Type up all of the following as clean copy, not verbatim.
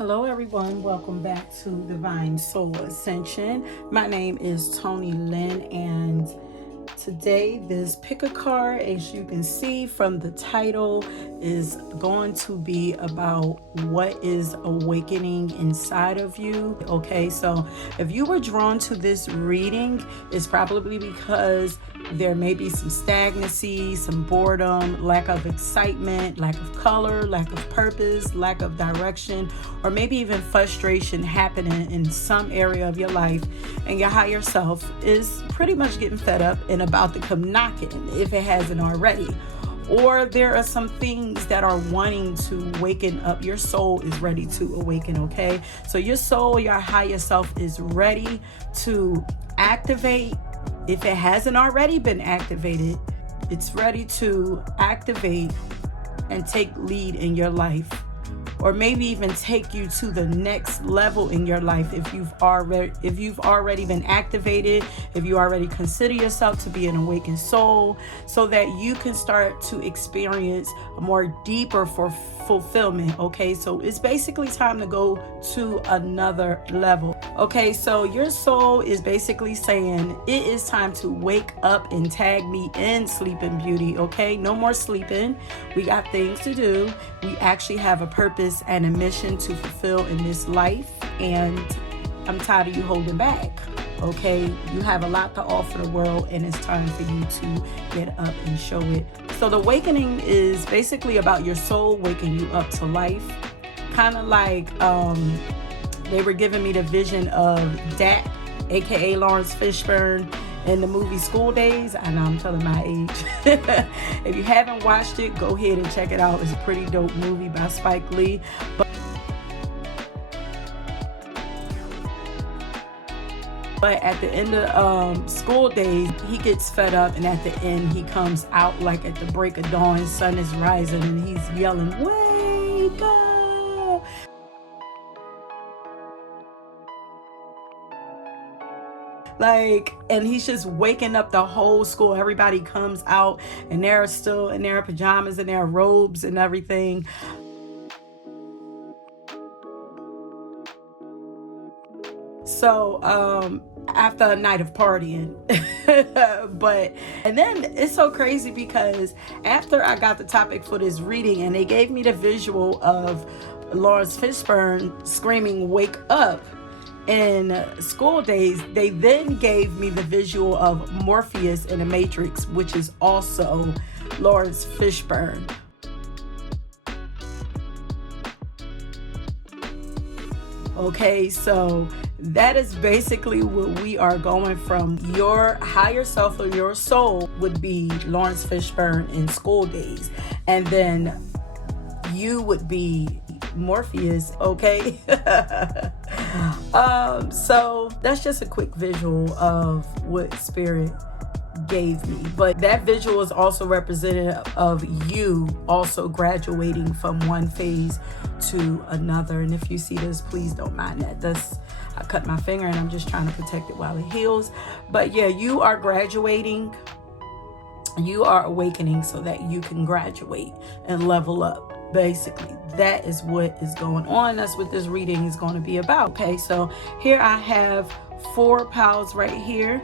Hello everyone, welcome back to Divine Soul Ascension. My name is Tony Lynn, and today this pick a card, as you can see from the title, is going to be about what is awakening inside of you. Okay, so if you were drawn to this reading, it's probably because there may be some stagnancy, some boredom, lack of excitement, lack of color, lack of purpose, lack of direction, or maybe even frustration happening in some area of your life, and your higher self is pretty much getting fed up and about to come knocking if it hasn't already. Or there are some things that are wanting to waken up. Your soul is ready to awaken, okay? So your soul, your higher self is ready to activate. If it hasn't already been activated, it's ready to activate and take lead in your life, or maybe even take you to the next level in your life if you've already been activated, if you already consider yourself to be an awakened soul, so that you can start to experience a more deeper fulfillment. Okay, so it's basically time to go to another level. Okay, so your soul is basically saying it is time to wake up and tag me in, Sleeping Beauty. Okay, no more sleeping. We got things to do. We actually have a purpose and a mission to fulfill in this life, and I'm tired of you holding back. Okay, you have a lot to offer the world, and it's time for you to get up and show it. So the awakening is basically about your soul waking you up to life, kind of like they were giving me the vision of Dak, aka Lawrence Fishburne, in the movie School Days. I know I'm telling my age. If you haven't watched it, go ahead and check it out. It's a pretty dope movie by Spike Lee. But at the end of School Days, he gets fed up, and at the end, he comes out like at the break of dawn, sun is rising, and he's yelling, "Wake up!" And he's just waking up the whole school. Everybody comes out, and they're still in their pajamas and their robes and everything. So, after a night of partying. And then it's so crazy because after I got the topic for this reading and they gave me the visual of Lawrence Fishburne screaming, "Wake up!" in School Days, they then gave me the visual of Morpheus in the Matrix, which is also Lawrence Fishburne. Okay, so that is basically what we are going from. Your higher self or your soul would be Lawrence Fishburne in School Days, and then you would be Morpheus. Okay. So that's just a quick visual of what Spirit gave me, but that visual is also representative of you also graduating from one phase to another. And if you see this, please don't mind that. I cut my finger and I'm just trying to protect it while it heals. But yeah, you are graduating, you are awakening so that you can graduate and level up. Basically, that is what is going on. That's what this reading is going to be about. Okay, so here I have 4 piles right here.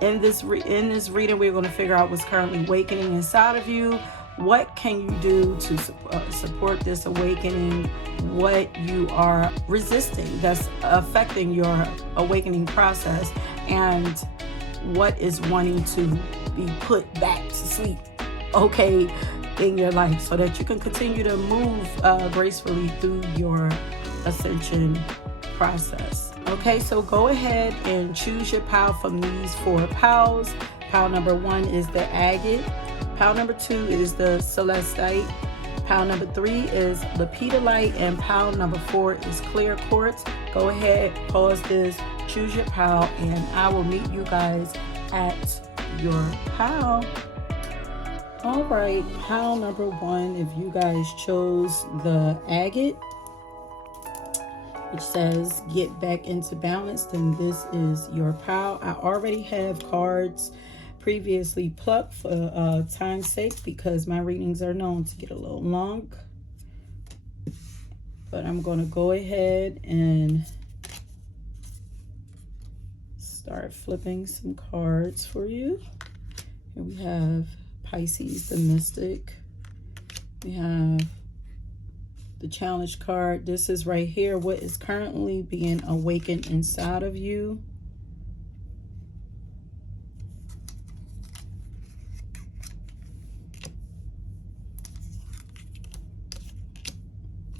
In this reading, we're going to figure out what's currently awakening inside of you. What can you do to support this awakening? What you are resisting that's affecting your awakening process, and what is wanting to be put back to sleep, okay, in your life, so that you can continue to move gracefully through your ascension process. Okay, so go ahead and choose your pile from these 4 piles. Pile number 1 is the agate. Pile number 2 is the celestite. Pile number 3 is lepidolite, and pile number 4 is clear quartz. Go ahead, pause this, choose your pile, and I will meet you guys at your pile. All right, pile number 1, if you guys chose the agate, which says get back into balance, then this is your pile. I already have cards previously plucked for time's sake, because my readings are known to get a little long. But I'm going to go ahead and start flipping some cards for you. Here we have Pisces, the Mystic. We have the Challenge card. This is right here, what is currently being awakened inside of you.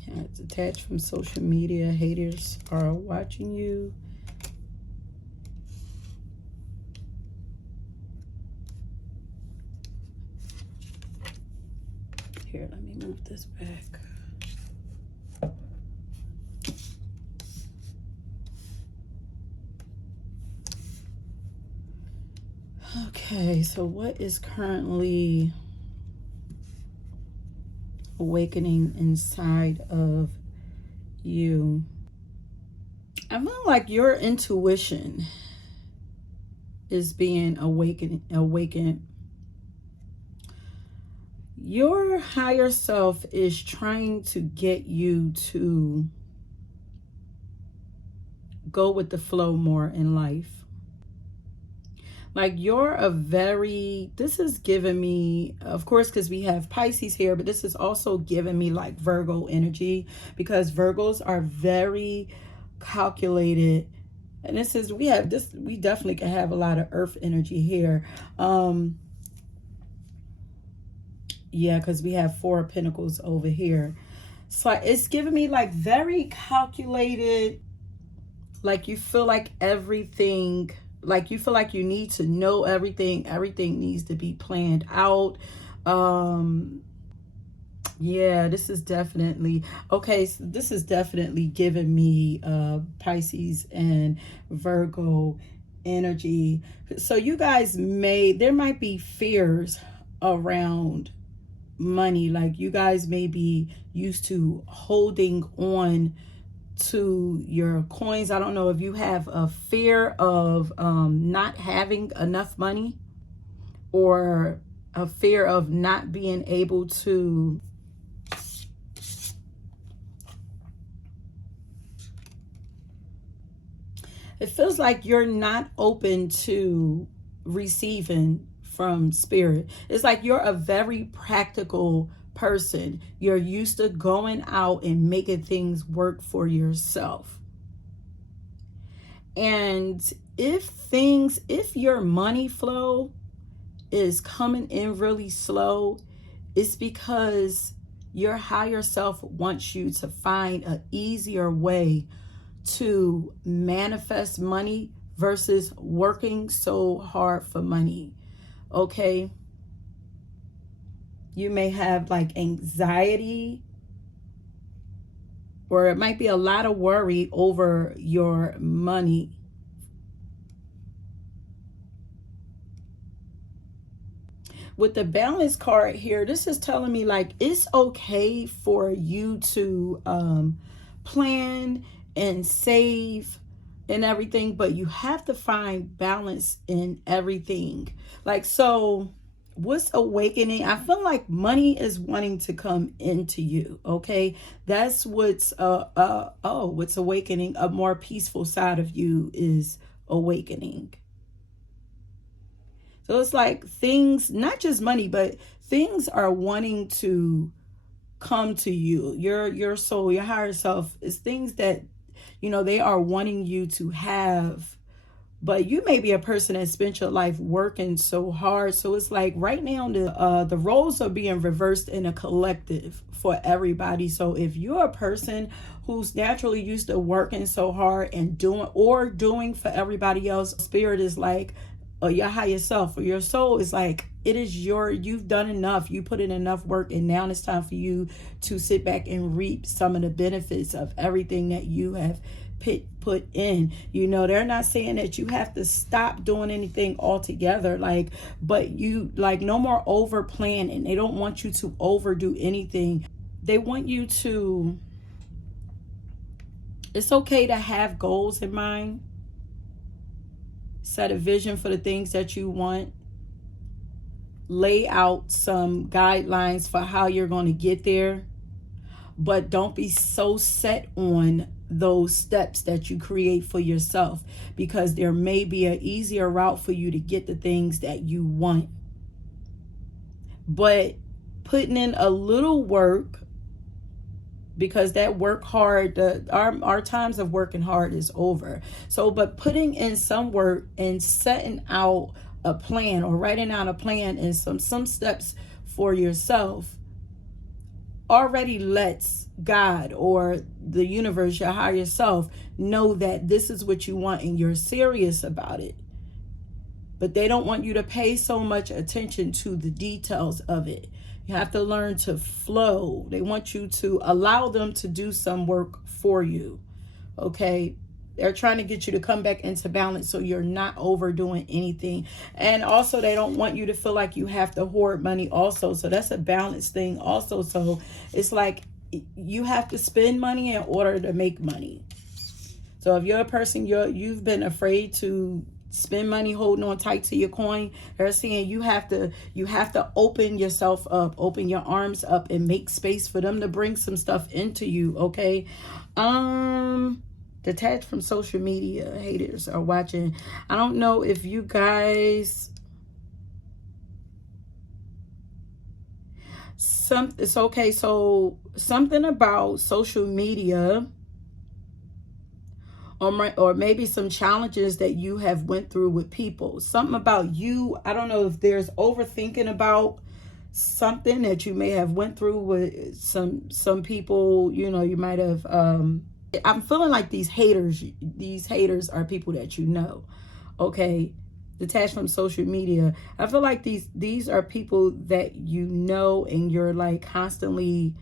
Yeah, it's attached from social media. Haters are watching you. Here, let me move this back. Okay, so what is currently awakening inside of you? I feel like your intuition is being awakened. Your higher self is trying to get you to go with the flow more in life. Like you're a very, this is giving me, of course, because we have Pisces here, but this is also giving me like Virgo energy, because Virgos are very calculated. And this is, we definitely can have a lot of earth energy here. Yeah, because we have Four of Pentacles over here. So it's giving me like very calculated, like you feel like everything, like you feel like you need to know everything. Everything needs to be planned out. Yeah, this is definitely, okay, so this is definitely giving me Pisces and Virgo energy. So you guys there might be fears around money. Like you guys may be used to holding on to your coins. I don't know if you have a fear of not having enough money, or a fear of not being able to it feels like you're not open to receiving from spirit. It's like you're a very practical person. You're used to going out and making things work for yourself. And if your money flow is coming in really slow, it's because your higher self wants you to find an easier way to manifest money versus working so hard for money. Okay, you may have like anxiety, or it might be a lot of worry over your money. With the Balance card here, this is telling me like it's okay for you to plan and save and everything, but you have to find balance in everything. Like, so what's awakening, I feel like money is wanting to come into you. Okay, that's what's what's awakening. A more peaceful side of you is awakening. So it's like things, not just money, but things are wanting to come to you. Your soul, your higher self, is things that, you know, they are wanting you to have. But you may be a person that spent your life working so hard. So it's like right now the roles are being reversed in a collective for everybody. So if you're a person who's naturally used to working so hard and doing for everybody else, spirit is like, or your higher self or your soul is like, it is you've done enough, you put in enough work, and now it's time for you to sit back and reap some of the benefits of everything that you have put in. You know, they're not saying that you have to stop doing anything altogether, like, but you like no more over planning. They don't want you to overdo anything. They want you to, it's okay to have goals in mind, set a vision for the things that you want, lay out some guidelines for how you're going to get there. but don't be so set on those steps that you create for yourself, because there may be an easier route for you to get the things that you want. But putting in a little work, because that work hard, our times of working hard is over. So, but putting in some work and setting out a plan, or writing out a plan and some steps for yourself, already lets God or the universe, your higher self, know that this is what you want and you're serious about it. But they don't want you to pay so much attention to the details of it. You have to learn to flow. They want you to allow them to do some work for you. Okay? They're trying to get you to come back into balance so you're not overdoing anything. And also, they don't want you to feel like you have to hoard money also. So that's a balance thing also. So it's like you have to spend money in order to make money. So if you're a person, you've been afraid to spend money holding on tight to your coin, they're saying you have to open yourself up, open your arms up, and make space for them to bring some stuff into you. Okay? Detached from social media. Haters are watching. I don't know if you guys, it's okay. So something about social media, or maybe some challenges that you have went through with people. Something about you. I don't know if there's overthinking about something that you may have went through with some people. You know, you might have. I'm feeling like these haters are people that you know. Okay, detached from social media. I feel like these are people that you know, and you're like constantly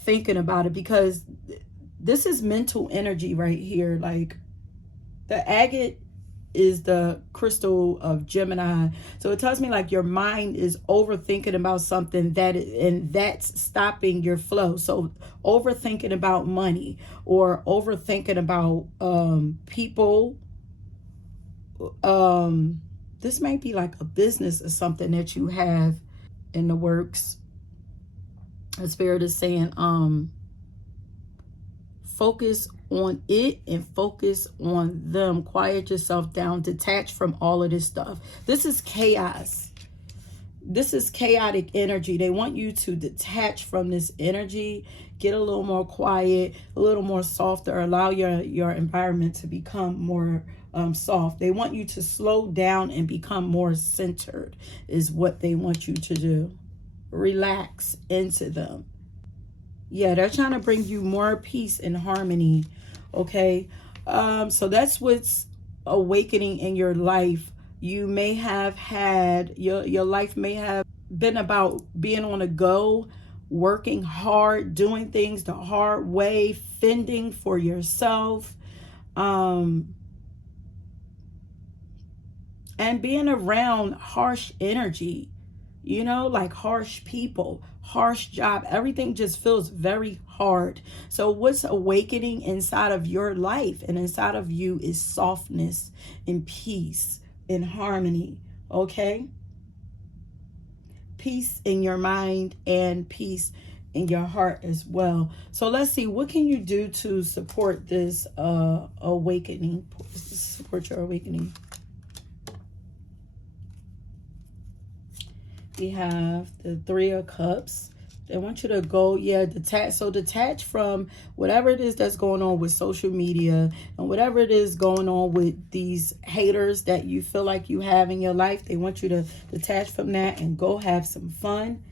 thinking about it, because this is mental energy right here. Like the agate is the crystal of Gemini. So it tells me like your mind is overthinking about something and that's stopping your flow. So overthinking about money, or overthinking about people. This might be like a business or something that you have in the works. The spirit is saying, focus on it and focus on them. Quiet yourself down. Detach from all of this stuff. This is chaos. This is chaotic energy. They want you to detach from this energy. Get a little more quiet, a little more softer. Allow your environment to become more soft. They want you to slow down and become more centered, is what they want you to do. Relax into them. Yeah, they're trying to bring you more peace and harmony. Okay, so that's what's awakening in your life. You may have had, your life may have been about being on a go, working hard, doing things the hard way, fending for yourself, and being around harsh energy. You know, like harsh people, harsh job, everything just feels very hard. So what's awakening inside of your life and inside of you is softness and peace and harmony. Okay? Peace in your mind and peace in your heart as well. So let's see, what can you do to support this awakening, support your awakening? We have the Three of Cups. They want you to go, detach. So detach from whatever it is that's going on with social media, and whatever it is going on with these haters that you feel like you have in your life. They want you to detach from that and go have some fun.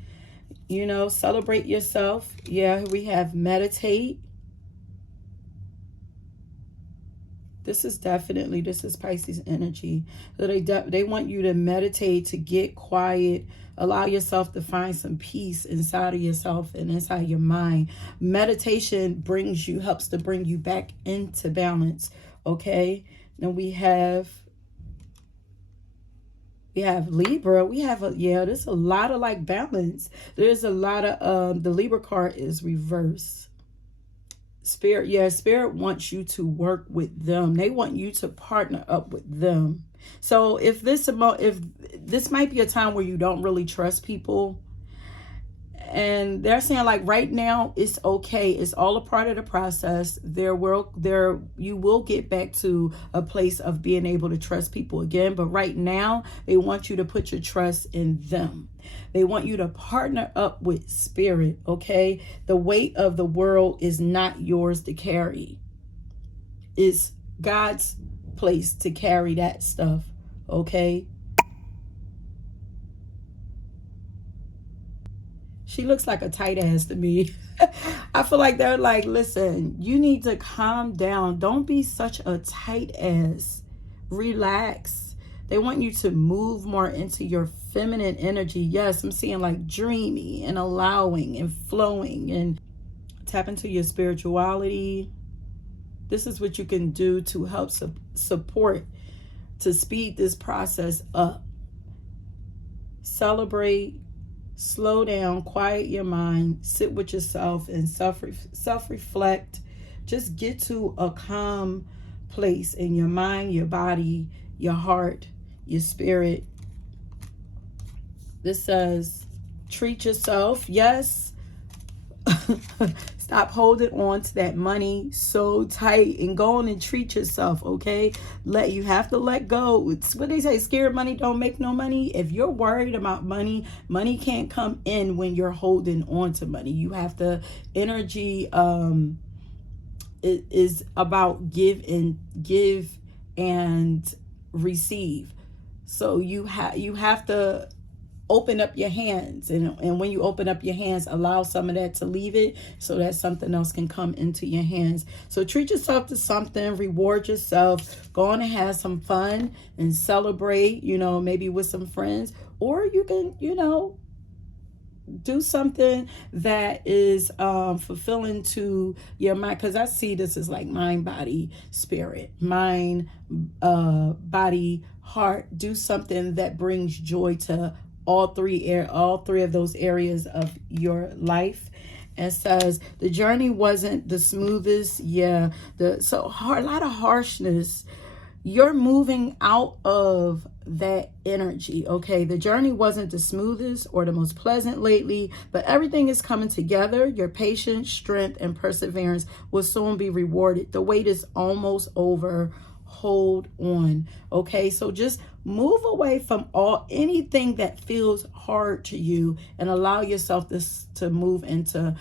You know, celebrate yourself. Yeah, we have meditate. This is Pisces energy. So they want you to meditate, to get quiet, allow yourself to find some peace inside of yourself and inside your mind. Meditation helps to bring you back into balance. Okay. Then we have Libra. There's a lot of like balance. There's a lot of the Libra card is reversed. Spirit wants you to work with them. They want you to partner up with them. So if this might be a time where you don't really trust people, And they're saying like right now it's okay. It's all a part of the process. You will get back to a place of being able to trust people again. But right now they want you to put your trust in them. They want you to partner up with spirit. Okay. The weight of the world is not yours to carry. It's God's place to carry that stuff. Okay. She looks like a tight ass to me. I feel like they're like, listen, you need to calm down. Don't be such a tight ass. Relax. They want you to move more into your feminine energy. Yes, I'm seeing like dreamy and allowing and flowing, and tap into your spirituality. This is what you can do to help support, to speed this process up. Celebrate. Slow down, quiet your mind, sit with yourself and self-reflect. Just get to a calm place in your mind, your body, your heart, your spirit. This says, treat yourself. Yes. Stop holding on to that money so tight and go on and treat yourself, okay? You have to let go. It's what they say, scared money don't make no money. If you're worried about money, money can't come in when you're holding on to money. You have to, energy it is about give and receive. So you have to open up your hands, and when you open up your hands, allow some of that to leave it so that something else can come into your hands. So treat yourself to something, reward yourself, go on and have some fun and celebrate, maybe with some friends, or you can, do something that is fulfilling to your mind, because I see this as like mind, body, spirit. Mind, body, heart. Do something that brings joy to all three of those areas of your life. And says the journey wasn't the smoothest. Yeah, a lot of harshness. You're moving out of that energy, okay? The journey wasn't the smoothest or the most pleasant lately, but everything is coming together. Your patience, strength, and perseverance will soon be rewarded. The wait is almost over. Hold on, okay? So just move away from anything that feels hard to you and allow yourself to move into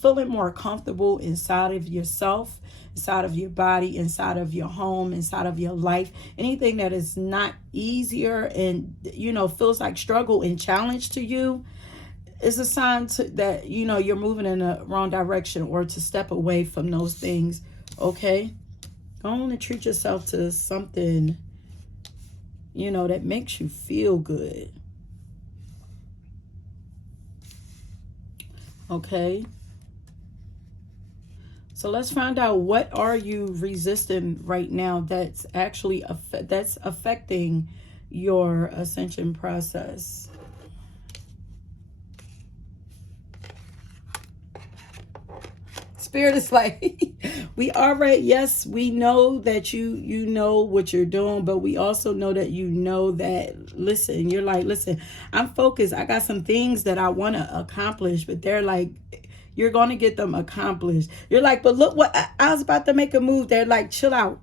feeling more comfortable inside of yourself, inside of your body, inside of your home, inside of your life. Anything that is not easier and feels like struggle and challenge to you is a sign that you're moving in the wrong direction, or to step away from those things. Okay, go on and treat yourself to something that makes you feel good. Okay. So let's find out, what are you resisting right now that's actually affecting your ascension process? Spirit is like, we know that you know what you're doing, but we also know that you're like, listen, I'm focused. I got some things that I want to accomplish, but they're like, you're going to get them accomplished. You're like, but look what I was about to make a move. They're like, chill out.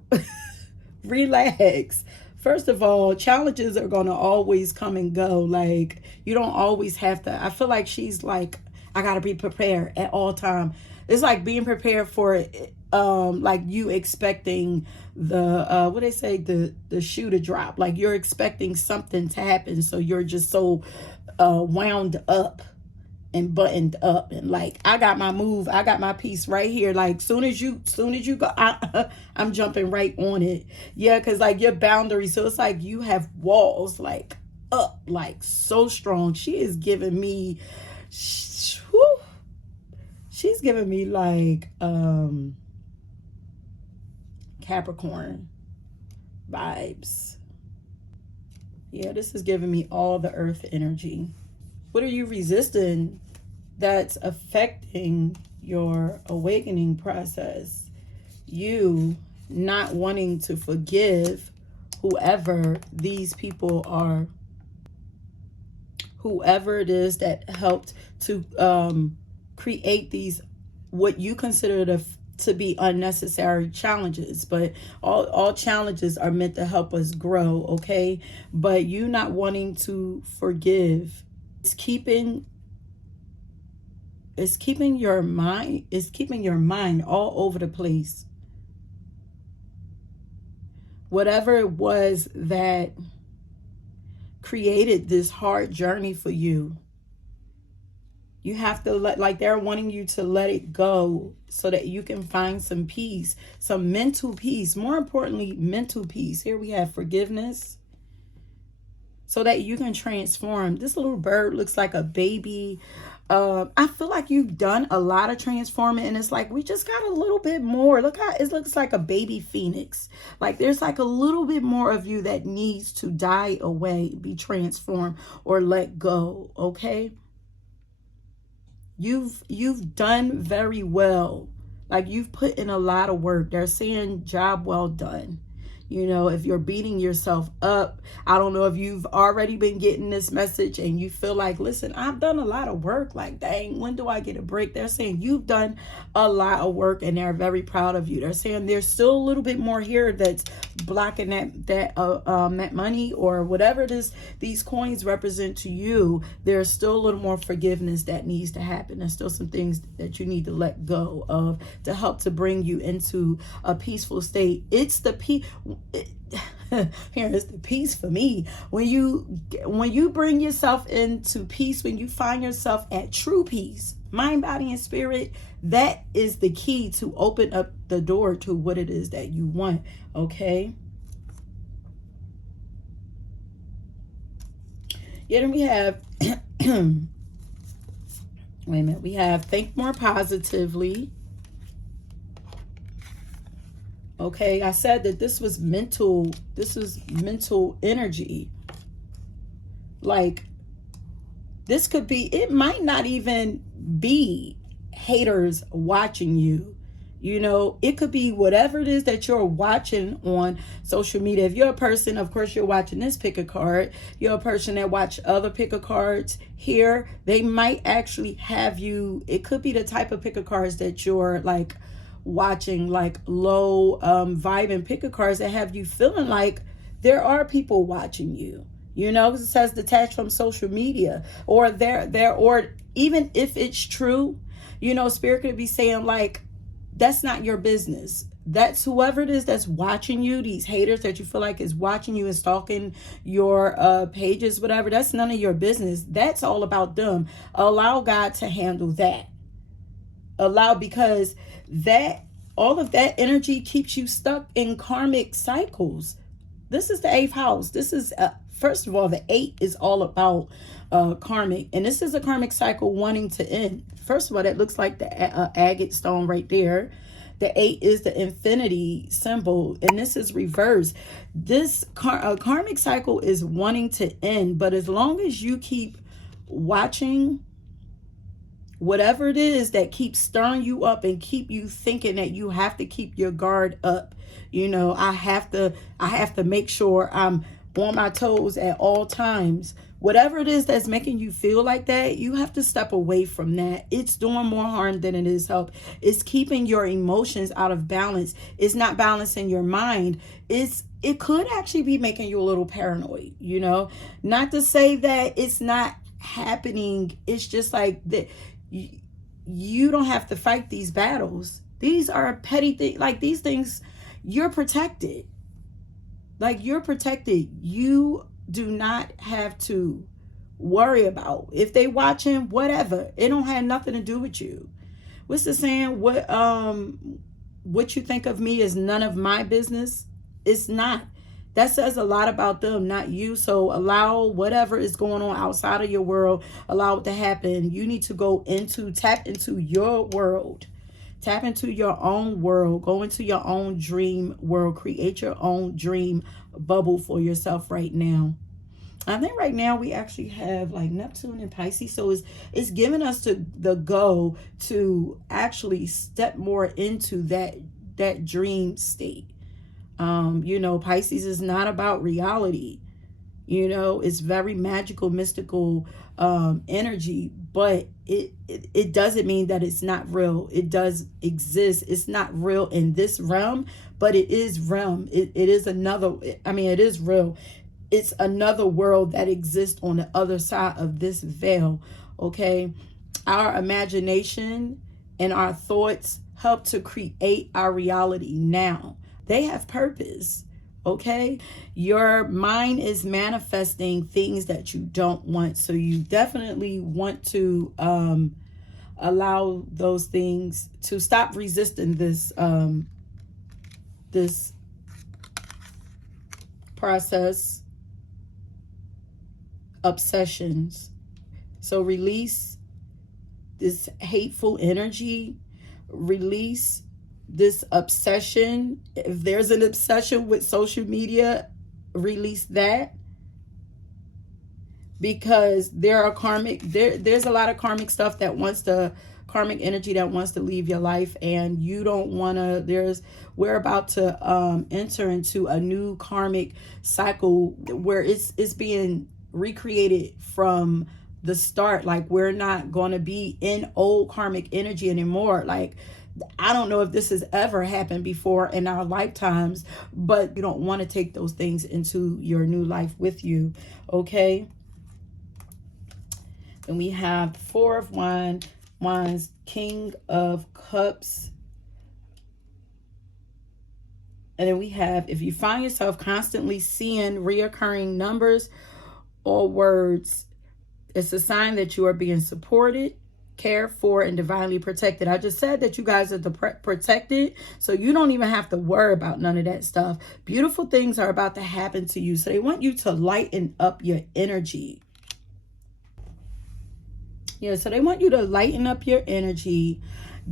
Relax. First of all, challenges are going to always come and go. Like, you don't always have to. I feel like she's like, I got to be prepared at all time. It's like being prepared for like you expecting the what they say, the shoe to drop. Like you're expecting something to happen, so you're just so wound up and buttoned up, and like, I got my move, I got my piece right here. Like soon as you go, I'm jumping right on it. Yeah, because like your boundaries, so it's like you have walls like up, like so strong. She is giving me she's giving me like Capricorn vibes. Yeah, this is giving me all the earth energy. What are you resisting that's affecting your awakening process? You not wanting to forgive whoever these people are whoever it is that helped to create these, what you consider to be unnecessary challenges. But all challenges are meant to help us grow, okay? But you not wanting to forgive, it's keeping your mind all over the place. Whatever it was that created this hard journey for you, you have to like they're wanting you to let it go so that you can find some peace, some mental peace. More importantly, mental peace. Here we have forgiveness, so that you can transform. This little bird looks like a baby. I feel like you've done a lot of transforming, and it's like we just got a little bit more. Look how it looks like a baby phoenix. Like there's like a little bit more of you that needs to die away, be transformed, or let go, okay? You've done very well. Like you've put in a lot of work. They're saying job well done. You know, if you're beating yourself up, I don't know if you've already been getting this message and you feel like, listen, I've done a lot of work. Like, dang, when do I get a break? They're saying you've done a lot of work and they're very proud of you. They're saying there's still a little bit more here that's blocking that money or whatever it is these coins represent to you. There's still a little more forgiveness that needs to happen. There's still some things that you need to let go of to help to bring you into a peaceful state. It's the peace. Here is the peace for me. When you bring yourself into peace, when you find yourself at true peace, mind, body, and spirit, that is the key to open up the door to what it is that you want. Okay. Yeah, then we have wait a minute. We have think more positively. Okay, I said that this was mental energy. Like this could be, it might not even be haters watching you. You know, it could be whatever it is that you're watching on social media. If you're a person, of course, you're watching this pick a card. You're a person that watch other pick a cards here. They might actually have you. It could be the type of pick a cards that you're like watching, like low vibe and pick a cards that have you feeling like there are people watching you. You know, because it says detached from social media, or or even if it's true, you know, spirit could be saying like, that's not your business. That's whoever it is that's watching you, these haters that you feel like is watching you and stalking your pages, whatever, that's none of your business. That's all about them. Allow God to handle that. Because that all of that energy keeps you stuck in karmic cycles. This is the 8th house. This is first of all, the 8 is all about karmic, and this is a karmic cycle wanting to end. First of all, that looks like the agate stone right there. The 8 is the infinity symbol, and this is reverse. This karmic cycle is wanting to end, but as long as you keep watching whatever it is that keeps stirring you up and keep you thinking that you have to keep your guard up, you know, I have to make sure I'm on my toes at all times. Whatever it is that's making you feel like that, you have to step away from that. It's doing more harm than it is help. It's keeping your emotions out of balance. It's not balancing your mind. It could actually be making you a little paranoid, you know. Not to say that it's not happening. It's just like that. You don't have to fight these battles. These are petty things. Like these things, you're protected. Like you're protected. You do not have to worry about if they watching, whatever. It don't have nothing to do with you. What's the saying? What you think of me is none of my business. It's not. That says a lot about them, not you. So allow whatever is going on outside of your world, allow it to happen. You need to tap into your world. Tap into your own world. Go into your own dream world. Create your own dream bubble for yourself right now. I think right now we actually have like Neptune and Pisces. So it's giving us the go to actually step more into that dream state. You know, Pisces is not about reality. You know, it's very magical, mystical energy, but it doesn't mean that it's not real. It does exist. It's not real in this realm, but it is realm. It is another, I mean, it is real. It's another world that exists on the other side of this veil. Okay, our imagination and our thoughts help to create our reality now. They have purpose. Okay, your mind is manifesting things that you don't want, so you definitely want to allow those things to stop resisting this this process, obsessions. So release this hateful energy, release this obsession. If there's an obsession with social media, release that, because there are there's a lot of karmic stuff that wants to, karmic energy that wants to leave your life, and you don't want to. We're about to enter into a new karmic cycle where it's being recreated from the start. Like, we're not going to be in old karmic energy anymore. Like, I don't know if this has ever happened before in our lifetimes, but you don't want to take those things into your new life with you. Okay. And we have Four of Wands, King of Cups. And then we have, if you find yourself constantly seeing reoccurring numbers or words, it's a sign that you are being supported, cared for, and divinely protected. I just said that you guys are protected, so you don't even have to worry about none of that stuff. Beautiful things are about to happen to you, so they want you to lighten up your energy. Yeah, so they want you to lighten up your energy.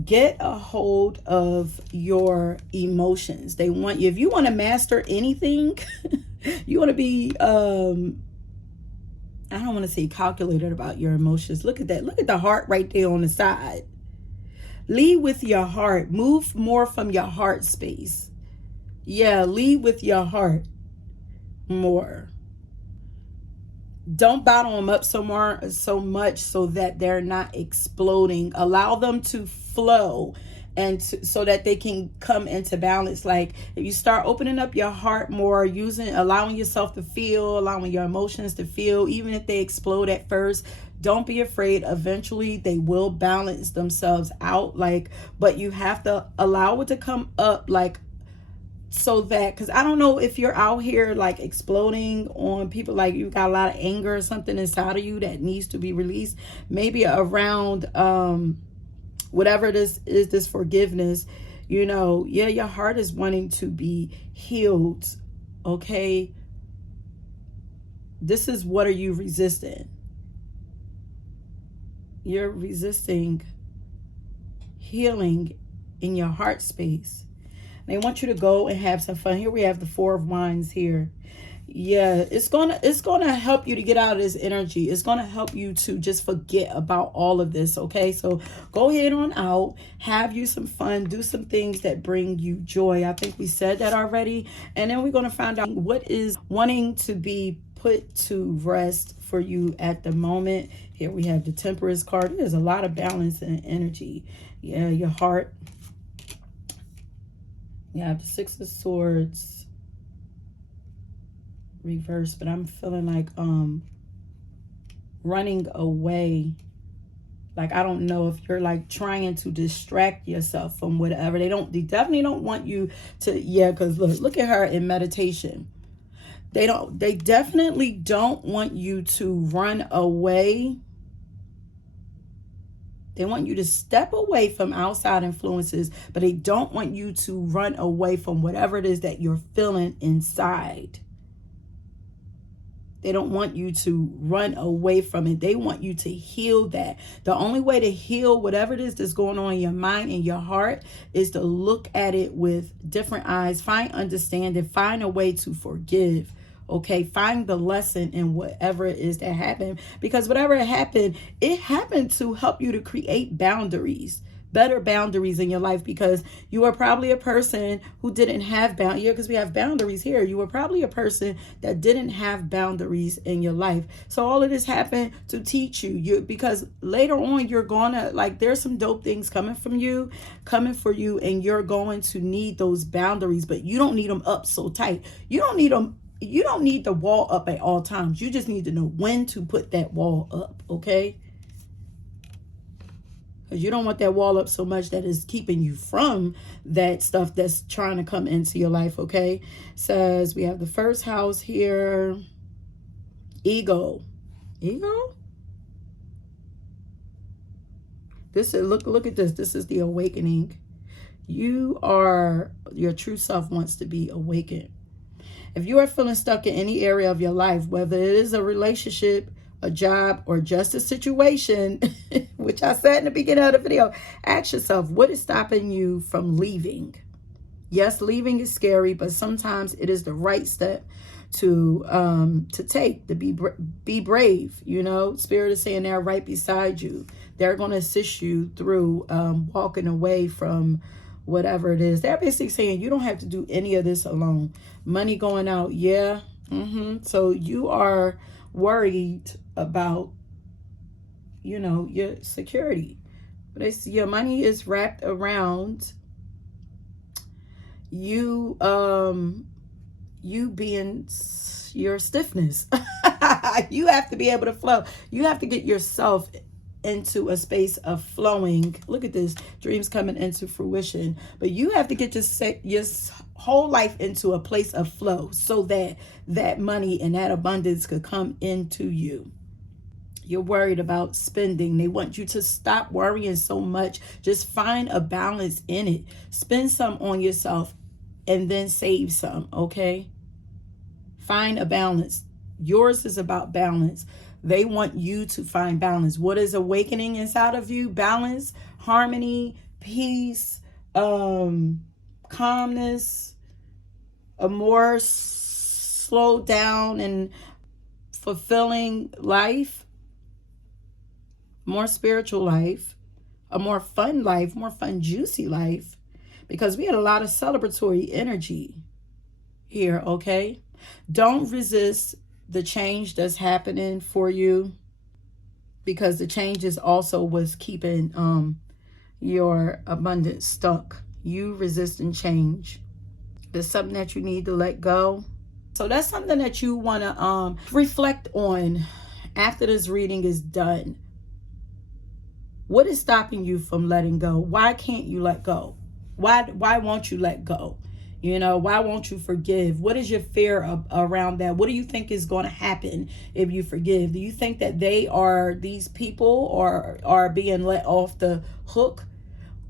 Get a hold of your emotions. They want you, if you want to master anything, you want to be I don't want to say calculated about your emotions. Look at that. Look at the heart right there on the side. Lead with your heart. Move more from your heart space. Yeah, lead with your heart more. Don't bottle them up so much so that they're not exploding. Allow them to flow, and so that they can come into balance. Like, if you start opening up your heart more, allowing yourself to feel, allowing your emotions to feel, even if they explode at first, don't be afraid. Eventually they will balance themselves out. Like, but you have to allow it to come up, like, so that, because I don't know if you're out here like exploding on people, like you got a lot of anger or something inside of you that needs to be released, maybe around whatever this is, this forgiveness. You know, yeah, your heart is wanting to be healed. Okay, this is, what are you resisting? You're resisting healing in your heart space. They want you to go and have some fun. Here we have the Four of Wands here. Yeah, it's gonna help you to get out of this energy. It's gonna help you to just forget about all of this. Okay, so go ahead on out, have you some fun, do some things that bring you joy. I think we said that already. And then we're gonna find out what is wanting to be put to rest for you at the moment. Here we have the Temperance card. There's a lot of balance and energy. Yeah, your heart. You have the Six of Swords reverse, but I'm feeling like running away. Like, I don't know if you're like trying to distract yourself from whatever. They definitely don't want you to, yeah, because look at her in meditation. They definitely don't want you to run away. They want you to step away from outside influences, but they don't want you to run away from whatever it is that you're feeling inside. They don't want you to run away from it. They want you to heal that. The only way to heal whatever it is that's going on in your mind and your heart is to look at it with different eyes, find understanding, find a way to forgive. Okay, find the lesson in whatever it is that happened, because whatever happened, it happened to help you to create boundaries. better boundaries in your life, because you are probably a person who didn't have boundaries. Yeah, because we have boundaries here. You were probably a person that didn't have boundaries in your life. So all of this happened to teach you, because later on you're gonna, like, there's some dope things coming for you, and you're going to need those boundaries, but you don't need them up so tight. You don't need the wall up at all times. You just need to know when to put that wall up, okay? Because you don't want that wall up so much that is keeping you from that stuff that's trying to come into your life, okay? Says we have the first house here. Ego. Ego? This is, look at this. This is the awakening. Your true self wants to be awakened. If you are feeling stuck in any area of your life, whether it is a relationship, a job, or just a situation, which I said in the beginning of the video, ask yourself, what is stopping you from leaving? Yes, leaving is scary, but sometimes it is the right step to take, to be brave. You know, Spirit is saying they're right beside you. They're going to assist you through walking away from whatever it is. They're basically saying you don't have to do any of this alone. Money going out, yeah. So you are worried about, you know, your security. But it's, your money is wrapped around you being your stiffness. You have to be able to flow. You have to get yourself into a space of flowing. Look at this, dreams coming into fruition. But you have to get your whole life into a place of flow, so that that money and that abundance could come into you. You're worried about spending. They want you to stop worrying so much. Just find a balance in it. Spend some on yourself and then save some, okay? Find a balance. Yours is about balance. They want you to find balance. What is awakening inside of you? Balance, harmony, peace, calmness, a more slowed down and fulfilling life, more spiritual life, a more fun life, more fun, juicy life, because we had a lot of celebratory energy here, okay? Don't resist the change that's happening for you, because the change is also what's keeping your abundance stuck. You resisting change. There's something that you need to let go. So that's something that you want to reflect on after this reading is done. What is stopping you from letting go? Why can't you let go? Why won't you let go? You know, why won't you forgive? What is your fear around that? What do you think is going to happen if you forgive? Do you think that these people are being let off the hook?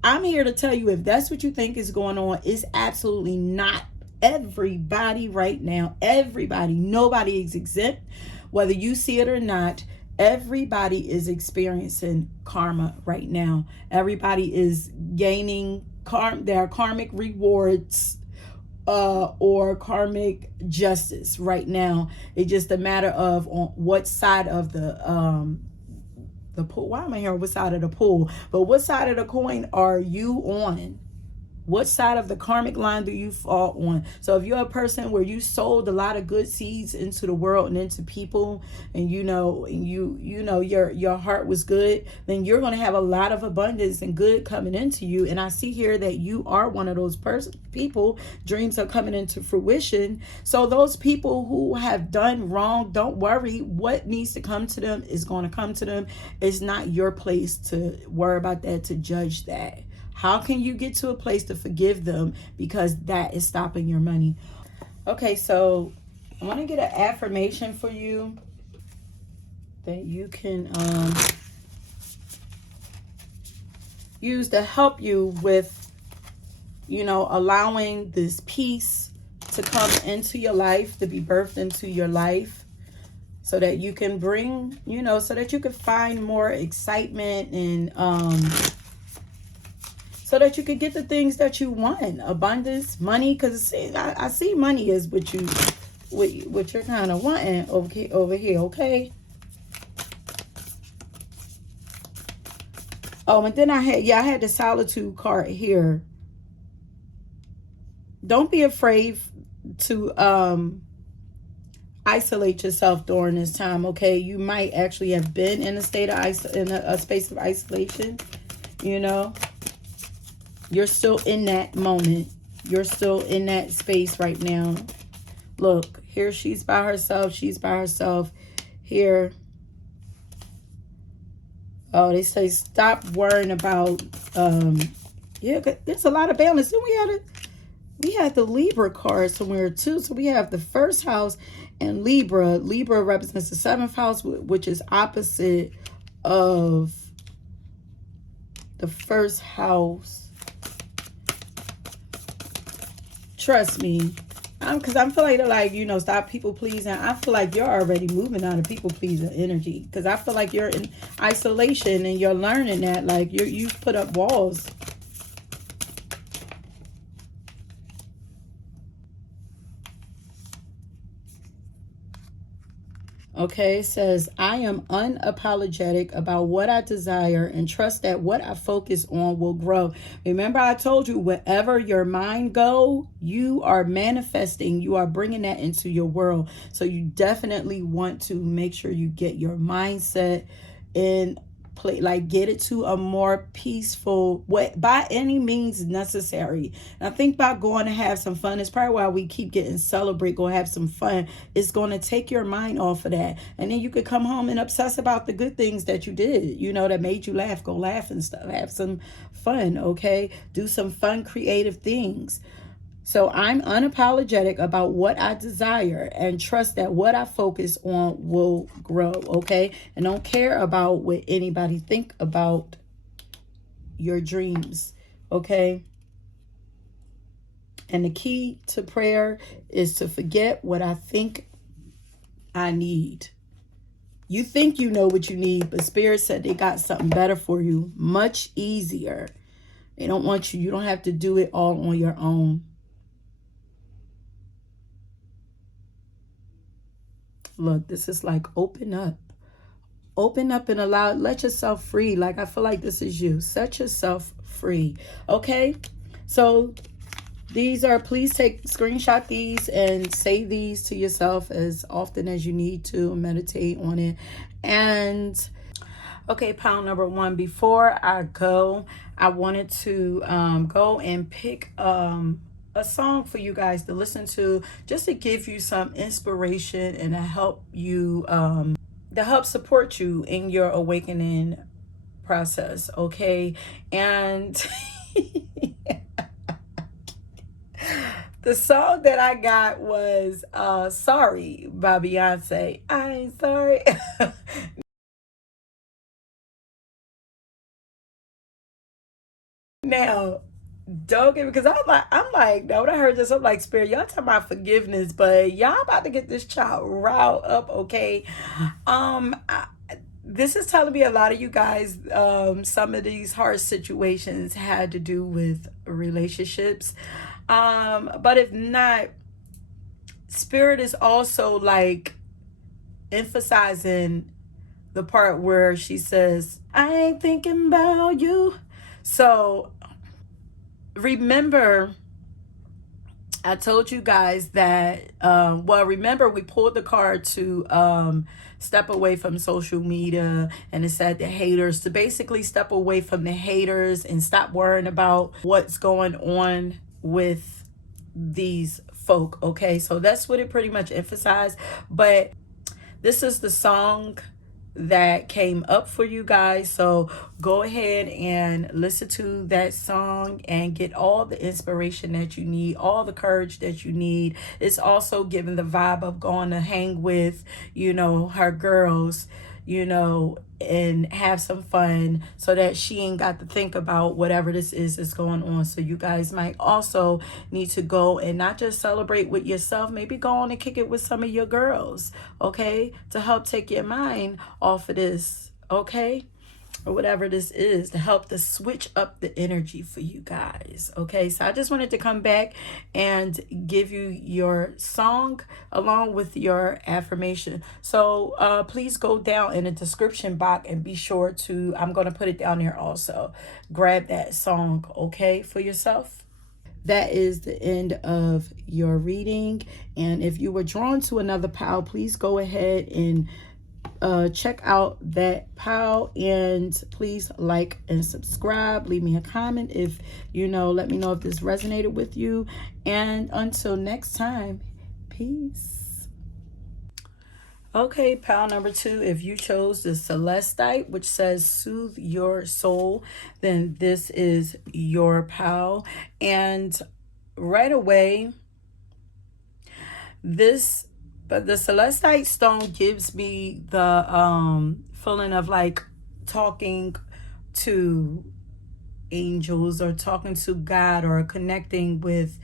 I'm here to tell you, if that's what you think is going on, it's absolutely not. Everybody right now, everybody, nobody is exempt. Whether you see it or not, everybody is experiencing karma right now. Everybody is gaining their karmic rewards or karmic justice right now. It's just a matter of on what side of the pool. Why am I here? What side of the pool? But what side of the coin are you on? What side of the karmic line do you fall on? So if you're a person where you sowed a lot of good seeds into the world and into people, and you know your heart was good, then you're going to have a lot of abundance and good coming into you. And I see here that you are one of those people. Dreams are coming into fruition. So those people who have done wrong, don't worry. What needs to come to them is going to come to them. It's not your place to worry about that, to judge that. How can you get to a place to forgive them? Because that is stopping your money. Okay, so I want to get an affirmation for you that you can use to help you with, allowing this peace to come into your life, to be birthed into your life, so that you can bring, so that you can find more excitement and so that you could get the things that you want. Abundance, money, because I see money is what you're kind of wanting over here, okay? Oh, and then I had the solitude card here. Don't be afraid to isolate yourself during this time, okay? You might actually have been in a state of a space of isolation, you know. You're still in that moment. You're still in that space right now. Look, here she's by herself. She's by herself. Here. Oh, they say stop worrying about, yeah, there's a lot of balance. Then we had the Libra card somewhere too. So we have the first house and Libra. Libra represents the seventh house, which is opposite of the first house. Trust me. Because I feel like, you know, stop people pleasing. I feel like you're already moving out of people pleasing energy. Because I feel like you're in isolation and you're learning that. Like, you've put up walls. Okay, it says, I am unapologetic about what I desire and trust that what I focus on will grow. Remember, I told you, wherever your mind go, you are manifesting. You are bringing that into your world. So you definitely want to make sure you get your mindset in play, like get it to a more peaceful way by any means necessary. And I think by going to have some fun, it's probably why we keep getting celebrate, go have some fun. It's going to take your mind off of that. And then you could come home and obsess about the good things that you did, you know, that made you laugh. Go laugh and stuff. Have some fun, okay? Do some fun, creative things. So I'm unapologetic about what I desire and trust that what I focus on will grow, okay? And don't care about what anybody think about your dreams, okay? And the key to prayer is to forget what I think I need. You think you know what you need, but Spirit said they got something better for you, much easier. They don't want you. You don't have to do it all on your own. Look, this is like open up and allow, let yourself free. Like, I feel like this is you. Set yourself free. Okay. So these are, please screenshot these and say these to yourself as often as you need to, meditate on it. And okay, pile number one, before I go, I wanted to go and pick a song for you guys to listen to, just to give you some inspiration and to help you, to help support you in your awakening process, okay? And the song that I got was Sorry by Beyonce. I ain't sorry. Now, don't get me, because I'm like, now when I heard this, I'm like, Spirit, y'all talking about forgiveness, but y'all about to get this child riled up, okay? This is telling me a lot of you guys, some of these hard situations had to do with relationships. But if not, Spirit is also like emphasizing the part where she says, I ain't thinking about you. So remember, I told you guys that, well, remember we pulled the card to step away from social media, and it said the haters, to basically step away from the haters and stop worrying about what's going on with these folk, okay? So that's what it pretty much emphasized. But this is the song that came up for you guys, so go ahead and listen to that song and get all the inspiration that you need, all the courage that you need. It's also giving the vibe of going to hang with, you know, her girls, you know, and have some fun, so that she ain't got to think about whatever this is that's going on. So you guys might also need to go and not just celebrate with yourself, maybe go on and kick it with some of your girls, okay, to help take your mind off of this, okay? or whatever this is, to help to switch up the energy for you guys. Okay, so I just wanted to come back and give you your song along with your affirmation. So please go down in the description box and be sure to, I'm going to put it down there also, grab that song, okay, for yourself. That is the end of your reading. And if you were drawn to another pile, please go ahead and check out that pile, and please like and subscribe. Leave me a comment if let me know if this resonated with you. And until next time, peace. Okay, pile number 2, if you chose the Celestite, which says soothe your soul, then this is your pile. And right away, but the Celestite stone gives me the feeling of like talking to angels or talking to God or connecting with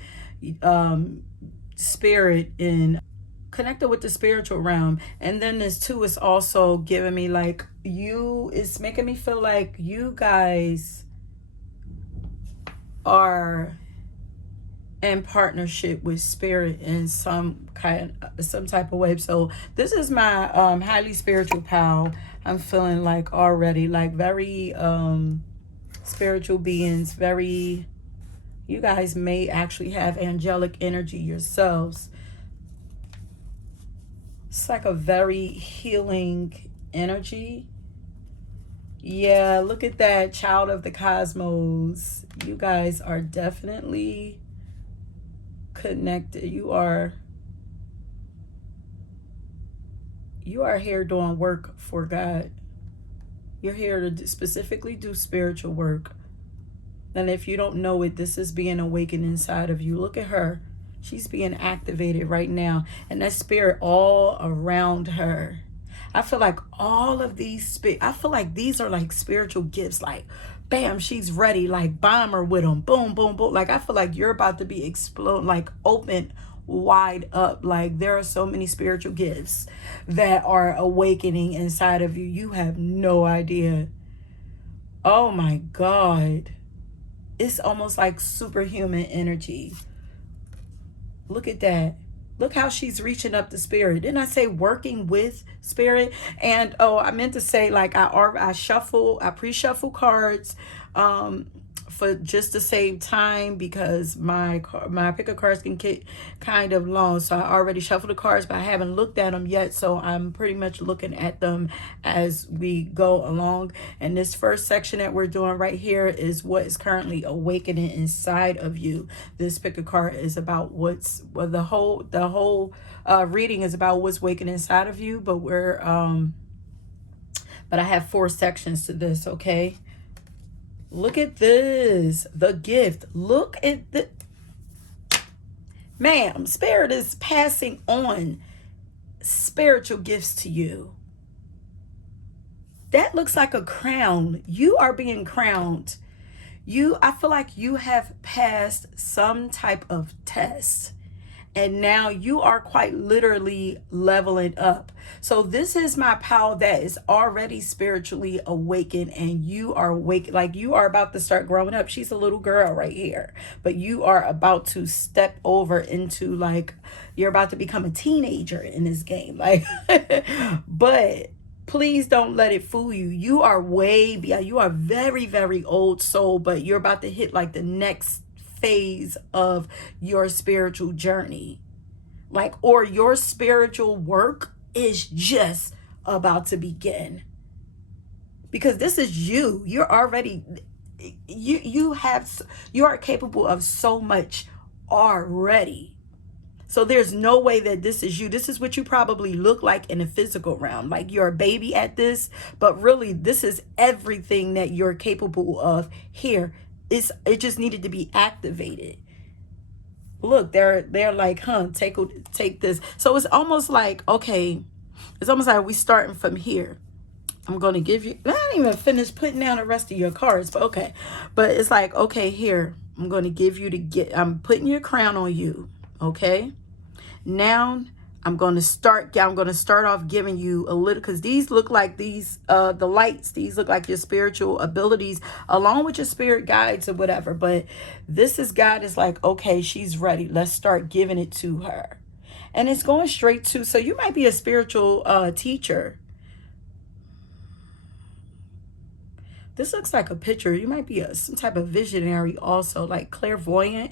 spirit and connected with the spiritual realm. And then this too is also giving me like it's making me feel like you guys are in partnership with spirit in some type of way. So this is my highly spiritual pal. I'm feeling like already like very spiritual beings. Very, you guys may actually have angelic energy yourselves. It's like a very healing energy. Yeah, look at that, child of the cosmos. You guys are definitely connected. You are here doing work for God. You're here to specifically do spiritual work. And if you don't know it, this is being awakened inside of you. Look at her. She's being activated right now. And that spirit all around her. I feel like all of these, I feel like these are like spiritual gifts. Like, bam, she's ready. Like, bomb her with them. Boom, boom, boom. Like, I feel like you're about to be explode, like open wide up. Like, there are so many spiritual gifts that are awakening inside of you. You have no idea. Oh my God. It's almost like superhuman energy. Look at that. Look how she's reaching up the spirit. Didn't I say working with spirit? And oh, I meant to say like I pre-shuffle cards for just to save time, because my pick of cards can get kind of long. So I already shuffled the cards, but I haven't looked at them yet. So I'm pretty much looking at them as we go along. And this first section that we're doing right here is what is currently awakening inside of you. This pick of card is about the whole reading is about what's waking inside of you. But but I have 4 sections to this. Okay. Look at this, the gift. Look at the, ma'am, spirit is passing on spiritual gifts to you. That looks like a crown. You are being crowned. I feel like you have passed some type of test. And now you are quite literally leveling up. So this is my pal that is already spiritually awakened, and you are awake, like you are about to start growing up. She's a little girl right here, but you are about to step over into, like, you're about to become a teenager in this game. Like, but please don't let it fool you. You are way beyond, you are very, very old soul, but you're about to hit like the next phase of your spiritual journey, like, or your spiritual work is just about to begin, because this is you. You're already, you are capable of so much already. So there's no way that this is you. This is what you probably look like in the physical realm, like you're a baby at this, but really this is everything that you're capable of here. It just needed to be activated. Look, they're like, take this. So it's almost like, okay, it's almost like we starting from here. I'm going to give you, I didn't even finish putting down the rest of your cards, but okay. But it's like, okay, here, I'm going to give you I'm putting your crown on you, okay? Now I'm going to start off giving you a little, because these look like the lights. These look like your spiritual abilities along with your spirit guides or whatever. But this is God is like, okay, she's ready. Let's start giving it to her. And it's going straight to, so you might be a spiritual teacher. This looks like a picture. You might be some type of visionary also, like clairvoyant.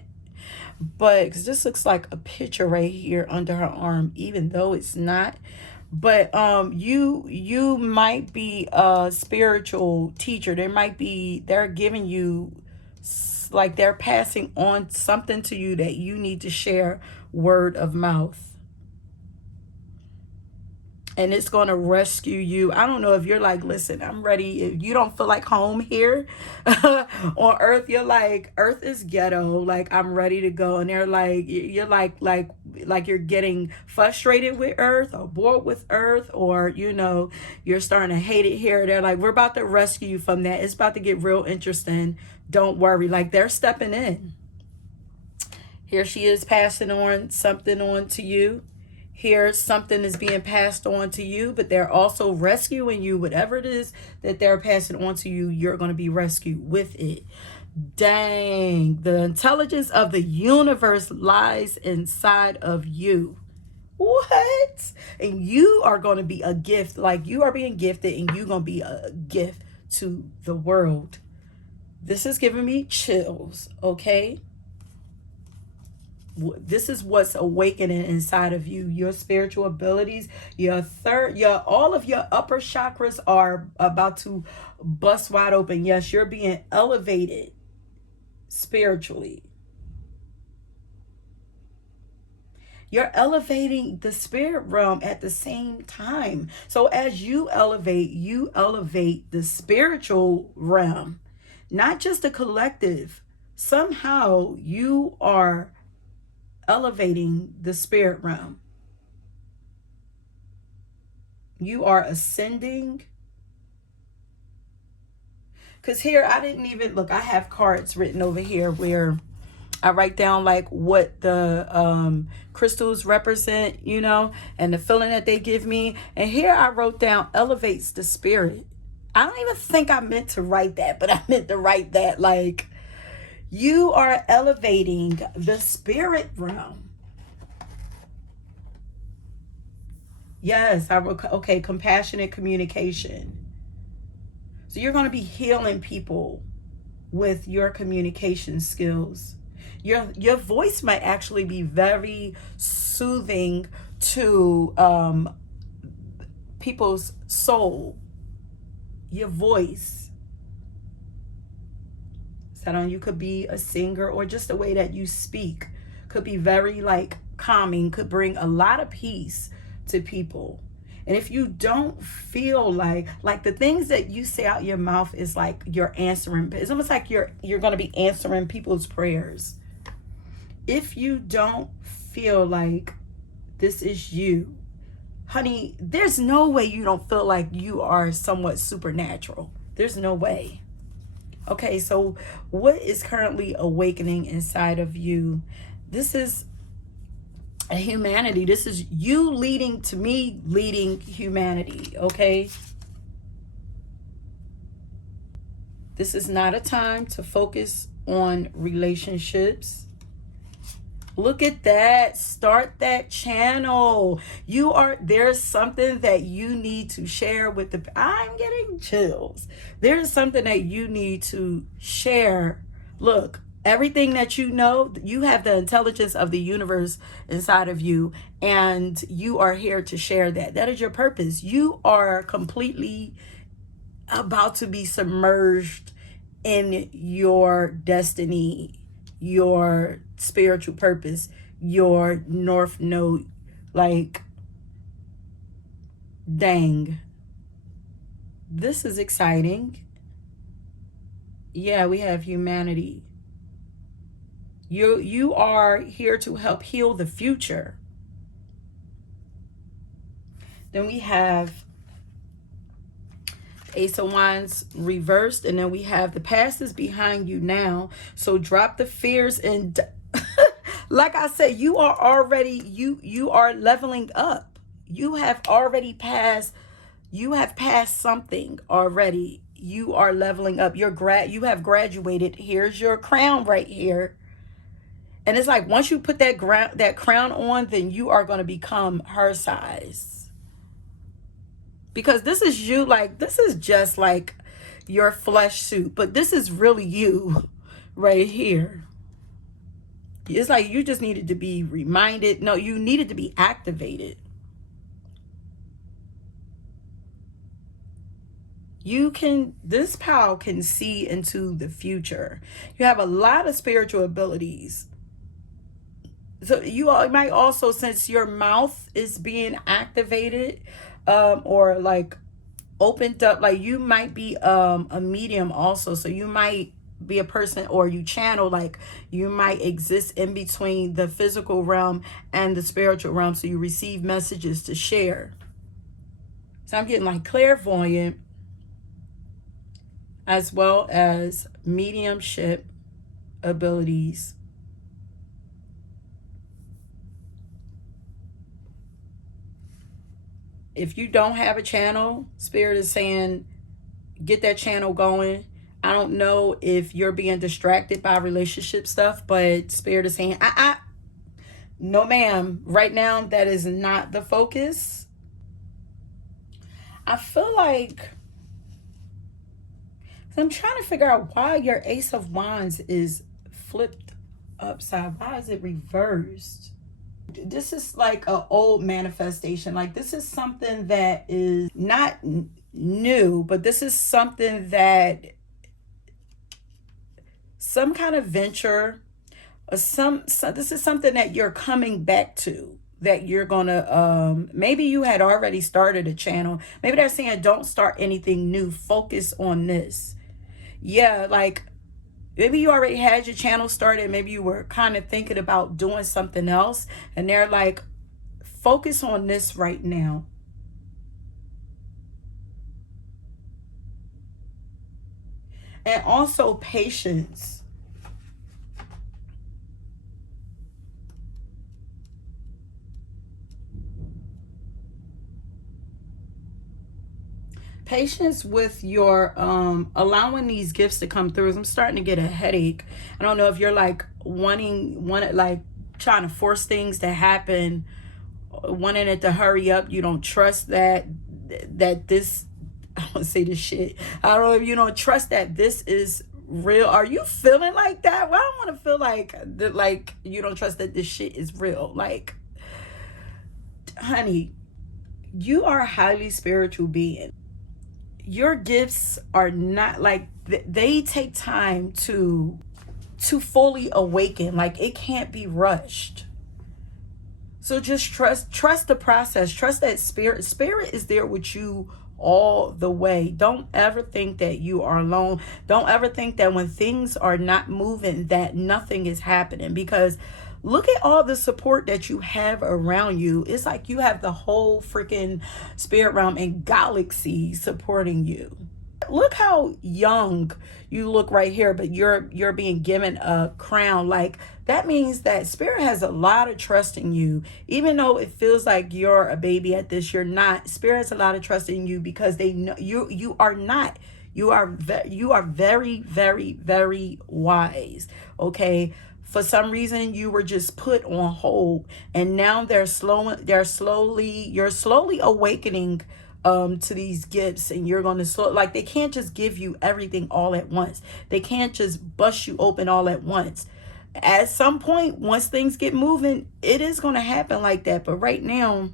But because this looks like a picture right here under her arm, even though it's not. But you might be a spiritual teacher. They're giving you, like they're passing on something to you that you need to share word of mouth. And it's going to rescue you. I don't know if you're like, listen, I'm ready. If you don't feel like home here on earth, you're like, earth is ghetto. Like, I'm ready to go. And they're like, you're like you're getting frustrated with earth or bored with earth, or, you know, you're starting to hate it here. They're like, we're about to rescue you from that. It's about to get real interesting. Don't worry. Like, they're stepping in. Here she is passing on something on to you. Here, something is being passed on to you, but they're also rescuing you. Whatever it is that they're passing on to you, you're going to be rescued with it. Dang, the intelligence of the universe lies inside of you. What? And you are going to be a gift. Like, you are being gifted, and you're going to be a gift to the world. This is giving me chills, okay? This is what's awakening inside of you. Your spiritual abilities, all of your upper chakras are about to bust wide open. Yes, you're being elevated spiritually. You're elevating the spirit realm at the same time. So as you elevate the spiritual realm, not just the collective. Somehow you are elevating the spirit realm. You are ascending. Because here, I didn't even look. I have cards written over here where I write down like what the crystals represent, you know, and the feeling that they give me. And here I wrote down elevates the spirit. I don't even think I meant to write that, but I meant to write that like you are elevating the spirit realm. Yes, okay, compassionate communication. So you're going to be healing people with your communication skills. Your voice might actually be very soothing to people's soul. Your voice. So you could be a singer, or just the way that you speak could be very like calming, could bring a lot of peace to people. And if you don't feel like the things that you say out your mouth is like you're answering, it's almost like you're going to be answering people's prayers. If you don't feel like this is you, honey, there's no way you don't feel like you are somewhat supernatural. There's no way. Okay, so what is currently awakening inside of you? This is a humanity. This is you leading humanity, okay? This is not a time to focus on relationships. Look at that. Start that channel. There's something that you need to share with I'm getting chills. There's something that you need to share. Look, everything that you know, you have the intelligence of the universe inside of you, and you are here to share that. That is your purpose. You are completely about to be submerged in your destiny, your spiritual purpose, your North Node. Like, dang, this is exciting. Yeah, we have humanity. You are here to help heal the future. Then we have Ace of Wands reversed, and then we have the past is behind you now. So drop the fears and Like I said, you are already, you are leveling up. You have already passed, you have passed something already. You are leveling up. You have graduated. Here's your crown right here. And it's like once you put that crown on, then you are going to become her size. Because this is you, like this is just like your flesh suit, but this is really you right here. It's like you just needed to be reminded. No, you needed to be activated. This pal can see into the future. You have a lot of spiritual abilities. So you might also, since your mouth is being activated, or like opened up, like you might be a medium also. So you might be a person, or you channel, like you might exist in between the physical realm and the spiritual realm. So you receive messages to share. So I'm getting like clairvoyant, as well as mediumship abilities. If you don't have a channel, Spirit is saying, get that channel going. I don't know if you're being distracted by relationship stuff, but Spirit is saying, no ma'am, right now that is not the focus. I feel like, I'm trying to figure out why your Ace of Wands is flipped upside. Why is it reversed? This is like an old manifestation. Like this is something that is not new, but this is something that, some kind of venture, or this is something that you're coming back to, that you're gonna maybe you had already started a channel. Maybe they're saying don't start anything new, focus on this. Yeah, like maybe you already had your channel started, maybe you were kind of thinking about doing something else, and they're like, focus on this right now. And also patience. Patience with your allowing these gifts to come through. I'm starting to get a headache. I don't know if you're like wanting like trying to force things to happen, wanting it to hurry up. You don't trust that this, I don't say this shit. I don't know if you don't trust that this is real. Are you feeling like that? Well, I don't want to feel like you don't trust that this shit is real. Like, honey, you are a highly spiritual being. Your gifts are not like, they take time to fully awaken. Like it can't be rushed. So just trust the process. Trust that spirit is there with you all the way. Don't ever think that you are alone. Don't ever think that when things are not moving that nothing is happening, because look at all the support that you have around you. It's like you have the whole freaking spirit realm and galaxy supporting you. Look how young you look right here, but you're being given a crown. Like that means that spirit has a lot of trust in you. Even though it feels like you're a baby at this, you're not. Spirit has a lot of trust in you because they know you are not. You are very, very, very wise. Okay. For some reason, you were just put on hold, and now you're slowly awakening to these gifts, and you're going to like, they can't just give you everything all at once. They can't just bust you open all at once. At some point, once things get moving, it is going to happen like that. But right now,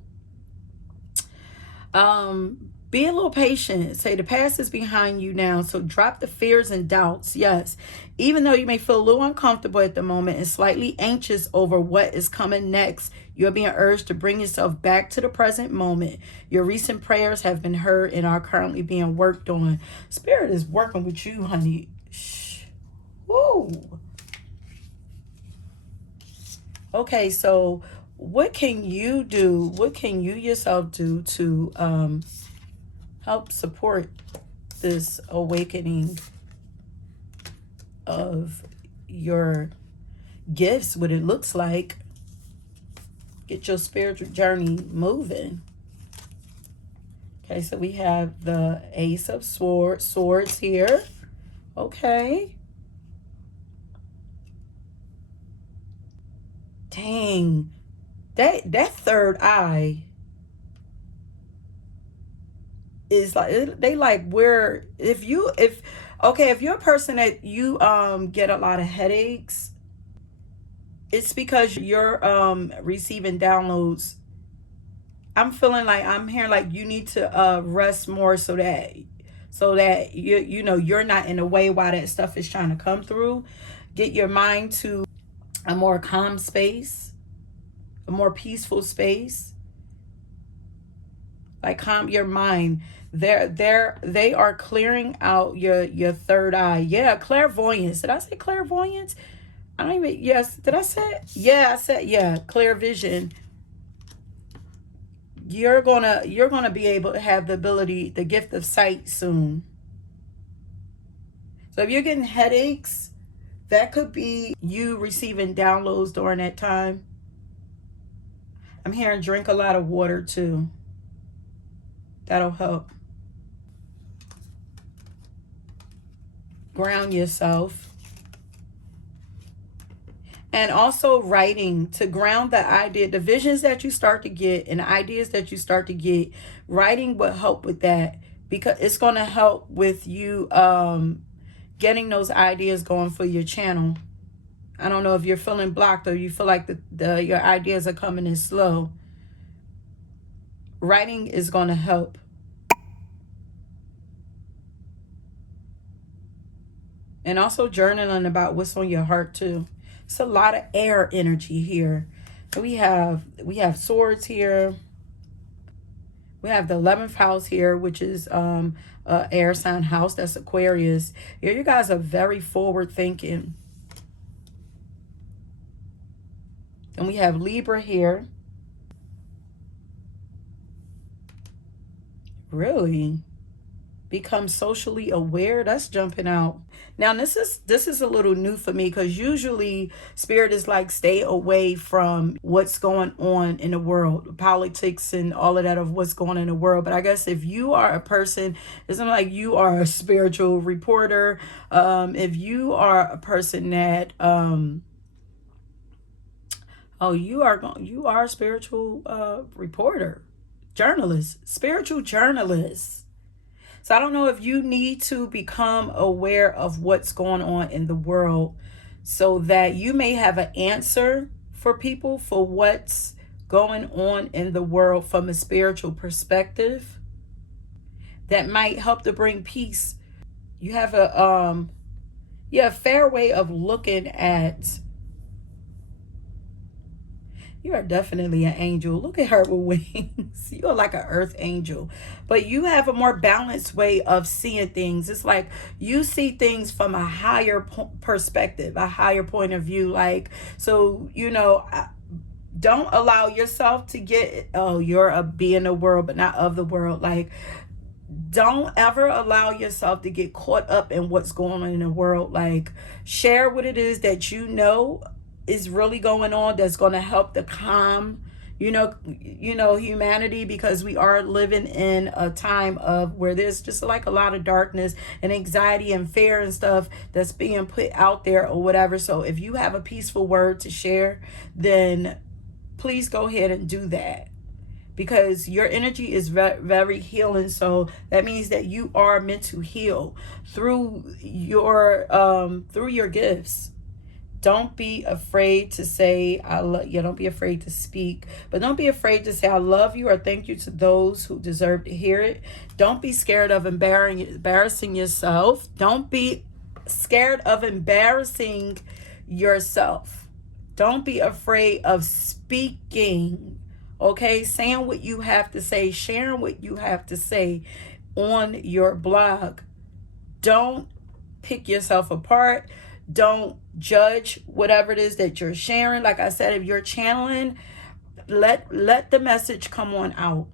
be a little patient. Say the past is behind you now. So drop the fears and doubts. Yes. Even though you may feel a little uncomfortable at the moment and slightly anxious over what is coming next, you're being urged to bring yourself back to the present moment. Your recent prayers have been heard and are currently being worked on. Spirit is working with you, honey. Shh. Woo. Okay, so what can you do? What can you yourself do to help support this awakening of your gifts, what it looks like. Get your spiritual journey moving. Okay, so we have the Ace of Swords here. Okay. Dang. That third eye is like, they like, where, if you're a person that you get a lot of headaches, it's because you're receiving downloads. I'm feeling like, I'm hearing like you need to rest more, so that you know you're not in the way while that stuff is trying to come through. Get your mind to a more calm space, a more peaceful space. Like, calm your mind. They are clearing out your third eye. Yeah, clairvoyance. Did I say clairvoyance? I don't even, yes, did I say it? Yeah, I said, yeah, clear vision. You're gonna be able to have the gift of sight soon. So if you're getting headaches, that could be you receiving downloads during that time. I'm hearing drink a lot of water too. That'll help. Ground yourself. And also writing to ground the idea, the visions that you start to get and the ideas that you start to get. Writing will help with that, because it's going to help with you getting those ideas going for your channel. I don't know if you're feeling blocked or you feel like your ideas are coming in slow. Writing is going to help. And also journaling about what's on your heart too. It's a lot of air energy here. So we have swords here. We have the 11th house here, which is air sign house. That's Aquarius. Here, you guys are very forward thinking. And we have Libra here. Really? Become socially aware. That's jumping out. Now this is a little new for me, because usually spirit is like, stay away from what's going on in the world, politics and all of that, of what's going on in the world. But I guess if you are a person, it's not like you are a spiritual reporter. If you are a person that you are a spiritual reporter, journalist, spiritual journalist. So I don't know if you need to become aware of what's going on in the world, so that you may have an answer for people for what's going on in the world from a spiritual perspective that might help to bring peace. You have a fair way of looking at. You are definitely an angel. Look at her with wings. You are like an earth angel. But you have a more balanced way of seeing things. It's like you see things from a higher perspective, a higher point of view. Like, so, don't allow yourself to get, you're a be in the world, but not of the world. Like, don't ever allow yourself to get caught up in what's going on in the world. Like, share what it is that you know is really going on, that's going to help to calm humanity, because we are living in a time of where there's just like a lot of darkness and anxiety and fear and stuff that's being put out there or whatever. So if you have a peaceful word to share, then please go ahead and do that, because your energy is very healing. So that means that you are meant to heal through your gifts. Don't be afraid to say I love you. Don't be afraid to speak, but don't be afraid to say I love you or thank you to those who deserve to hear it. Don't be scared of embarrassing yourself. Don't be scared of embarrassing yourself. Don't be afraid of speaking. Okay, saying what you have to say, sharing what you have to say on your blog. Don't pick yourself apart. Don't judge whatever it is that you're sharing. Like I said, if you're channeling, let the message come on out.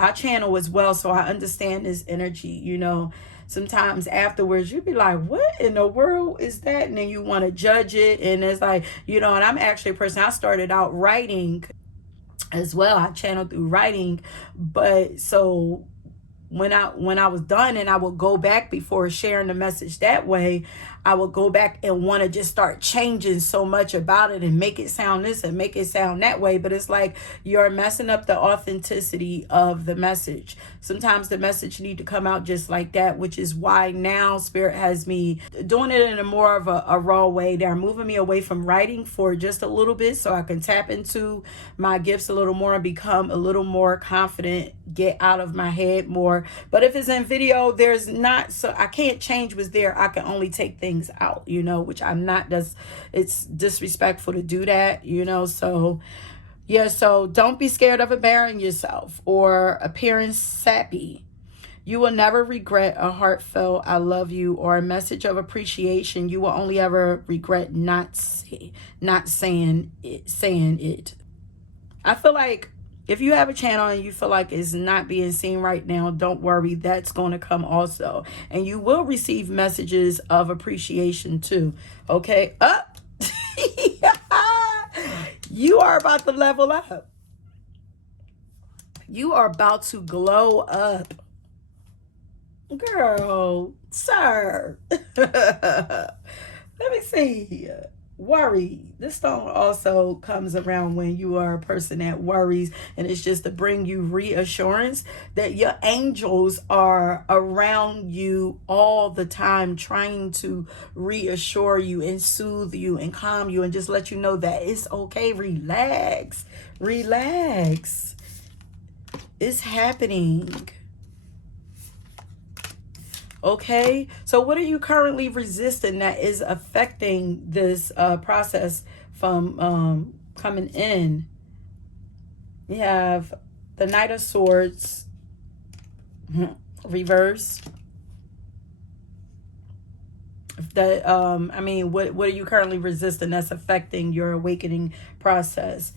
I channel as well, so I understand this energy. You know, sometimes afterwards you'd be like, what in the world is that? And then you want to judge it. And it's like, you know, and I'm actually a person, I started out writing as well. I channeled through writing. But so when I was done, and I would go back before sharing the message that way, I would go back and want to just start changing so much about it and make it sound this and make it sound that way. But it's like you're messing up the authenticity of the message. Sometimes the message need to come out just like that, which is why now Spirit has me doing it in a more of a raw way. They're moving me away from writing for just a little bit so I can tap into my gifts a little more and become a little more confident, get out of my head more. But if it's in video, there's not, so I can't change what's there. I can only take things out, you know, which I'm not. It's disrespectful to do that, you know. So yeah, so don't be scared of embarrassing yourself or appearing sappy. You will never regret a heartfelt "I love you" or a message of appreciation. You will only ever regret not saying it. I feel like if you have a channel and you feel like it's not being seen right now, don't worry. That's going to come also. And you will receive messages of appreciation too. Okay? Up. You are about to level up. You are about to glow up. Girl, sir. Let me see. Worry. This stone also comes around when you are a person that worries, and it's just to bring you reassurance that your angels are around you all the time, trying to reassure you and soothe you and calm you and just let you know that it's okay. Relax. Relax. It's happening. Okay, so what are you currently resisting that is affecting this process from coming in? We have the Knight of Swords, reverse. That I mean, what are you currently resisting that's affecting your awakening process?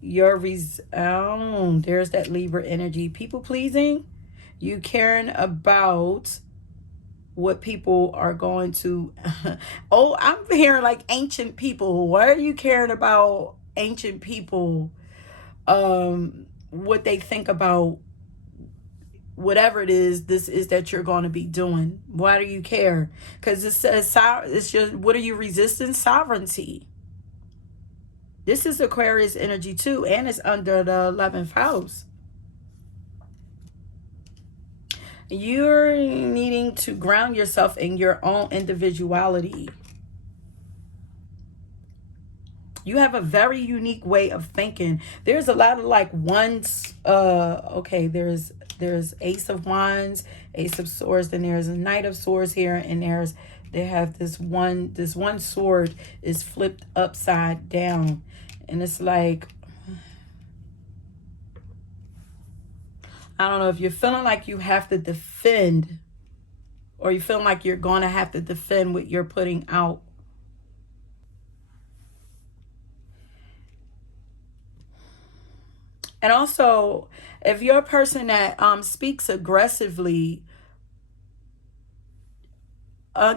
There's that Libra energy. People pleasing. You caring about what people are going to oh, I'm hearing like ancient people. Why are you caring about ancient people? What they think about whatever it is this is that you're going to be doing. Why do you care? Because it says it's just, what are you resisting? Sovereignty. This is Aquarius energy too, and it's under the 11th house. You're needing to ground yourself in your own individuality. You have a very unique way of thinking. There's a lot of like ones. Okay, there's Ace of Wands, Ace of Swords, then there's a Knight of Swords here, and they have this one sword is flipped upside down, and it's like, I don't know if you're feeling like you have to defend, or you feel like you're going to have to defend what you're putting out. And also, if you're a person that speaks aggressively,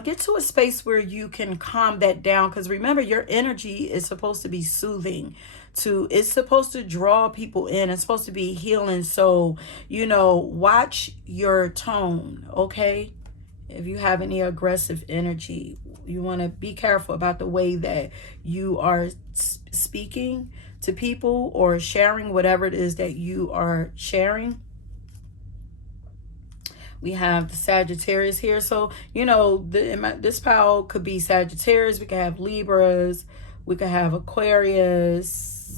get to a space where you can calm that down. Because remember, your energy is supposed to be soothing. It's supposed to draw people in. It's supposed to be healing. So, you know, watch your tone, okay? If you have any aggressive energy, you want to be careful about the way that you are speaking to people or sharing whatever it is that you are sharing. We have the Sagittarius here. So, you know, this pile could be Sagittarius. We could have Libras. We could have Aquarius.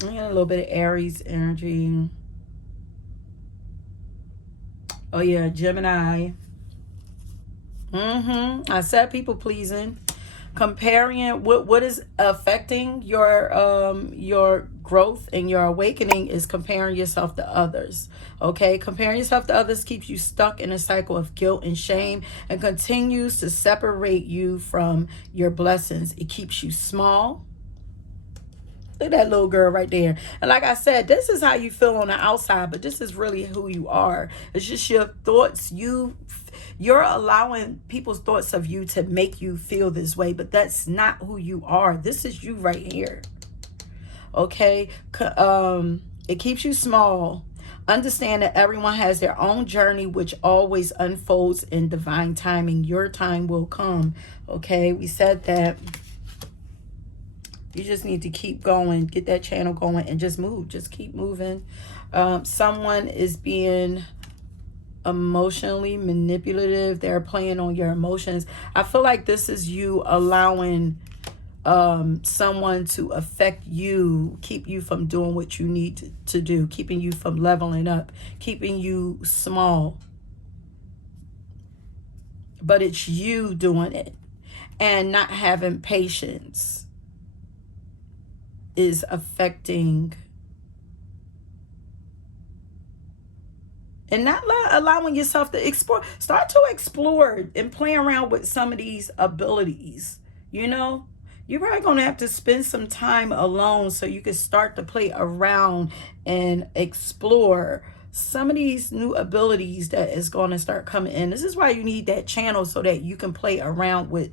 And a little bit of Aries energy. Oh, yeah, Gemini. I said people pleasing. Comparing what is affecting your growth and your awakening is comparing yourself to others. Okay, comparing yourself to others keeps you stuck in a cycle of guilt and shame and continues to separate you from your blessings. It keeps you small. Look at that little girl right there. And like I said, this is how you feel on the outside, but this is really who you are. It's just your thoughts. You're allowing people's thoughts of you to make you feel this way, but that's not who you are. This is you right here. Okay? It keeps you small. Understand that everyone has their own journey, which always unfolds in divine timing. Your time will come. Okay? We said that. You just need to keep going, get that channel going, and just move. Just keep moving. Someone is being emotionally manipulative. They're playing on your emotions. I feel like this is you allowing someone to affect you, keep you from doing what you need to do, keeping you from leveling up, keeping you small. But it's you doing it, and not having patience is affecting, and not allowing yourself to explore. Start to explore and play around with some of these abilities. You know, you're probably going to have to spend some time alone so you can start to play around and explore some of these new abilities that is going to start coming in. This is why you need that channel, so that you can play around with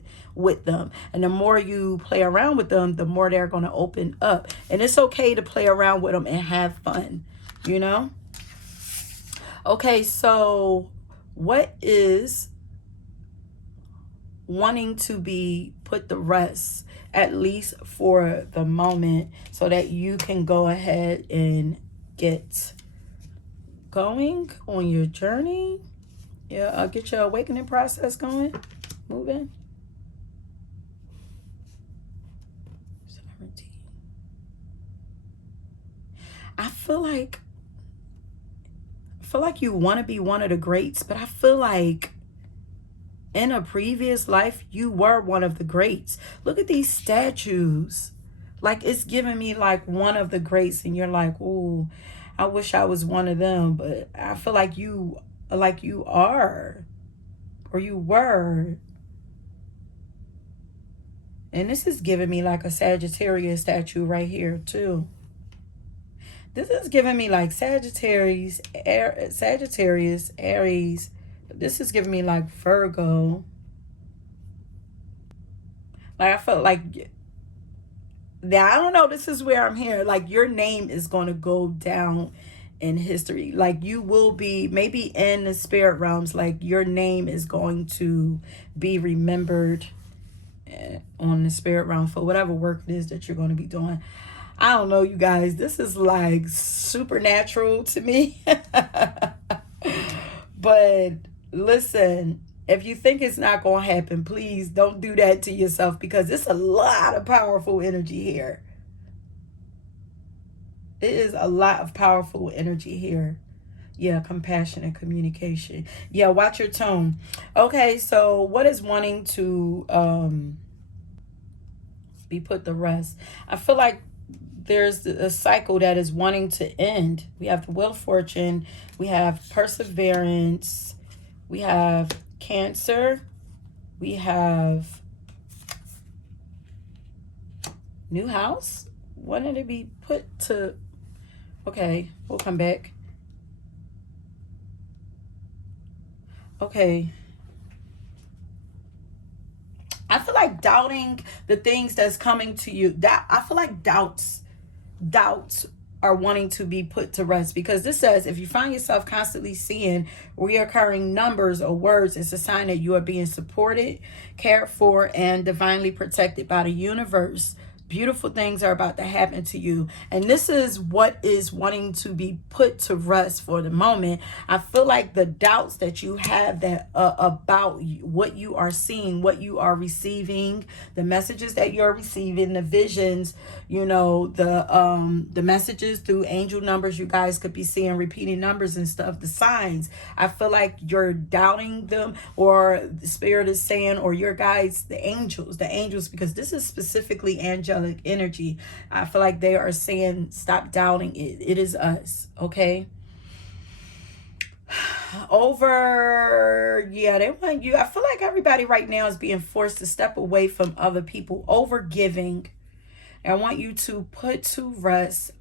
them. And the more you play around with them, the more they're going to open up. And it's okay to play around with them and have fun, you know? Okay, so what is wanting to be put to rest, at least for the moment, so that you can go ahead and get going on your journey? Yeah, I'll get your awakening process going, moving. 17. I feel like you want to be one of the greats, but I feel like in a previous life you were one of the greats. Look at these statues. Like, it's giving me like one of the greats, and you're like, ooh, I wish I was one of them. But I feel like you are, or you were. And this is giving me like a Sagittarius statue right here too. This is giving me like Sagittarius, Aries. This is giving me like Virgo. Like, I felt like, now I don't know, this is where I'm here. Like, your name is going to go down in history. Like, you will be, maybe in the spirit realms, like your name is going to be remembered on the spirit realm for whatever work it is that you're going to be doing. I don't know, you guys. This is like supernatural to me. But listen, if you think it's not going to happen, please don't do that to yourself, because it's a lot of powerful energy here. It is a lot of powerful energy here. Yeah, compassion and communication. Yeah, watch your tone. Okay, so what is wanting to be put to rest? I feel like there's a cycle that is wanting to end. We have the Wheel of Fortune. We have perseverance. We have Cancer. We have new house. Wanting to be put to... Okay, we'll come back. Okay. I feel like doubting the things that's coming to you. I feel like doubts are wanting to be put to rest, because this says, if you find yourself constantly seeing reoccurring numbers or words, it's a sign that you are being supported, cared for, and divinely protected by the universe. Beautiful things are about to happen to you. And this is what is wanting to be put to rest for the moment. I feel like the doubts that you have that about what you are seeing, what you are receiving, the messages that you're receiving, the visions, you know, the messages through angel numbers, you guys could be seeing repeating numbers and stuff, the signs. I feel like you're doubting them, or the spirit is saying, or your guides, the angels, because this is specifically angelic energy. I feel like they are saying, stop doubting it. It is us. Okay. They want you. I feel like everybody right now is being forced to step away from other people, over giving. And I want you to put to rest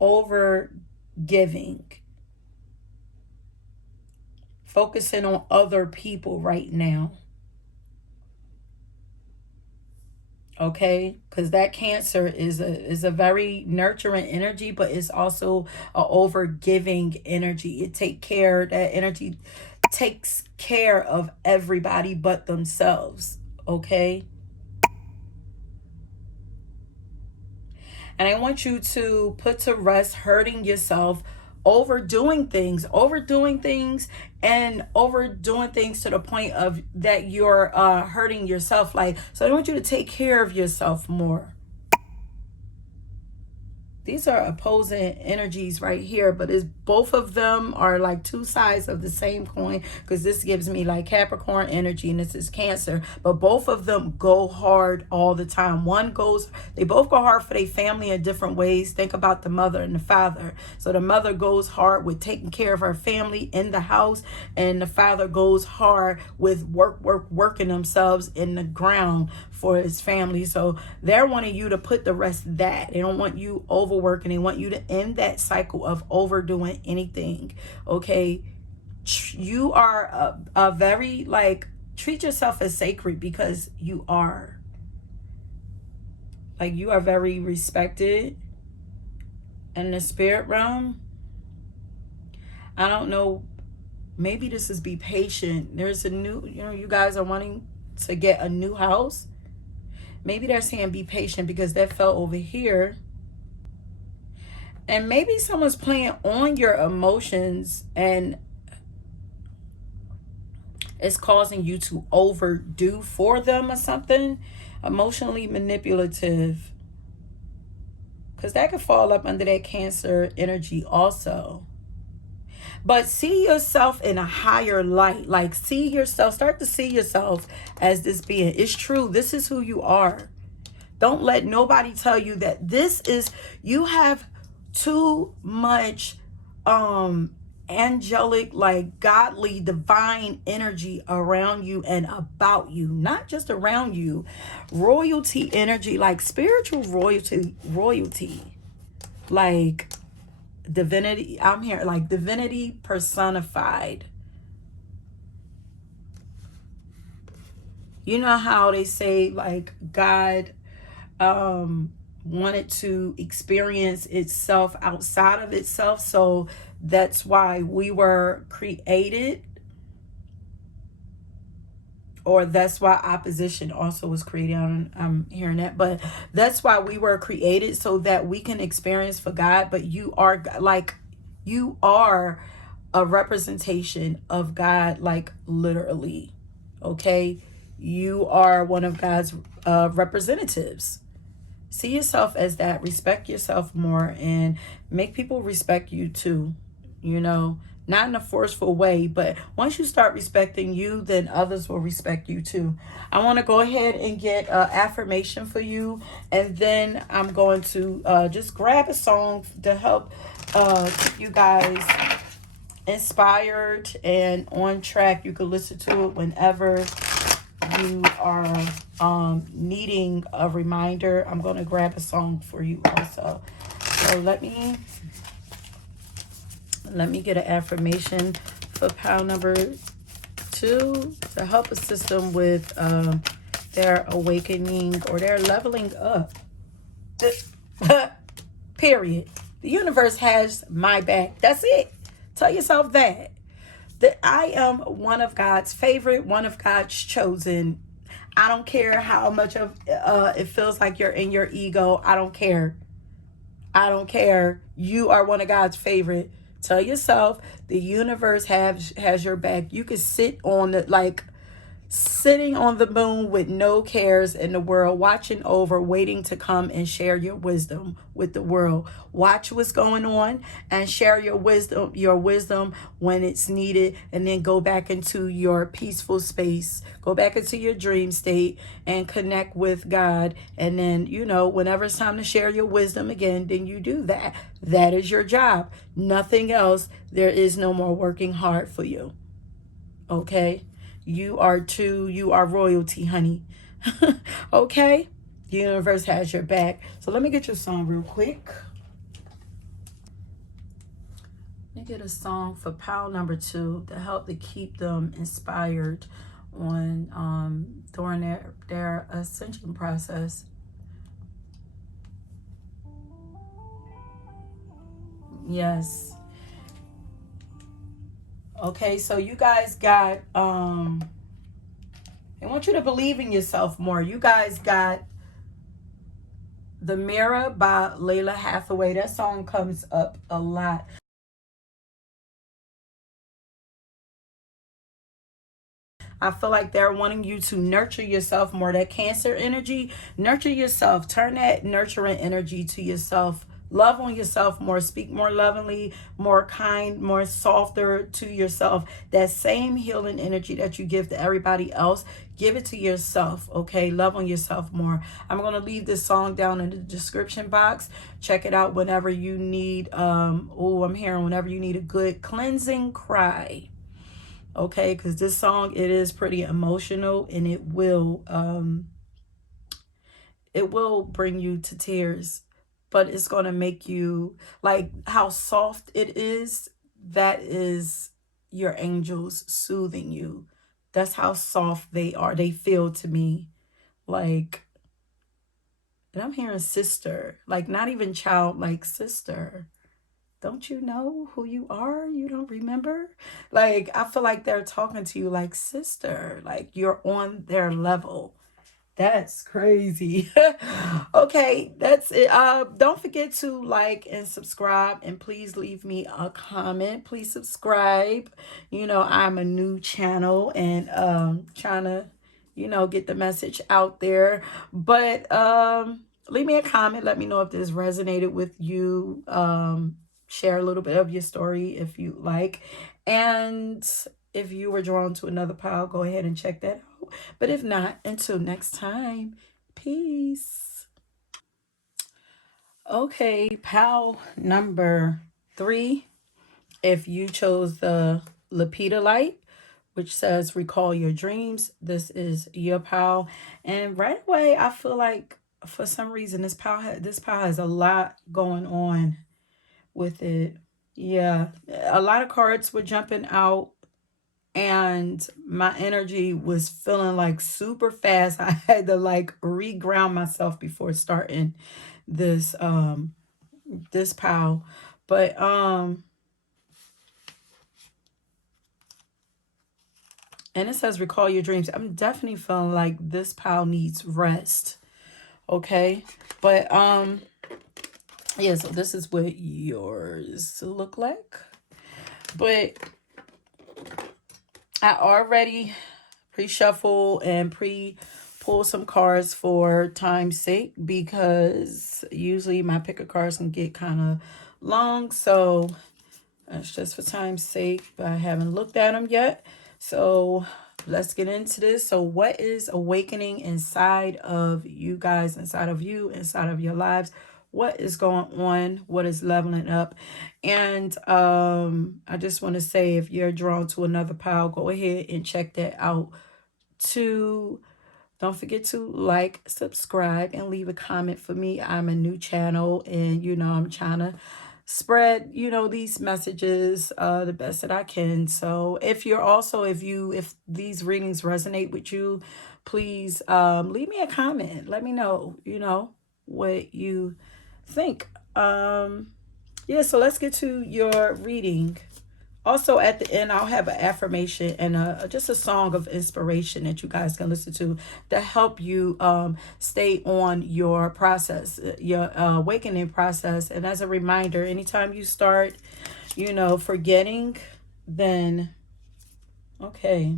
over giving, focusing on other people right now. Okay, because that Cancer is a very nurturing energy, but it's also a over giving energy. That energy takes care of everybody but themselves. Okay, and I want you to put to rest hurting yourself, overdoing things and overdoing things to the point of that you're hurting yourself. Like, so I want you to take care of yourself more. These are opposing energies right here, but it's both of them are like two sides of the same coin, because this gives me like Capricorn energy and this is Cancer, but both of them go hard all the time. They both go hard for their family in different ways. Think about the mother and the father. So the mother goes hard with taking care of her family in the house, and the father goes hard with working themselves in the ground for his family. So they're wanting you to put the rest of that. They don't want you overworking. They want you to end that cycle of overdoing anything. Okay, you are a very, like, treat yourself as sacred, because you are very respected in the spirit realm. I don't know, maybe this is be patient. There's a new, you guys are wanting to get a new house. Maybe they're saying be patient because that fell over here. And maybe someone's playing on your emotions and it's causing you to overdo for them or something. Emotionally manipulative. Because that could fall up under that Cancer energy also. But see yourself in a higher light. Like, start to see yourself as this being. It's true. This is who you are. Don't let nobody tell you that you have too much angelic, like godly, divine energy around you and about you. Not just around you. Royalty energy, like spiritual royalty. Like divinity. I'm here like divinity personified. You know how they say like God wanted to experience itself outside of itself, so that's why we were created, or that's why opposition also was created. I'm hearing that, but that's why we were created, so that we can experience for God. But you are a representation of God, like literally. Okay, you are one of God's representatives. See yourself as that. Respect yourself more and make people respect you too. Not in a forceful way, but once you start respecting you, then others will respect you too. I want to go ahead and get an affirmation for you, and then I'm going to just grab a song to help keep you guys inspired and on track. You can listen to it whenever you are needing a reminder. I'm going to grab a song for you also. So let me get an affirmation for pile number 2 to help assist them with their awakening or their leveling up. Period. The universe has my back. That's it. Tell yourself that I am one of God's favorite, one of God's chosen. I don't care how much of it feels like you're in your ego. I don't care. You are one of God's favorite. Tell yourself the universe has your back. You can sitting on the moon with no cares in the world, watching over, waiting to come and share your wisdom with the world. Watch what's going on and share your wisdom when it's needed, and then go back into your peaceful space. Go back into your dream state and connect with God. And then, whenever it's time to share your wisdom again, then you do that. That is your job. Nothing else. There is no more working hard for you. Okay? You are royalty, honey. Okay? The universe has your back. So let me get your song real quick. Let me get a song for pile number 2 to help to keep them inspired on during their ascension process. Yes. Okay, so you guys got I want you to believe in yourself more. You guys got The Mirror by Layla Hathaway. That song comes up a lot. I feel like they're wanting you to nurture yourself more. That Cancer energy, nurture yourself. Turn that nurturing energy to yourself. Love on yourself more. Speak more lovingly, more kind, more softer to yourself. That same healing energy that you give to everybody else, give it to yourself, okay? Love on yourself more. I'm going to leave this song down in the description box. Check it out whenever you need, I'm hearing whenever you need a good cleansing cry. Okay, because this song, it is pretty emotional, and it will bring you to tears, but it's going to make you, like how soft it is, that is your angels soothing you. That's how soft they are. They feel to me like, and I'm hearing sister, like not even child, like sister. Don't you know who you are? You don't remember? Like, I feel like they're talking to you like sister, like you're on their level. That's crazy. Okay, that's it. Don't forget to like and subscribe, and please leave me a comment. Please subscribe. You know, I'm a new channel, and trying to, get the message out there. But leave me a comment. Let me know if this resonated with you. Share a little bit of your story if you like. And if you were drawn to another pile, go ahead and check that out. But if not, until next time, peace. Okay, pile number 3. If you chose the Lepidolite, which says recall your dreams, this is your pile. And right away, I feel like for some reason this pile has a lot going on with it. Yeah, a lot of cards were jumping out, and my energy was feeling like super fast. I had to like reground myself before starting this this pile. But and it says recall your dreams. I'm definitely feeling like this pile needs rest. Okay? But yeah, so this is what yours look like. But I already pre-shuffle and pre-pull some cards for time's sake, because usually my pick of cards can get kind of long. So that's just for time's sake, but I haven't looked at them yet. So let's get into this. So what is awakening inside of you guys, inside of you, inside of your lives? What is going on? What is leveling up? And I just want to say, if you're drawn to another pile, go ahead and check that out too. Don't forget to like, subscribe, and leave a comment for me. I'm a new channel, and I'm trying to spread these messages the best that I can. So if these readings resonate with you, please leave me a comment. Let me know what you think. Yeah, so let's get to your reading. Also, at the end, I'll have an affirmation and just a song of inspiration that you guys can listen to help you stay on your process, your awakening process. And as a reminder, anytime you start, forgetting, then, okay.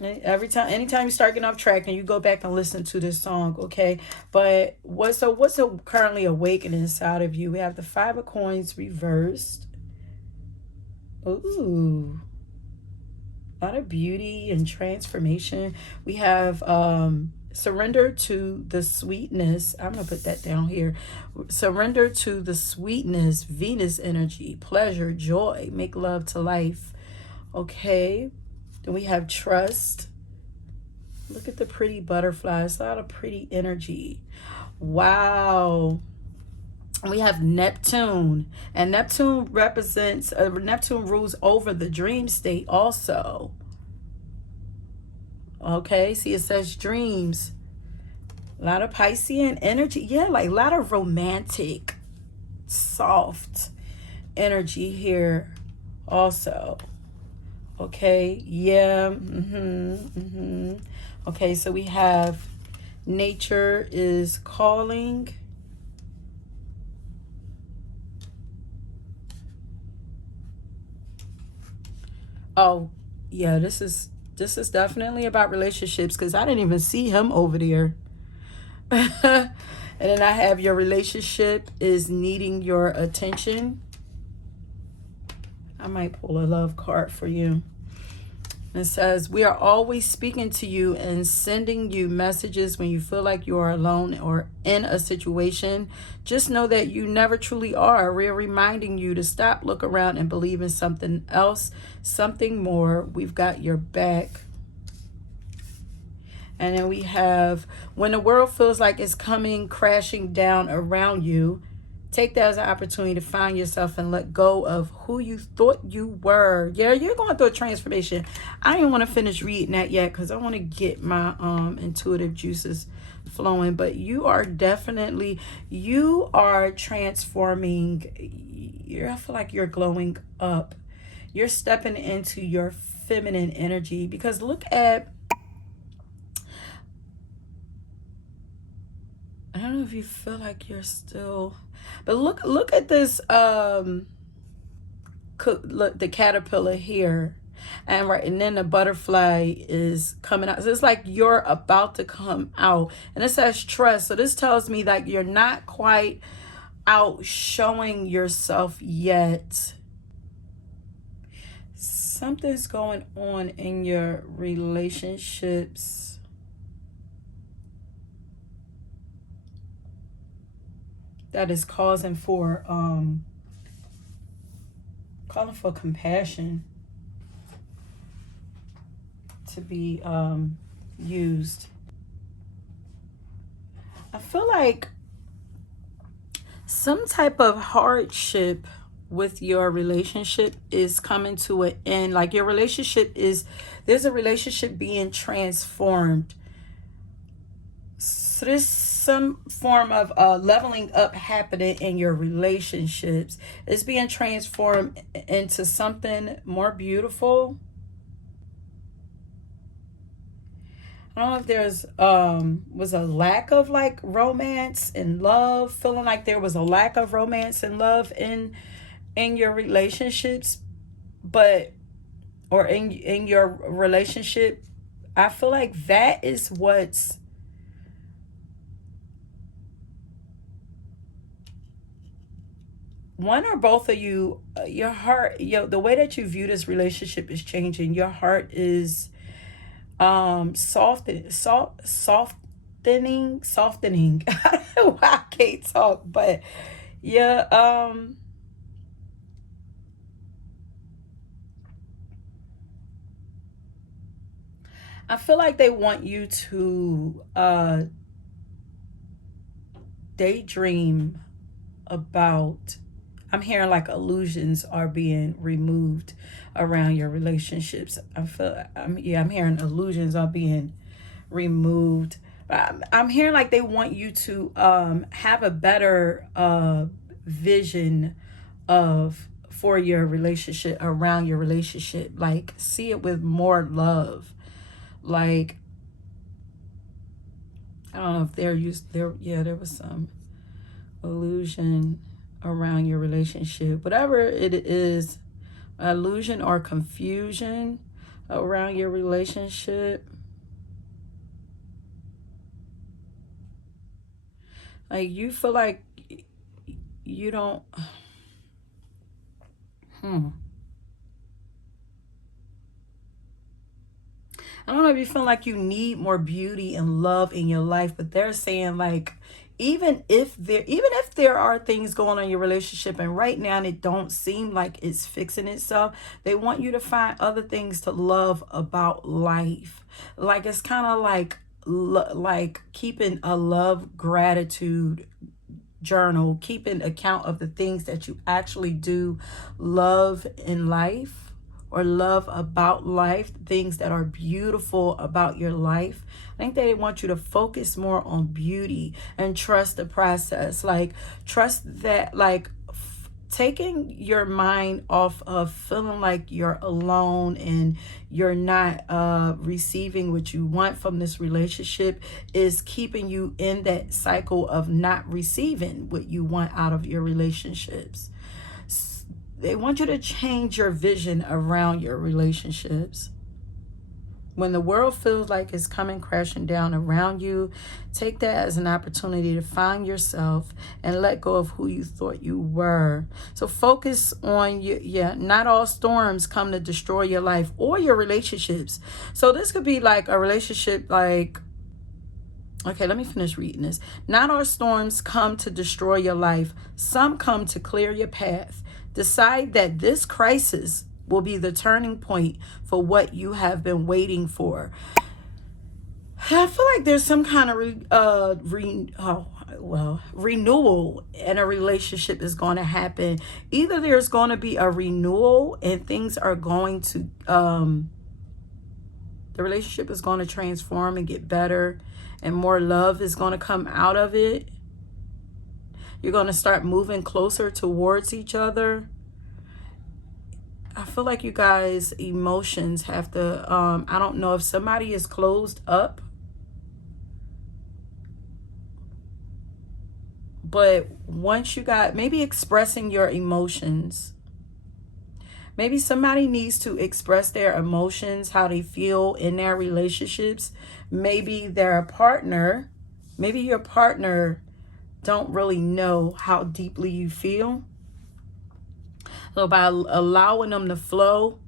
Anytime you start getting off track, and you go back and listen to this song, okay? But what's currently awakening inside of you? We have the 5 of Coins reversed. Ooh, a lot of beauty and transformation. We have surrender to the sweetness. I'm gonna put that down here. Surrender to the sweetness, Venus energy, pleasure, joy, make love to life. Okay. Then we have trust. Look at the pretty butterflies. A lot of pretty energy. Wow. We have Neptune, and Neptune represents Neptune rules over the dream state also. Okay, see, it says dreams. A lot of Piscean energy. Yeah, like a lot of romantic, soft energy here also. Okay, yeah. Okay, so we have nature is calling. Oh, yeah, this is definitely about relationships, because I didn't even see him over there. And then I have your relationship is needing your attention. I might pull a love card for you. It says, we are always speaking to you and sending you messages when you feel like you are alone or in a situation. Just know that you never truly are. We're reminding you to stop, look around, and believe in something else, something more. We've got your back. And then we have, when the world feels like it's coming crashing down around you, take that as an opportunity to find yourself and let go of who you thought you were. Yeah, you're going through a transformation. I didn't want to finish reading that yet because I want to get my intuitive juices flowing. But you are definitely, you are transforming. I feel like you're glowing up. You're stepping into your feminine energy, because look at, I don't know if you feel like you're still, but look at this look, the caterpillar here, and right, and then the butterfly is coming out. So it's like you're about to come out, and it says trust. So this tells me that you're not quite out showing yourself yet. Something's going on in your relationships. That is calling for compassion to be used. I feel like some type of hardship with your relationship is coming to an end. Like your relationship is, there's a relationship being transformed. So there's some form of leveling up happening in your relationships. It's being transformed into something more beautiful. I don't know if there's was a lack of like romance and love, feeling like there was a lack of romance and love in your relationships, but or in your relationship. I feel like that is what's one or both of you, your heart, the way that you view this relationship is changing. Your heart is softening. I don't know why I can't talk, but yeah, I feel like they want you to daydream about, I'm hearing like illusions are being removed around your relationships. I'm hearing illusions are being removed. I'm hearing like they want you to have a better vision of for your relationship, around your relationship. Like see it with more love. Like I don't know if there was some illusion around your relationship, whatever it is, illusion or confusion around your relationship. Like you feel like you don't I don't know if you feel like you need more beauty and love in your life, but they're saying like even if there are things going on in your relationship and right now it don't seem like it's fixing itself, they want you to find other things to love about life. Like it's kind of like keeping a love gratitude journal, keeping account of the things that you actually do love in life or love about life, things that are beautiful about your life. I think they want you to focus more on beauty and trust the process. Like trust that, like taking your mind off of feeling like you're alone and you're not receiving what you want from this relationship is keeping you in that cycle of not receiving what you want out of your relationships. They want you to change your vision around your relationships. When the world feels like it's coming crashing down around you, take that as an opportunity to find yourself and let go of who you thought you were. So focus on not all storms come to destroy your life or your relationships. So this could be like a relationship like, okay, let me finish reading this. Not all storms come to destroy your life. Some come to clear your path. Decide that this crisis will be the turning point for what you have been waiting for. I feel like there's some kind of renewal in a relationship is going to happen. Either there's going to be a renewal and things are going to the relationship is going to transform and get better and more love is going to come out of it. You're going to start moving closer towards each other. I feel like you guys' emotions have to, I don't know if somebody is closed up, but once you got, maybe expressing your emotions, maybe somebody needs to express their emotions, how they feel in their relationships. Maybe their partner, maybe your partner don't really know how deeply you feel. So by allowing them to flow,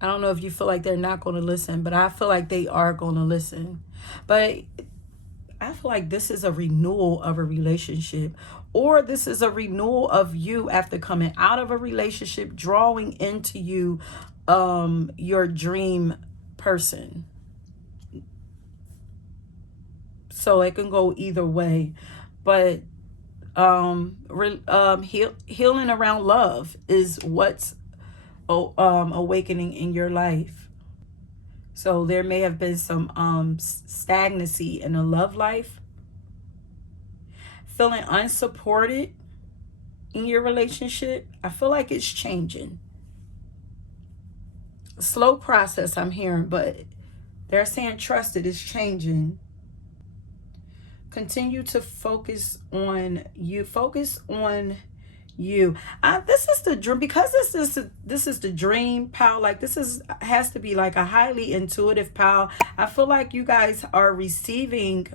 I don't know if you feel like they're not going to listen, but I feel like they are going to listen. But I feel like this is a renewal of a relationship, or this is a renewal of you after coming out of a relationship, drawing into you your dream person. So it can go either way, but healing around love is what's awakening in your life. So there may have been some stagnancy in the love life, feeling unsupported in your relationship. I feel like it's changing. A slow process I'm hearing, but they're saying trust it is changing. Continue to focus on you. Focus on you. This is the dream, because this is the dream pile. Like has to be like a highly intuitive pile. I feel like you guys are receiving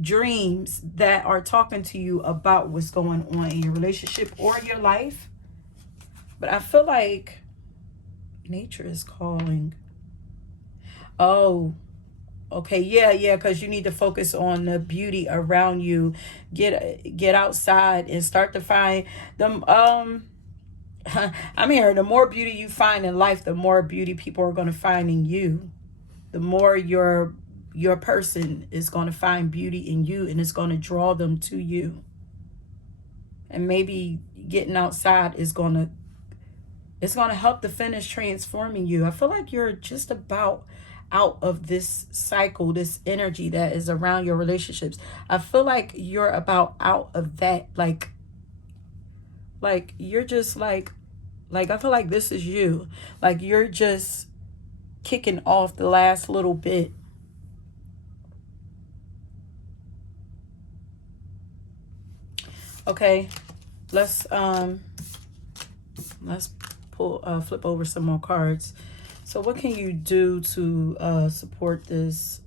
dreams that are talking to you about what's going on in your relationship or your life. But I feel like nature is calling. Oh, okay, yeah, because you need to focus on the beauty around you. Get outside and start to find them. I'm here. The more beauty you find in life, the more beauty people are going to find in you. The more your person is going to find beauty in you, and it's going to draw them to you. And maybe getting outside is going to help to finish transforming you. I feel like you're just about out of this cycle, this energy that is around your relationships. I feel like you're about out of that. Like you're just like I feel like this is you. Like you're just kicking off the last little bit. Okay, let's pull flip over some more cards. So what can you do to support this?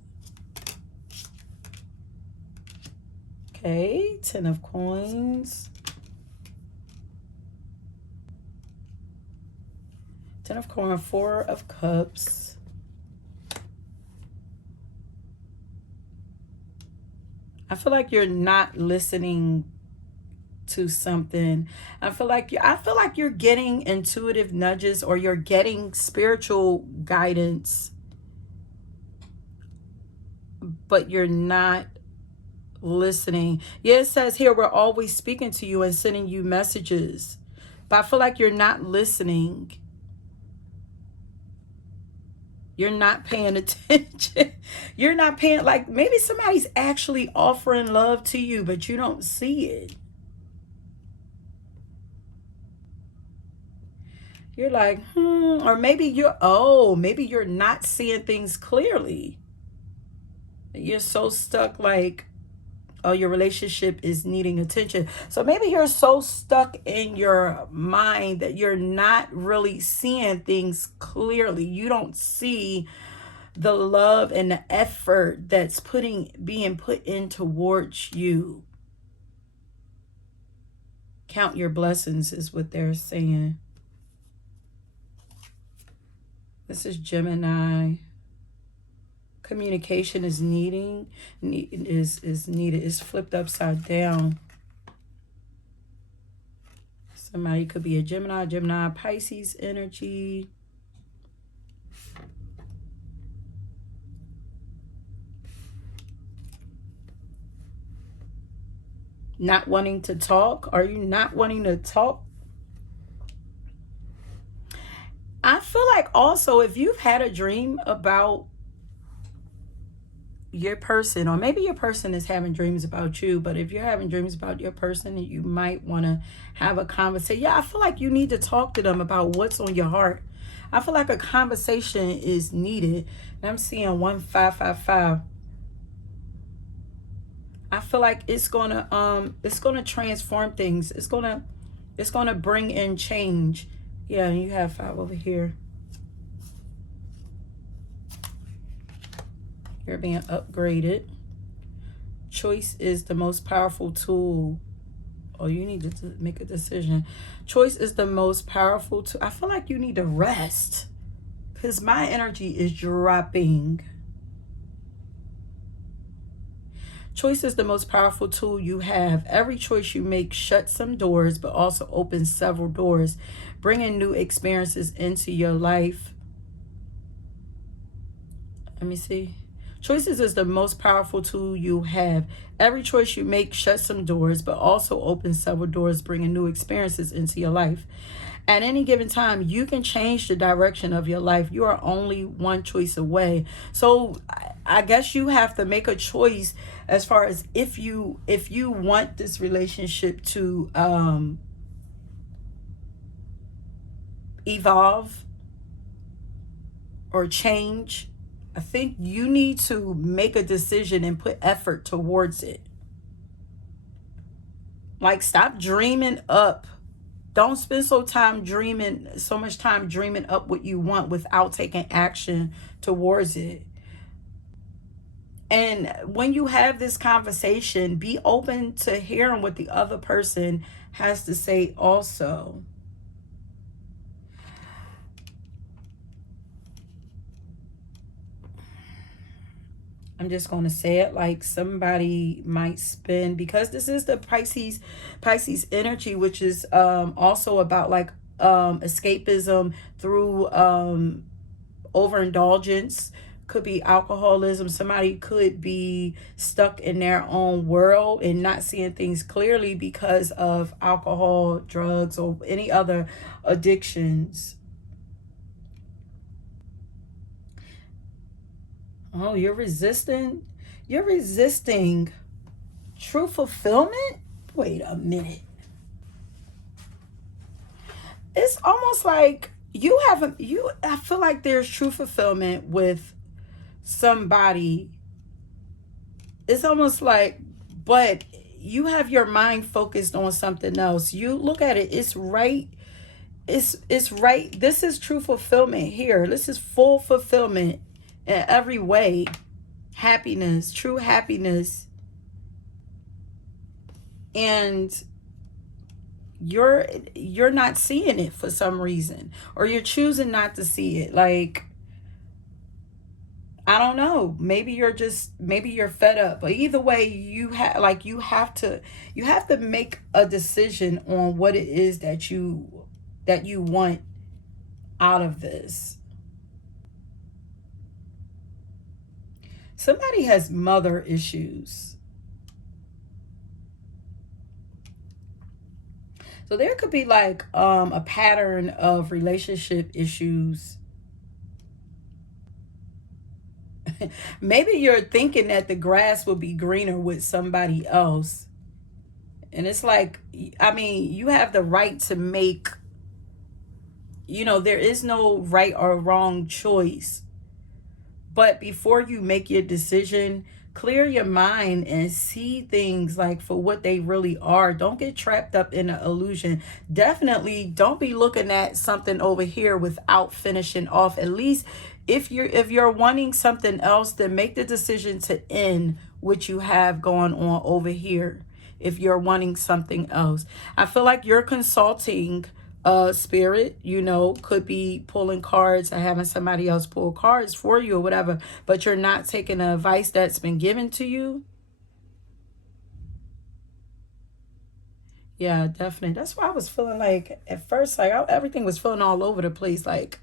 Okay, 10 of coins. 10 of coins, 4 of cups. I feel like you're not listening to something. I feel like you're getting intuitive nudges, or you're getting spiritual guidance, but you're not listening. Yeah, it says here, we're always speaking to you and sending you messages, but I feel like you're not listening. You're not paying attention. You're not paying, like maybe somebody's actually offering love to you, but you don't see it. You're like, or maybe maybe you're not seeing things clearly. You're so stuck, like, oh, your relationship is needing attention. So maybe you're so stuck in your mind that you're not really seeing things clearly. You don't see the love and the effort that's being put in towards you. Count your blessings is what they're saying. This is Gemini. Communication is needed. It's flipped upside down. Somebody could be a Gemini, Pisces energy. Not wanting to talk. Are you not wanting to talk? I feel like also, if you've had a dream about your person, or maybe your person is having dreams about you, but if you're having dreams about your person, you might want to have a conversation. Yeah, I feel like you need to talk to them about what's on your heart. I feel like a conversation is needed. And I'm seeing 1555. I feel like it's gonna transform things. It's gonna bring in change. Yeah, and you have 5 over here. You're being upgraded. Choice is the most powerful tool. Oh, you need to make a decision. Choice is the most powerful tool. I feel like you need to rest, because my energy is dropping. Choice is the most powerful tool you have. Every choice you make shuts some doors, but also opens several doors, bringing new experiences into your life. Let me see. Choices is the most powerful tool you have. Every choice you make shuts some doors, but also opens several doors, bringing new experiences into your life. At any given time, you can change the direction of your life. You are only one choice away. So I guess you have to make a choice as far as if you want this relationship to evolve or change. I think you need to make a decision and put effort towards it. Like, stop dreaming up. Don't spend so much time dreaming up what you want without taking action towards it. And when you have this conversation, be open to hearing what the other person has to say also. I'm just going to say it, like somebody might spend, because this is the Pisces energy, which is also about like escapism through overindulgence. Could be alcoholism. Somebody could be stuck in their own world and not seeing things clearly because of alcohol, drugs, or any other addictions. Oh, you're resisting true fulfillment? Wait a minute. It's almost like I feel like there's true fulfillment with somebody. It's almost like, but you have your mind focused on something else. You look at it, it's right. It's right. This is true fulfillment here. This is full fulfillment in every way. Happiness, true happiness. And you're not seeing it for some reason, or you're choosing not to see it. Like, I don't know. Maybe you're fed up. But either way, you have to make a decision on what it is that you want out of this. Somebody has mother issues. So there could be like a pattern of relationship issues. Maybe you're thinking that the grass will be greener with somebody else. And it's like, I mean, you have the right to make, there is no right or wrong choice. But before you make your decision, clear your mind and see things like for what they really are. Don't get trapped up in an illusion. Definitely don't be looking at something over here without finishing off. At least if you're wanting something else, then make the decision to end what you have going on over here. If you're wanting something else, I feel like you're consulting spirit, could be pulling cards or having somebody else pull cards for you or whatever, but you're not taking the advice that's been given to you. Yeah, definitely. That's why I was feeling like at first, like everything was feeling all over the place. Like,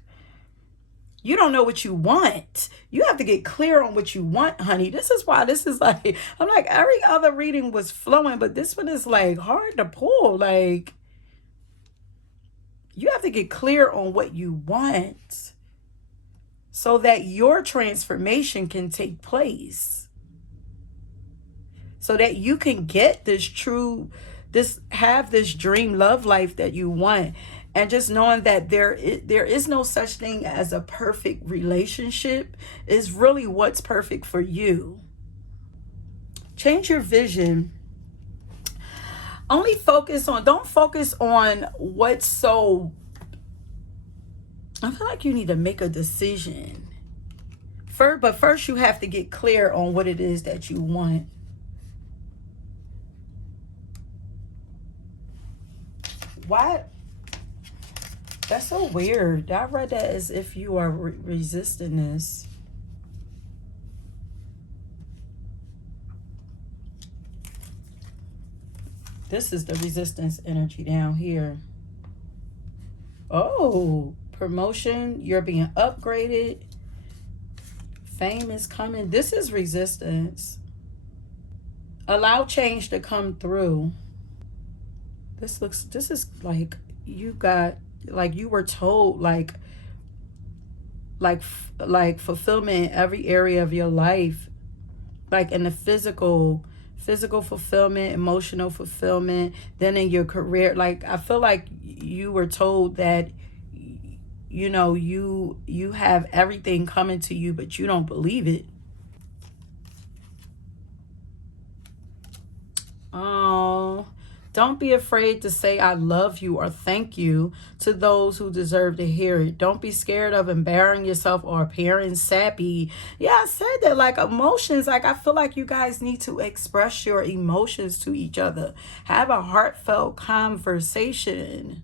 you don't know what you want. You have to get clear on what you want, honey. This is why this is like, I'm like, every other reading was flowing, but this one is like hard to pull. Like, you have to get clear on what you want so that your transformation can take place. So that you can get have this dream love life that you want. And just knowing that there is no such thing as a perfect relationship is really what's perfect for you. Change your vision. Don't focus on what's so. I feel like you need to make a decision. But first you have to get clear on what it is that you want. Why? That's so weird. I read that as if you are resisting this. This is the resistance energy down here. Oh, promotion. You're being upgraded. Fame is coming. This is resistance. Allow change to come through. This is like you were told like fulfillment in every area of your life, like in the physical fulfillment, emotional fulfillment, then in your career. Like I feel like you were told that you have everything coming to you, but you don't believe it. Oh, don't be afraid to say I love you or thank you to those who deserve to hear it. Don't be scared of embarrassing yourself or appearing sappy. Yeah, I said that, like emotions, like I feel like you guys need to express your emotions to each other. Have a heartfelt conversation.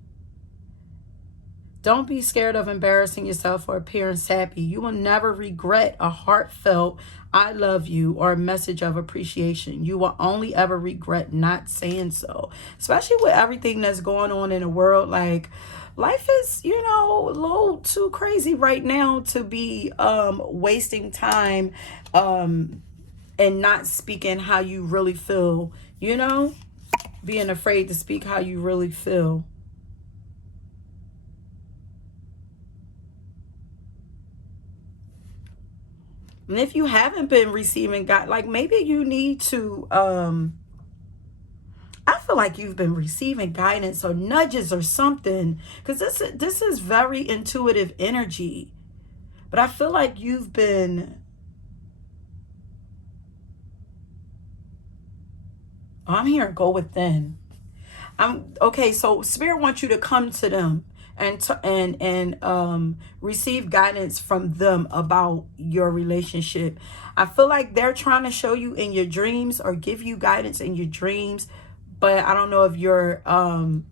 Don't be scared of embarrassing yourself or appearing sappy. You will never regret a heartfelt I love you or a message of appreciation. You will only ever regret not saying so. Especially with everything that's going on in the world. Like, life is, a little too crazy right now to be wasting time and not speaking how you really feel, Being afraid to speak how you really feel. And if you haven't been receiving God, like maybe you need to, I feel like you've been receiving guidance or nudges or something, because this is very intuitive energy. But I feel like you've been, I'm here to go within. Okay, so Spirit wants you to come to them and receive guidance from them about your relationship. I feel like they're trying to show you in your dreams or give you guidance in your dreams, but I don't know if you're not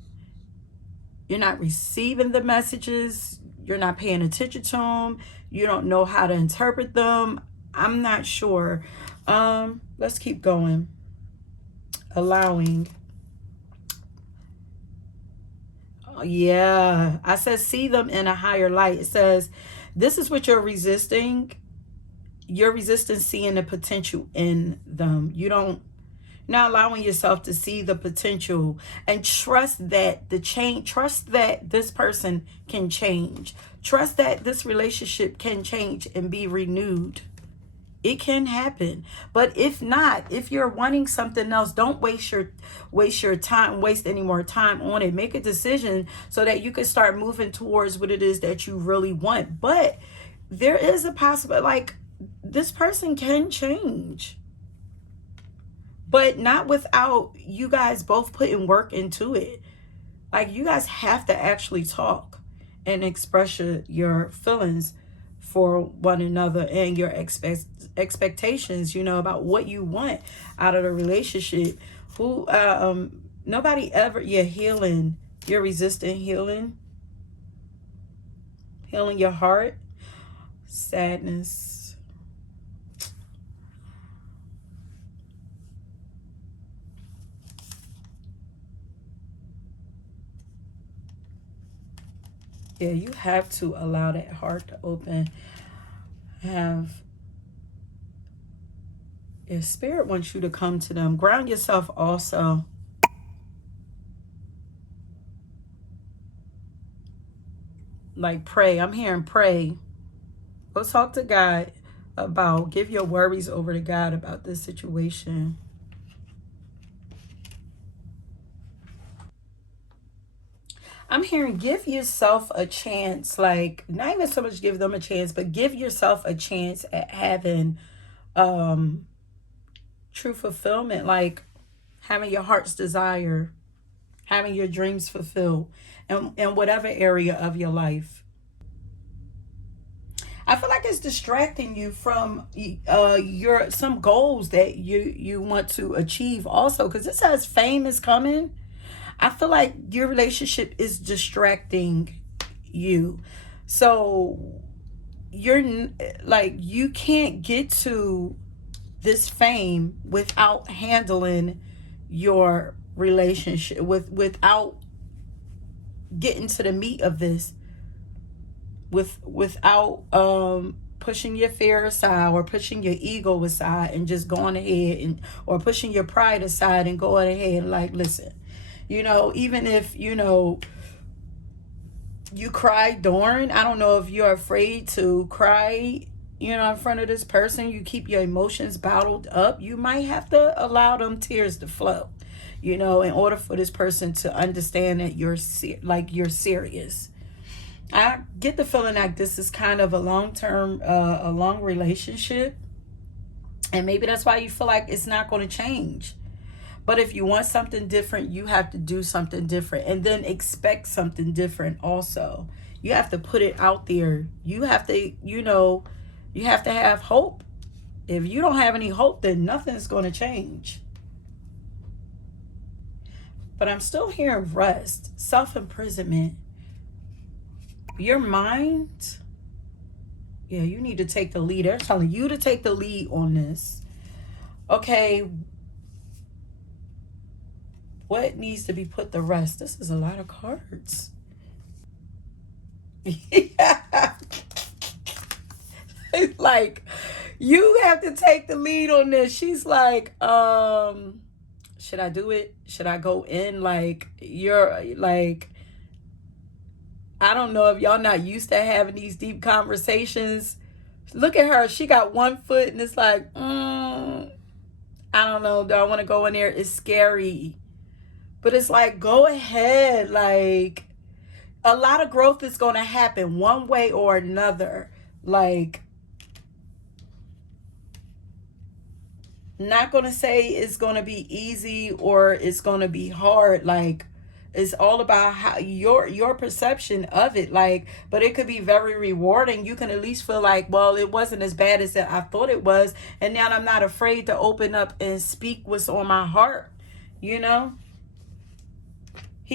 receiving the messages, you're not paying attention to them, you don't know how to interpret them. I'm not sure. Let's keep going. Allowing. Oh, yeah, I said see them in a higher light. It says this is what you're resisting. You're resisting seeing the potential in them. Not allowing yourself to see the potential and trust that trust that this person can change. Trust that this relationship can change and be renewed. It can happen. But if not, if you're wanting something else, don't waste any more time on it. Make a decision so that you can start moving towards what it is that you really want. But there is a possibility, like, this person can change, but not without you guys both putting work into it. Like, you guys have to actually talk and express your feelings for one another and your expectations, about what you want out of the relationship. Nobody ever, you're healing, you're resisting healing your heart, sadness. Yeah, you have to allow that heart to open. If spirit wants you to come to them, ground yourself also. Like, pray. I'm hearing pray. Go talk to God give your worries over to God about this situation. I'm hearing give yourself a chance, like, not even so much give them a chance, but give yourself a chance at having true fulfillment, like having your heart's desire, having your dreams fulfilled in whatever area of your life. I feel like it's distracting you from your some goals that you want to achieve also, because it says fame is coming. I feel like your relationship is distracting you. So you can't get to this fame without handling your relationship, without getting to the meat of this, without pushing your fear aside or pushing your ego aside and just going ahead, or pushing your pride aside and going ahead, like, listen, even if you cry during, I don't know if you're afraid to cry in front of this person, you keep your emotions bottled up, you might have to allow them tears to flow, in order for this person to understand that you're serious. I get the feeling like this is kind of a long relationship, and maybe that's why you feel like it's not going to change. But if you want something different, you have to do something different, and then expect something different also. You have to put it out there. You have to, you have to have hope. If you don't have any hope, then nothing's going to change. But I'm still hearing rest, self-imprisonment. Your mind, yeah, you need to take the lead. They're telling you to take the lead on this. Okay, what needs to be put to rest? This is a lot of cards. Yeah. It's like, you have to take the lead on this. She's like, should I do it? Should I go in? Like, you're like, I don't know if y'all not used to having these deep conversations. Look at her. She got one foot and it's like, I don't know. Do I want to go in there? It's scary. But it's like, go ahead. Like, a lot of growth is going to happen one way or another. Like, not going to say it's going to be easy or it's going to be hard. Like, it's all about how your perception of it. Like, but it could be very rewarding. You can at least feel like, well, it wasn't as bad as I thought it was, and now I'm not afraid to open up and speak what's on my heart. He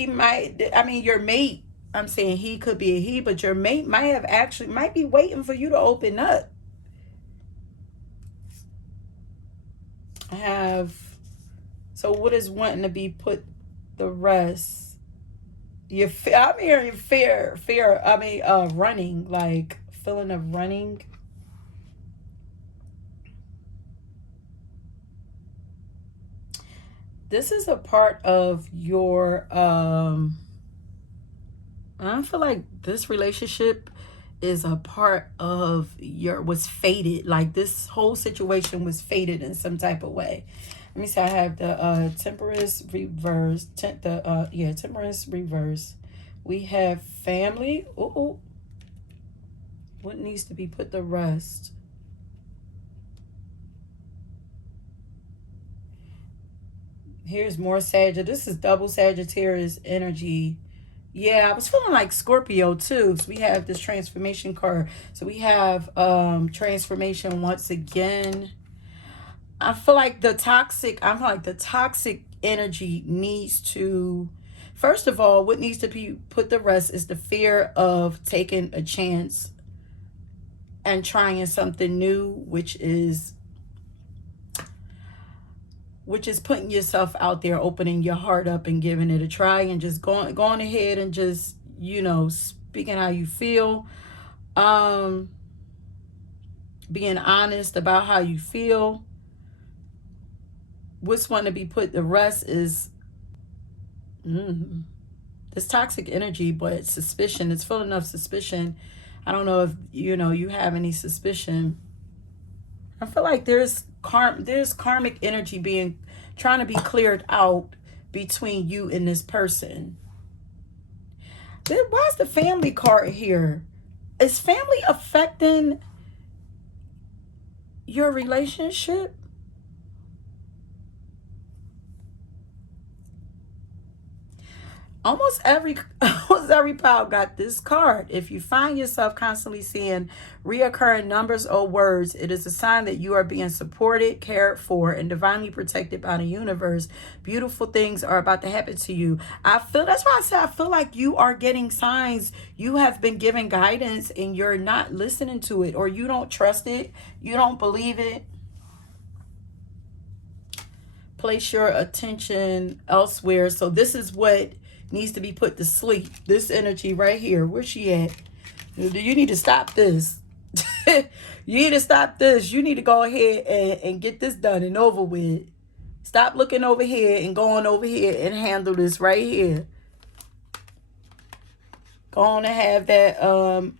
might, your mate, I'm saying he could be a he, but your mate might be waiting for you to open up. have, so what is wanting to be put the rest? I'm hearing fear, running, like feeling of running. This is a part of your, I feel like this relationship is a part of your, was fated. Like this whole situation was fated in some type of way. Let me see. I have the temperance reverse. Temperance reverse. We have family. Ooh. What needs to be put to rest? Here's more Sagittarius. This is double Sagittarius energy. Yeah, I was feeling like Scorpio too. So we have this transformation card. So we have transformation once again. I feel like the toxic energy needs to, first of all, what needs to be put to rest is the fear of taking a chance and trying something new, which is putting yourself out there, opening your heart up and giving it a try, and just going ahead and just, speaking how you feel, being honest about how you feel. What's one to be put to rest is this toxic energy, but suspicion. It's full enough suspicion. I don't know if you have any suspicion. I feel like there's karmic energy trying to be cleared out between you and this person. Why is the family card here? Is family affecting your relationship? Almost every pile got this card. If you find yourself constantly seeing reoccurring numbers or words, it is a sign that you are being supported, cared for, and divinely protected by the universe. Beautiful things are about to happen to you. That's why I said I feel like you are getting signs. You have been given guidance and you're not listening to it, or you don't trust it. You don't believe it. Place your attention elsewhere. So this is what needs to be put to sleep. This energy right here. Where's she at? You need to stop this. You need to stop this. You need to go ahead and get this done and over with. Stop looking over here and going over here and handle this right here. Go on and have that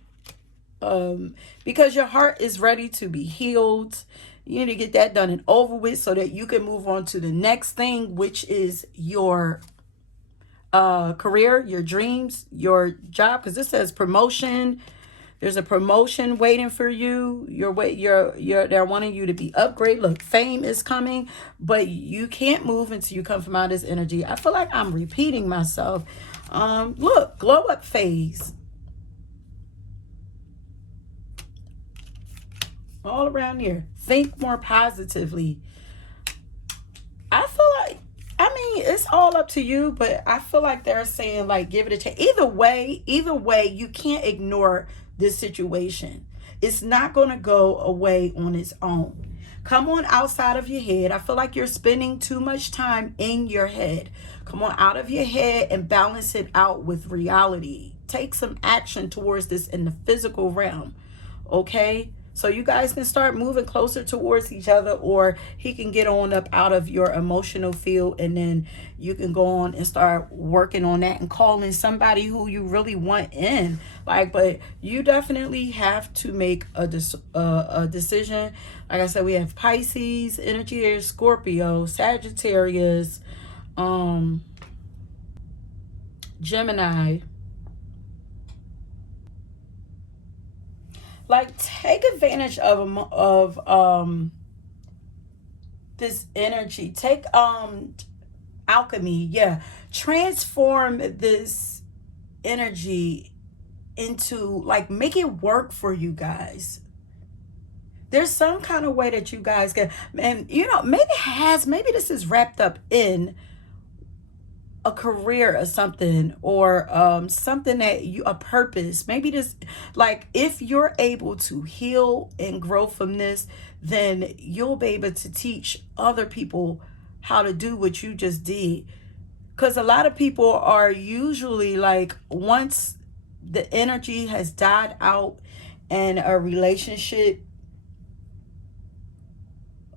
because your heart is ready to be healed. You need to get that done and over with so that you can move on to the next thing, which is your career, your dreams, your job, because this says promotion. There's a promotion waiting for you. They're wanting you to be upgraded. Look, fame is coming, but you can't move until you come from out of this energy. I feel like I'm repeating myself. Look, glow up phase. All around here. Think more positively. I feel like, it's all up to you, but I feel like they're saying, like, give it a chance. Either way, you can't ignore this situation. It's not going to go away on its own. Come on outside of your head. I feel like you're spending too much time in your head. Come on out of your head and balance it out with reality. Take some action towards this in the physical realm. Okay? So you guys can start moving closer towards each other, or he can get on up out of your emotional field, and then you can go on and start working on that and calling somebody who you really want in. But you definitely have to make a decision. Like I said, we have Pisces energy here, Scorpio, Sagittarius, Gemini. Like, take advantage of this energy. Take alchemy. Yeah, transform this energy into, like, make it work for you guys. There's some kind of way that you guys can, and maybe this is wrapped up in a career or something, or something that you, a purpose. Maybe this, like, if you're able to heal and grow from this, then you'll be able to teach other people how to do what you just did. Because a lot of people are usually like, once the energy has died out in a relationship,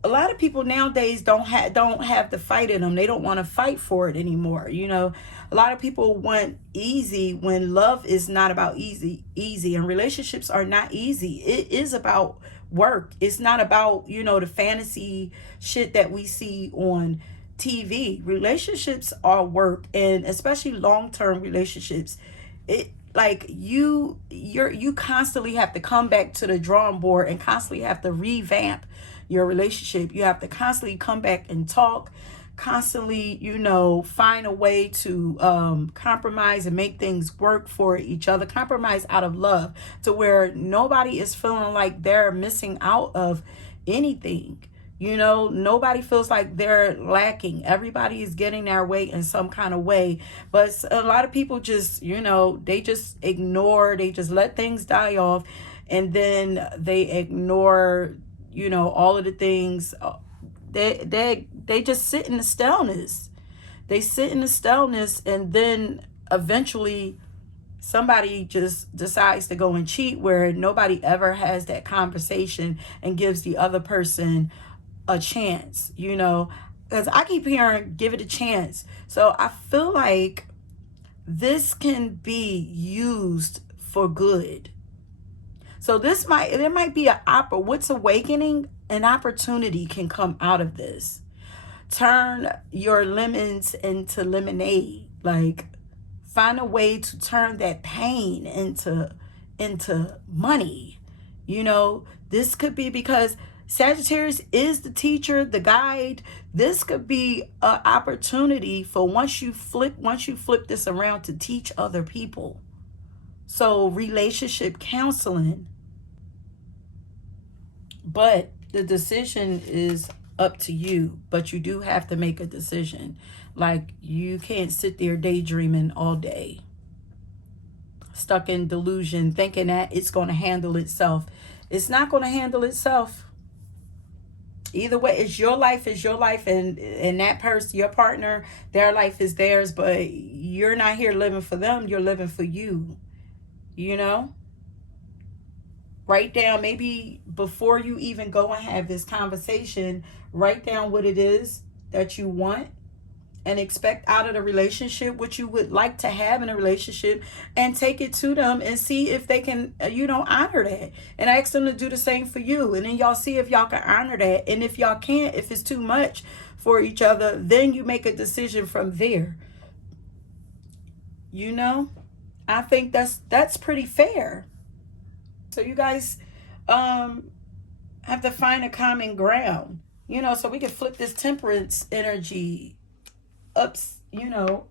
a lot of people nowadays don't have the fight in them. They don't want to fight for it anymore. You know, a lot of people want easy when love is not about easy, and relationships are not easy. It is about work. It's not about, you know, the fantasy shit that we see on TV. Relationships are work, and especially long-term relationships. It, like, you constantly have to come back to the drawing board and constantly have to revamp your relationship. You have to constantly come back and talk, constantly, you know, find a way to compromise and make things work for each other. Compromise out of love, to where nobody is feeling like they're missing out of anything. You know, nobody feels like they're lacking. Everybody is getting their way in some kind of way. But a lot of people just, you know, they just ignore, they just let things die off. And then they ignore, you know, all of the things. They just sit in the staleness. They sit in the staleness, and then eventually somebody just decides to go and cheat, where nobody ever has that conversation and gives the other person a chance, you know, because I keep hearing give it a chance. So I feel like this can be used for good. So there might be what's awakening, an opportunity can come out of this. Turn your lemons into lemonade. Like, find a way to turn that pain into money. You know, this could be because Sagittarius is the teacher, the guide. This could be an opportunity for once you flip this around, to teach other people. So relationship counseling. But the decision is up to you. But you do have to make a decision. Like, you can't sit there daydreaming all day, stuck in delusion, thinking that it's going to handle itself. It's not going to handle itself. Either way, it's your life, and that person, your partner, their life is theirs, but you're not here living for them, you're living for you. You know? Write down, maybe before you even go and have this conversation, write down what it is that you want and expect out of the relationship, what you would like to have in a relationship, and take it to them and see if they can, you know, honor that, and ask them to do the same for you. And then y'all see if y'all can honor that. And if y'all can't, if it's too much for each other, then you make a decision from there. You know, I think that's pretty fair. So you guys have to find a common ground, you know, so we can flip this temperance energy you know,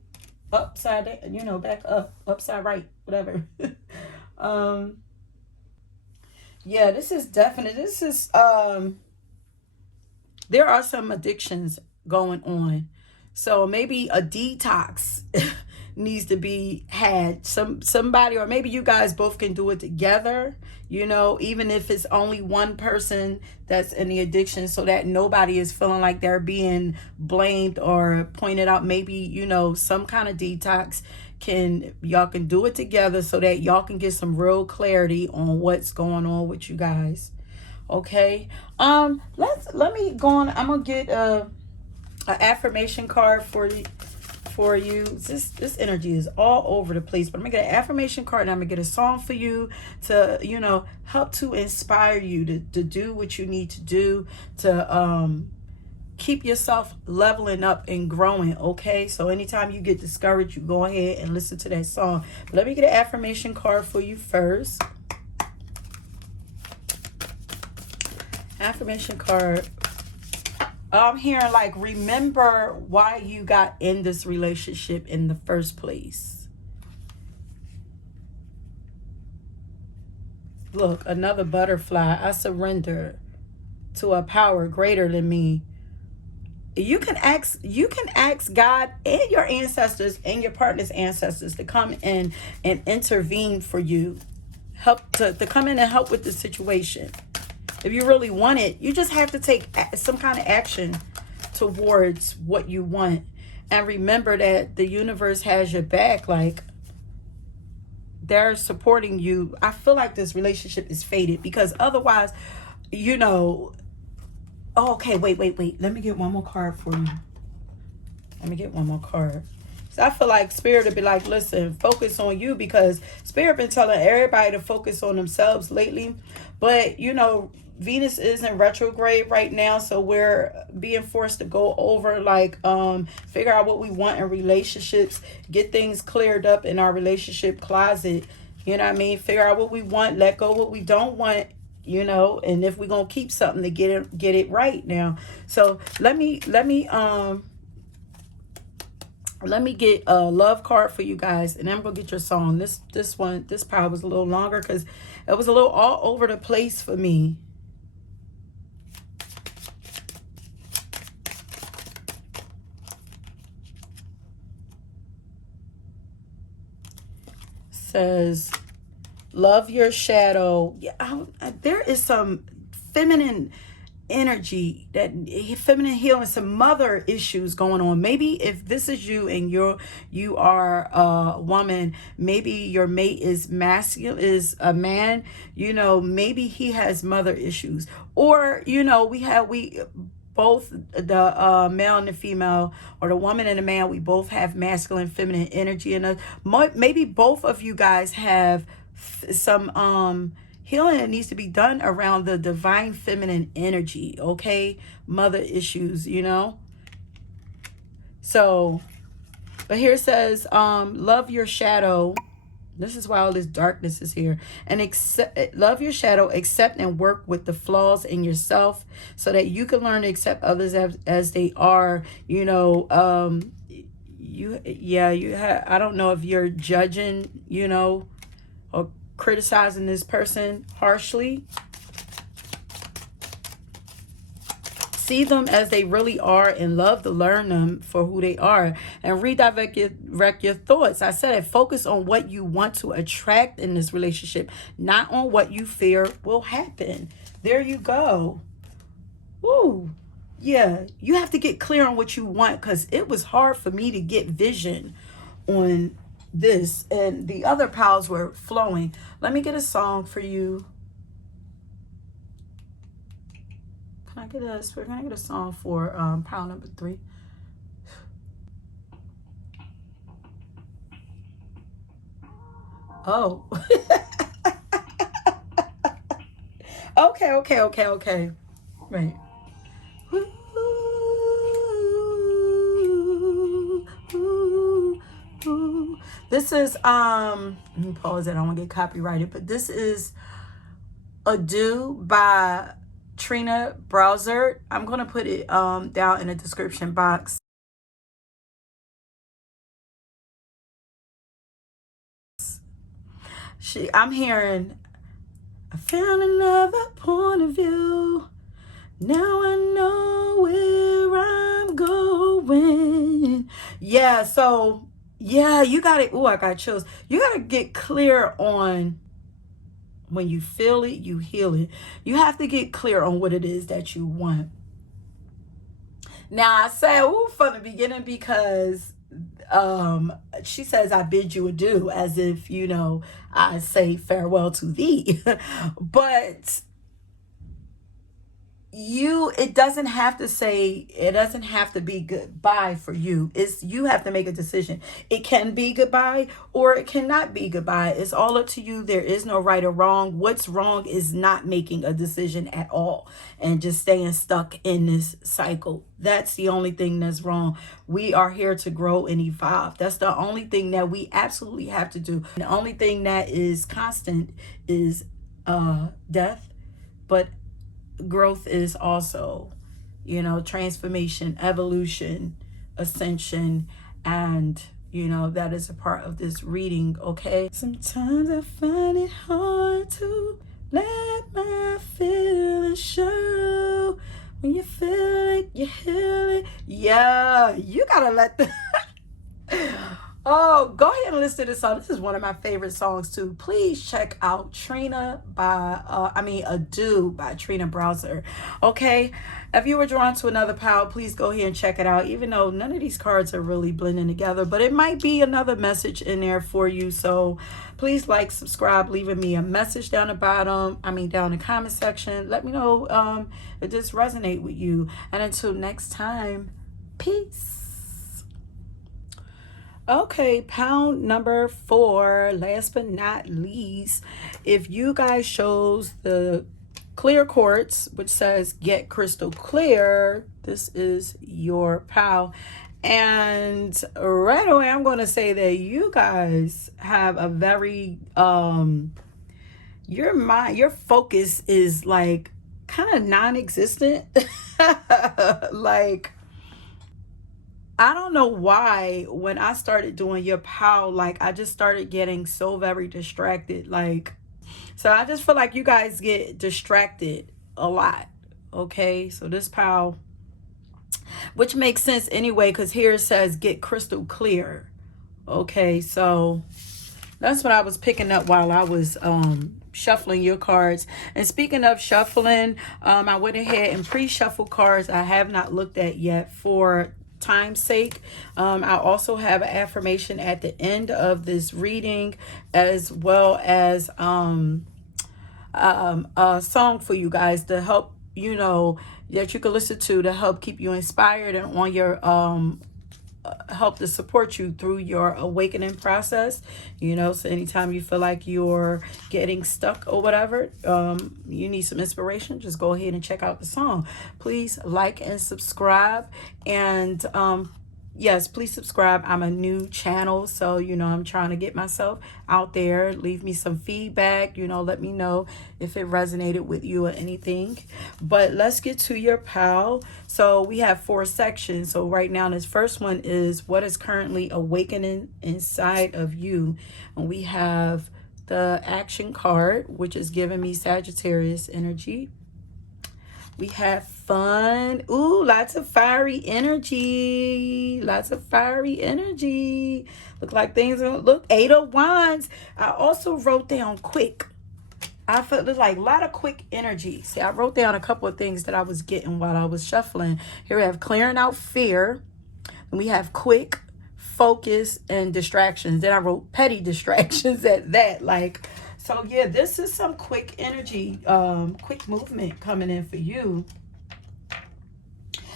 upside, you know, back up, upside right, whatever. Yeah, this is there are some addictions going on. So maybe a detox needs to be had. Somebody, or maybe you guys both can do it together, you know, even if it's only one person that's in the addiction, so that nobody is feeling like they're being blamed or pointed out. Maybe, you know, some kind of detox y'all can do it together, so that y'all can get some real clarity on what's going on with you guys. Okay, let me go on. I'm gonna get a affirmation card for you. This energy is all over the place, but I'm gonna get an affirmation card, and I'm gonna get a song for you to, you know, help to inspire you to do what you need to do to keep yourself leveling up and growing. Okay, so anytime you get discouraged, you go ahead and listen to that song. But let me get an affirmation card for you first. Affirmation card. I'm hearing, like, remember why you got in this relationship in the first place. Look, another butterfly. I surrender to a power greater than me. you can ask God and your ancestors and your partner's ancestors to come in and intervene for you, help to come in and help with the situation. If you really want it, you just have to take some kind of action towards what you want. And remember that the universe has your back. Like, they're supporting you. I feel like this relationship is fated, because otherwise, you know, oh, okay, wait. Let me get one more card for you. Let me get one more card. So I feel like Spirit would be like, listen, focus on you, because Spirit been telling everybody to focus on themselves lately. But, you know, Venus is in retrograde right now, so we're being forced to go over, like, figure out what we want in relationships, get things cleared up in our relationship closet. You know what I mean? Figure out what we want, let go what we don't want, you know, and if we're gonna keep something, to get it right now. So let me get a love card for you guys, and then I'm gonna get your song. This part was a little longer because it was a little all over the place for me. Says, love your shadow. Yeah, there is some feminine energy, that feminine healing, some mother issues going on. Maybe if this is you and you are a woman, maybe your mate is masculine, is a man, you know, maybe he has mother issues. Or, you know, we both, the male and the female, or the woman and the man, we both have masculine, feminine energy in us. Maybe both of you guys have some healing that needs to be done around the divine feminine energy, okay? Mother issues, you know? So, but here it says, love your shadow. This is why all this darkness is here. And love your shadow, accept and work with the flaws in yourself, so that you can learn to accept others as they are. You know, I don't know if you're judging, you know, or criticizing this person harshly. See them as they really are, and love to learn them for who they are, and redirect your thoughts. I said it, focus on what you want to attract in this relationship, not on what you fear will happen. There you go. Woo. Yeah, you have to get clear on what you want, because it was hard for me to get vision on this, and the other piles were flowing. Let me get a song for you. Can I get a song for pile number 3? Oh. Okay. Right. This is let me pause it, I don't want to get copyrighted, but this is Adieu by Trina Browser. I'm going to put it down in the description box. I'm hearing, I found another point of view. Now I know where I'm going. Yeah, so yeah, you got it. Oh, I got chills. You got to get clear on, when you feel it, you heal it. You have to get clear on what it is that you want. Now, I say, from the beginning, because she says, I bid you adieu, as if, you know, I say farewell to thee. But it doesn't have to be goodbye for you. You have to make a decision. It can be goodbye, or it cannot be goodbye. It's all up to you. There is no right or wrong. What's wrong is not making a decision at all and just staying stuck in this cycle. That's the only thing that's wrong. We are here to grow and evolve. That's the only thing that we absolutely have to do. The only thing that is constant is death, but growth is also, you know, transformation, evolution, ascension, and, you know, that is a part of this reading, okay? Sometimes I find it hard to let my feelings show, When you feel it, you heal it. Yeah, you gotta let the oh, go ahead and listen to this song. This is one of my favorite songs too. Please check out Trina by Ado by Trina Browser. Okay. If you were drawn to another pile, please go ahead and check it out. Even though none of these cards are really blending together, but it might be another message in there for you. So please like, subscribe, leaving me a message down the bottom. Down in the comment section. Let me know if this resonate with you. And until next time, peace. Okay, pound number 4, last but not least, if you guys chose the clear quartz, which says get crystal clear, this is your pal. And right away, I'm going to say that you guys have a very, your focus is like kind of non-existent. Like, I don't know why when I started doing your POW, like I just started getting so very distracted. Like, so I just feel like you guys get distracted a lot. Okay, so this POW, which makes sense anyway, because here it says get crystal clear. Okay, so that's what I was picking up while I was shuffling your cards. And speaking of shuffling, I went ahead and pre-shuffled cards I have not looked at yet for time's sake. I also have an affirmation at the end of this reading, as well as a song for you guys to help, you know, that you can listen to help keep you inspired and on your help to support you through your awakening process. You know, so anytime you feel like you're getting stuck or whatever, you need some inspiration, just go ahead and check out the song. Please like and subscribe. And yes, please subscribe. I'm a new channel, so you know I'm trying to get myself out there. Leave me some feedback, you know, let me know if it resonated with you or anything. But let's get to your pal. So we have 4 sections. So right now this first one is what is currently awakening inside of you. And we have the action card, which is giving me Sagittarius energy. We have fun. Ooh, lots of fiery energy. Lots of fiery energy. Look like things are, look, 8 of Wands. I also wrote down quick. I felt there's like a lot of quick energy. See, I wrote down a couple of things that I was getting while I was shuffling. Here we have clearing out fear. And we have quick, focus, and distractions. Then I wrote petty distractions at that. Like, so yeah, this is some quick energy, quick movement coming in for you.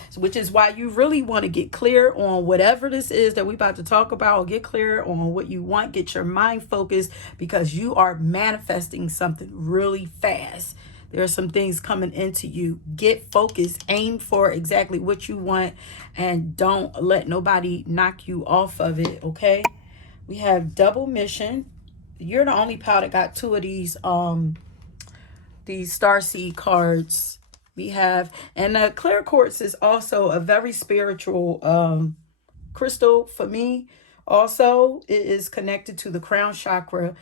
So, which is why you really want to get clear on whatever this is that we're about to talk about. Get clear on what you want. Get your mind focused, because you are manifesting something really fast. There are some things coming into you. Get focused. Aim for exactly what you want, and don't let nobody knock you off of it, okay? We have double mission. You're the only pal that got 2 of these starseed cards. We have, and the clear quartz is also a very spiritual crystal for me. Also, it is connected to the crown chakra.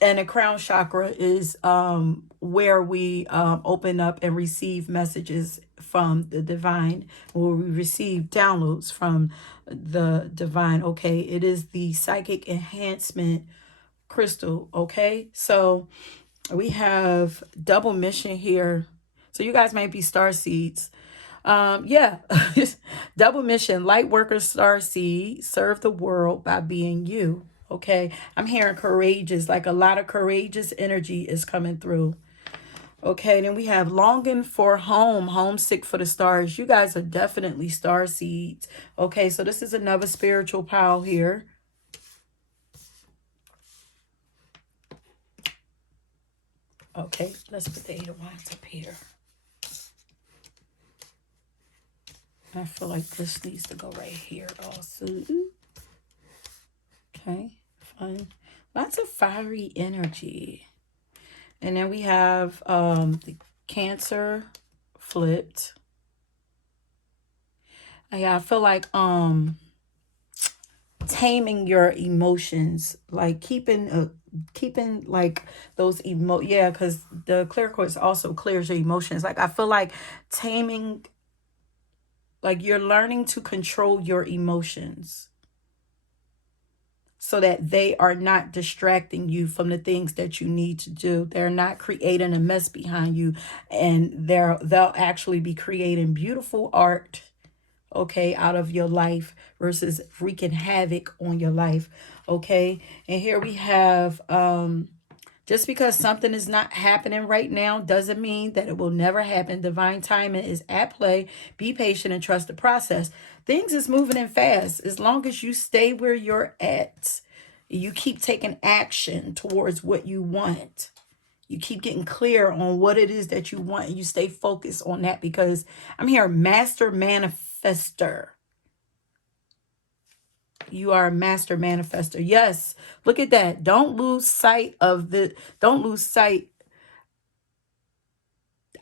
And the crown chakra is where we open up and receive messages from the divine, where we receive downloads from the divine. Okay, it is the psychic enhancement crystal. Okay, so we have double mission here. So you guys might be star seeds. Yeah, double mission, light worker, star seed, serve the world by being you. Okay, I'm hearing courageous, like a lot of courageous energy is coming through. Okay, then we have longing for home, homesick for the stars. You guys are definitely star seeds. Okay, so this is another spiritual pile here. Okay, let's put the 8 of Wands up here. I feel like this needs to go right here also. Okay, fun. Lots of fiery energy. And then we have the Cancer flipped. Yeah, I feel like taming your emotions, like keeping like those yeah, because the clear quartz also clears your emotions. Like I feel like taming, like you're learning to control your emotions so that they are not distracting you from the things that you need to do. They're not creating a mess behind you, and they'll actually be creating beautiful art, okay, out of your life versus wreaking havoc on your life. Okay. And here we have just because something is not happening right now doesn't mean that it will never happen. Divine timing is at play. Be patient and trust the process. Things is moving in fast. As long as you stay where you're at, you keep taking action towards what you want. You keep getting clear on what it is that you want, and you stay focused on that, because I'm here, master manifester. You are a master manifester. Yes. Look at that. Don't lose sight of the, don't lose sight.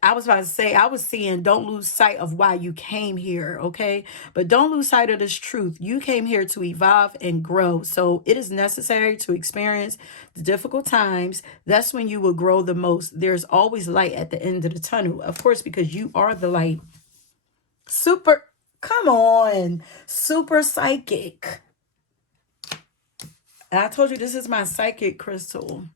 I was about to say, I was seeing, don't lose sight of why you came here. Okay. But don't lose sight of this truth. You came here to evolve and grow. So it is necessary to experience the difficult times. That's when you will grow the most. There's always light at the end of the tunnel. Of course, because you are the light. Super. Come on. Super psychic. And I told you this is my psychic crystal.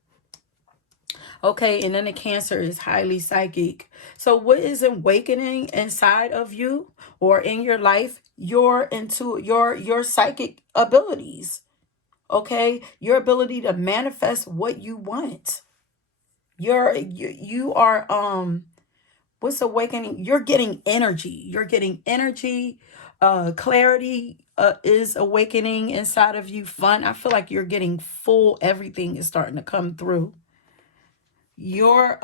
Okay, and then the Cancer is highly psychic. So what is awakening inside of you or in your life? Your into your psychic abilities. Okay? Your ability to manifest what you want. You are what's awakening? You're getting energy. You're getting energy. Clarity is awakening inside of you. Fun. I feel like you're getting full. Everything is starting to come through. You're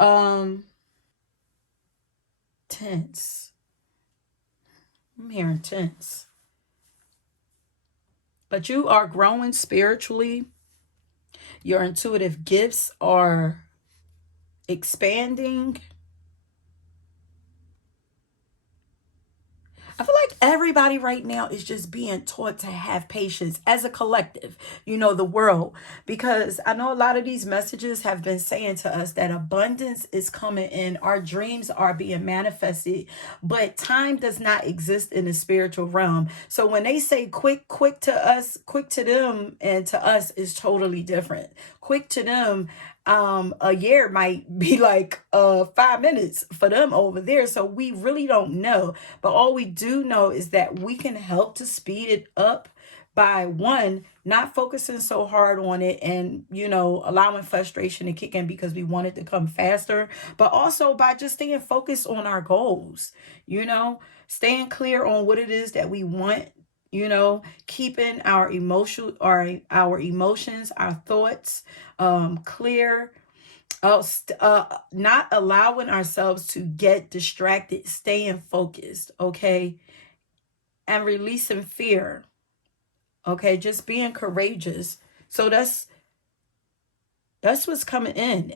tense. I'm hearing tense. But you are growing spiritually. Your intuitive gifts are expanding. I feel like everybody right now is just being taught to have patience as a collective, the world. Because I know a lot of these messages have been saying to us that abundance is coming in, our dreams are being manifested, but time does not exist in the spiritual realm. So when they say quick to us, quick to them, and to us is totally different. Quick to them, a year might be like 5 minutes for them over there. So we really don't know. But all we do know is that we can help to speed it up by, one, not focusing so hard on it and, allowing frustration to kick in because we want it to come faster, but also by just staying focused on our goals, staying clear on what it is that we want, keeping our our emotions, our thoughts clear, not allowing ourselves to get distracted, staying focused, okay, and releasing fear, okay, just being courageous. So that's what's coming in.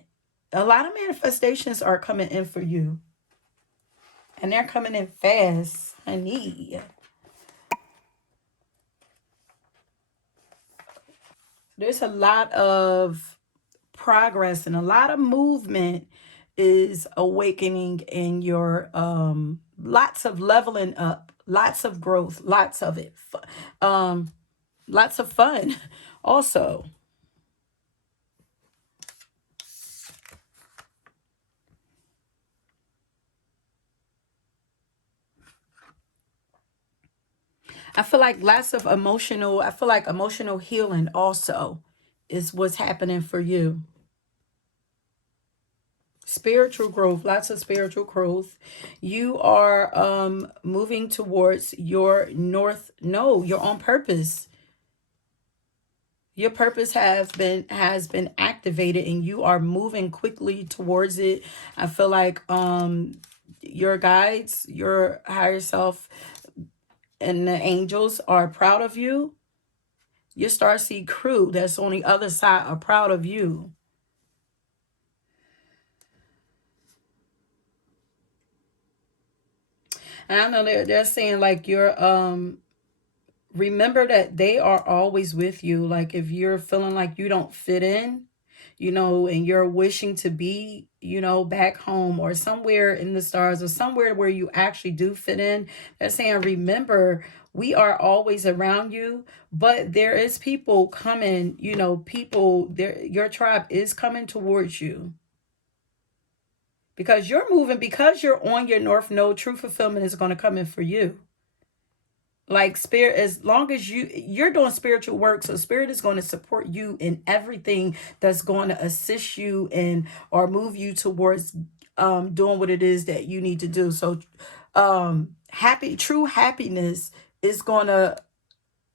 A lot of manifestations are coming in for you, and they're coming in fast, honey. There's a lot of progress and a lot of movement is awakening in your lots of leveling up, lots of growth, lots of it, lots of fun also. I feel like emotional healing also is what's happening for you. Spiritual growth, lots of spiritual growth. You are moving towards your north no your own purpose. Your purpose has been activated, and you are moving quickly towards it. I feel like your guides, your higher self, and the angels are proud of you. Your starseed crew that's on the other side are proud of you. And I know they're saying like remember that they are always with you. Like if you're feeling like you don't fit in, and you're wishing to be, back home or somewhere in the stars or somewhere where you actually do fit in, they're saying, remember, we are always around you, but there is people coming, people there, your tribe is coming towards you because you're moving, because you're on your north node. True fulfillment is going to come in for you. Like spirit, as long as you're doing spiritual work, so spirit is going to support you in everything that's going to assist you and or move you towards doing what it is that you need to do. So true happiness is going to,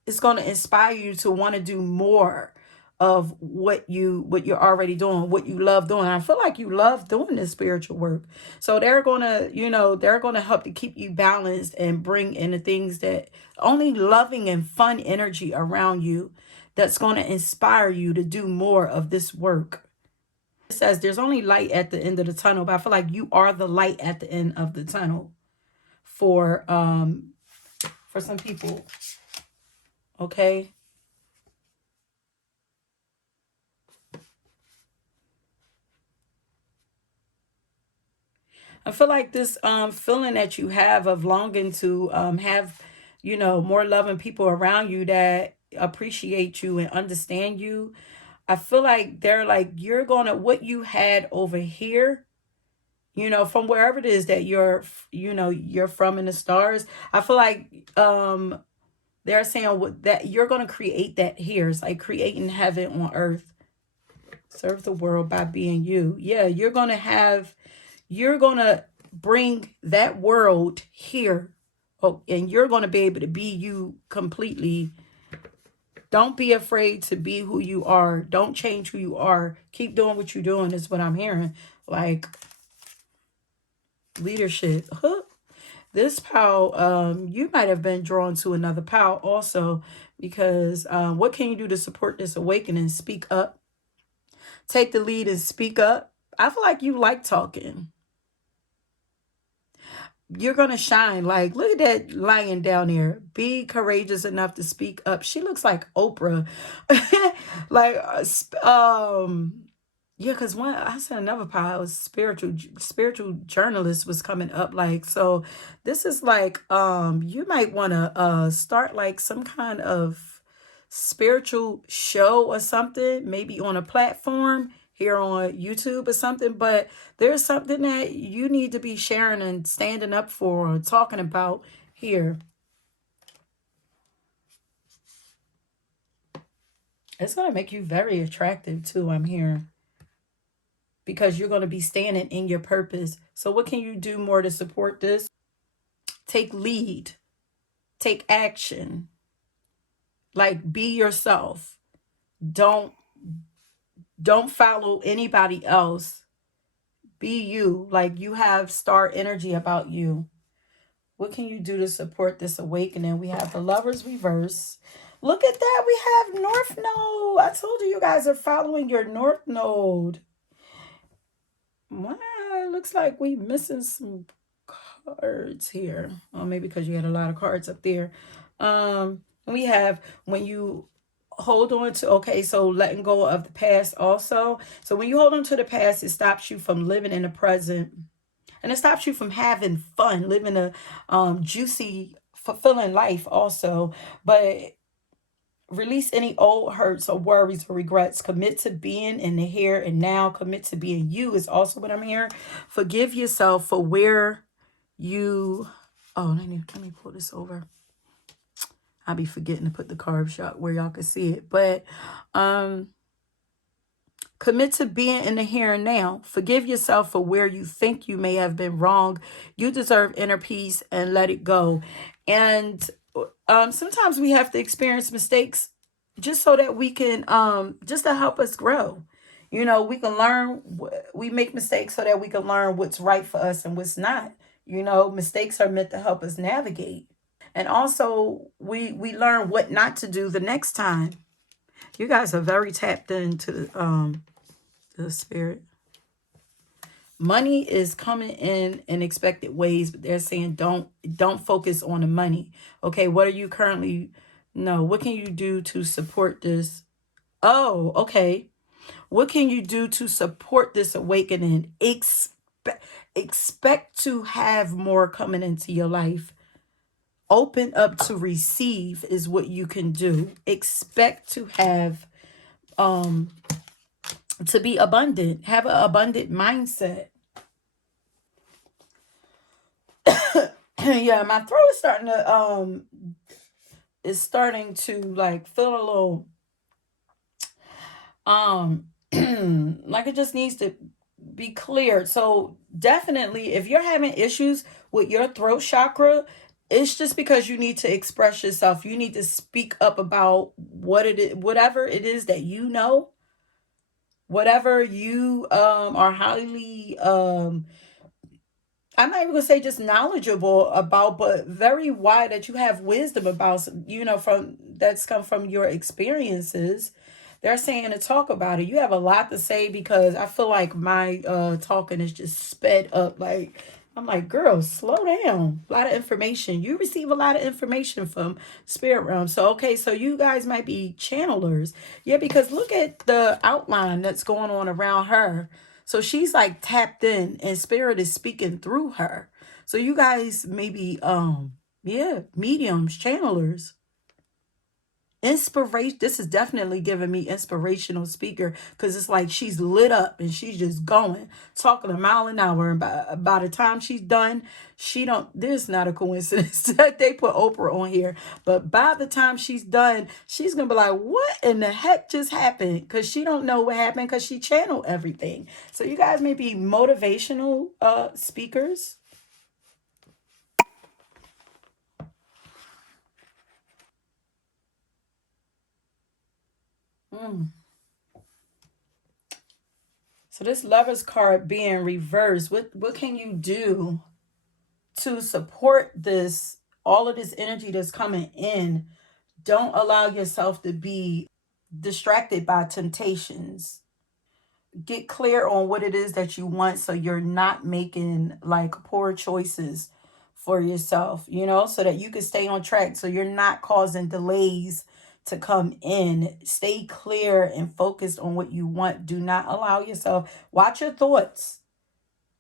it's going to inspire you to want to do more of what you're already doing, what you love doing. I feel like you love doing this spiritual work. So they're going to, they're going to help to keep you balanced and bring in the things that only loving and fun energy around you that's going to inspire you to do more of this work. It says there's only light at the end of the tunnel, but I feel like you are the light at the end of the tunnel for some people. Okay. I feel like this feeling that you have of longing to have, more loving people around you that appreciate you and understand you. I feel like they're like, you're gonna, what you had over here, from wherever it is that you're from in the stars. I feel like they're saying that you're gonna create that here. It's like creating heaven on earth. Serve the world by being you. Yeah, you're going to bring that world here. Oh, and you're going to be able to be you completely. Don't be afraid to be who you are. Don't change who you are. Keep doing what you're doing is what I'm hearing. Like leadership. This pal, you might have been drawn to another pal also, because what can you do to support this awakening? Speak up. Take the lead and speak up. I feel like you like talking. You're gonna shine. Like, look at that lion down there. Be courageous enough to speak up. She looks like Oprah. like yeah, because one I said another pile was spiritual journalist was coming up. Like, so this is like you might want to start like some kind of spiritual show or something, maybe on a platform here on YouTube or something. But there's something that you need to be sharing and standing up for or talking about here. It's going to make you very attractive too, I'm hearing, because you're going to be standing in your purpose. So what can you do more to support this? Take lead, take action, like be yourself. Don't follow anybody else. Be you. Like, you have star energy about you. What can you do to support this awakening? We have the Lovers reverse. Look at that. We have North Node. I told you guys are following your North Node. Wow, it looks like we missing some cards here. Well, maybe because you had a lot of cards up there. We have when you hold on to, okay, so letting go of the past also. So when you hold on to the past, it stops you from living in the present. And it stops you from having fun, living a juicy, fulfilling life also. But release any old hurts or worries or regrets. Commit to being in the here and now. Commit to being you is also what I'm hearing. Forgive yourself for where you... Oh, let me pull this over. I'll be forgetting to put the card shot where y'all can see it. But commit to being in the here and now. Forgive yourself for where you think you may have been wrong. You deserve inner peace and let it go. And sometimes we have to experience mistakes just so that we can, just to help us grow. We can learn, we make mistakes so that we can learn what's right for us and what's not. Mistakes are meant to help us navigate. And also we learn what not to do the next time. You guys are very tapped into the spirit. Money is coming in unexpected ways, but they're saying don't focus on the money. Okay, what are you currently No, what can you do to support this? Oh, okay. What can you do to support this awakening? Expect to have more coming into your life. Open up to receive is what you can do. Expect to have to be abundant. Have an abundant mindset. Yeah, my throat is starting to like feel a little like it just needs to be cleared. So definitely if you're having issues with your throat chakra, it's just because you need to express yourself. You need to speak up about what it is, whatever it is that you know, whatever you are highly I'm not even gonna say just knowledgeable about, but very wide, that you have wisdom about, from that's come from your experiences. They're saying to talk about it. You have a lot to say, because I feel like my talking is just sped up. Like, I'm like, girl, slow down. A lot of information. You receive a lot of information from spirit realm. So okay, so you guys might be channelers. Yeah, because look at the outline that's going on around her. So she's like tapped in, and spirit is speaking through her. So you guys maybe yeah, mediums, channelers. Inspiration. This is definitely giving me inspirational speaker, because it's like she's lit up and she's just going, talking a mile an hour. And by the time she's done, she don't, there's not a coincidence that they put Oprah on here, but by the time she's done, she's gonna be like, what in the heck just happened? Because she don't know what happened, because she channeled everything. So you guys may be motivational speakers. Mm. So this Lovers card being reversed, what can you do to support this, all of this energy that's coming in? Don't allow yourself to be distracted by temptations. Get clear on what it is that you want, so you're not making like poor choices for yourself, so that you can stay on track, so you're not causing delays to come in. Stay clear and focused on what you want. Do not allow yourself, watch your thoughts.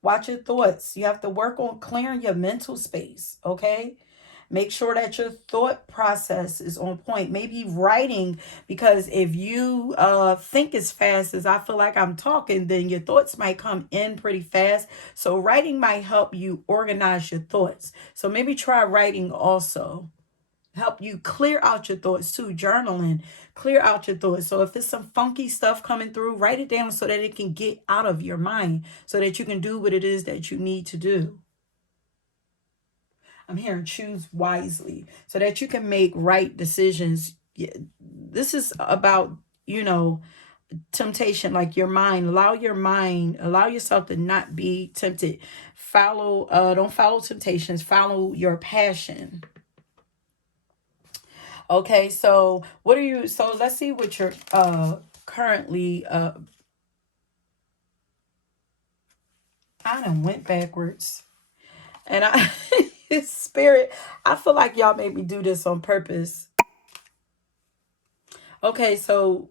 Watch your thoughts. You have to work on clearing your mental space, okay? Make sure that your thought process is on point. Maybe writing, because if you think as fast as I feel like I'm talking, then your thoughts might come in pretty fast. So writing might help you organize your thoughts. So maybe try writing also. Help you clear out your thoughts too. Journaling, clear out your thoughts. So if there's some funky stuff coming through, write it down so that it can get out of your mind, so that you can do what it is that you need to do. I'm hearing choose wisely, so that you can make right decisions. Yeah, this is about, you know, temptation, like your mind. Allow yourself to not be tempted. Don't follow temptations, follow your passion. Okay, so let's see what you're currently I done went backwards. And I spirit, I feel like y'all made me do this on purpose. Okay, so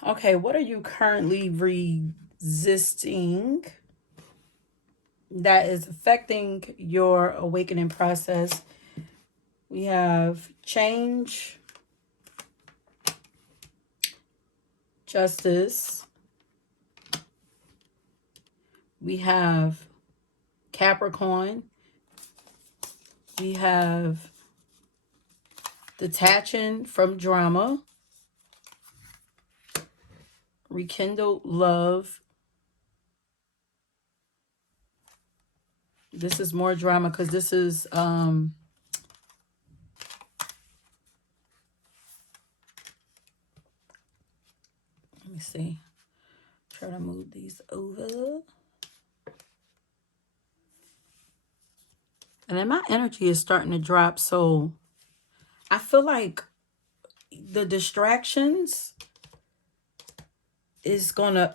what are you currently resisting that is affecting your awakening process? We have change, justice. We have Capricorn. We have detaching from drama, rekindle love. This is more drama, because this is let me see. Try to move these over. And then my energy is starting to drop, so I feel like the distractions is gonna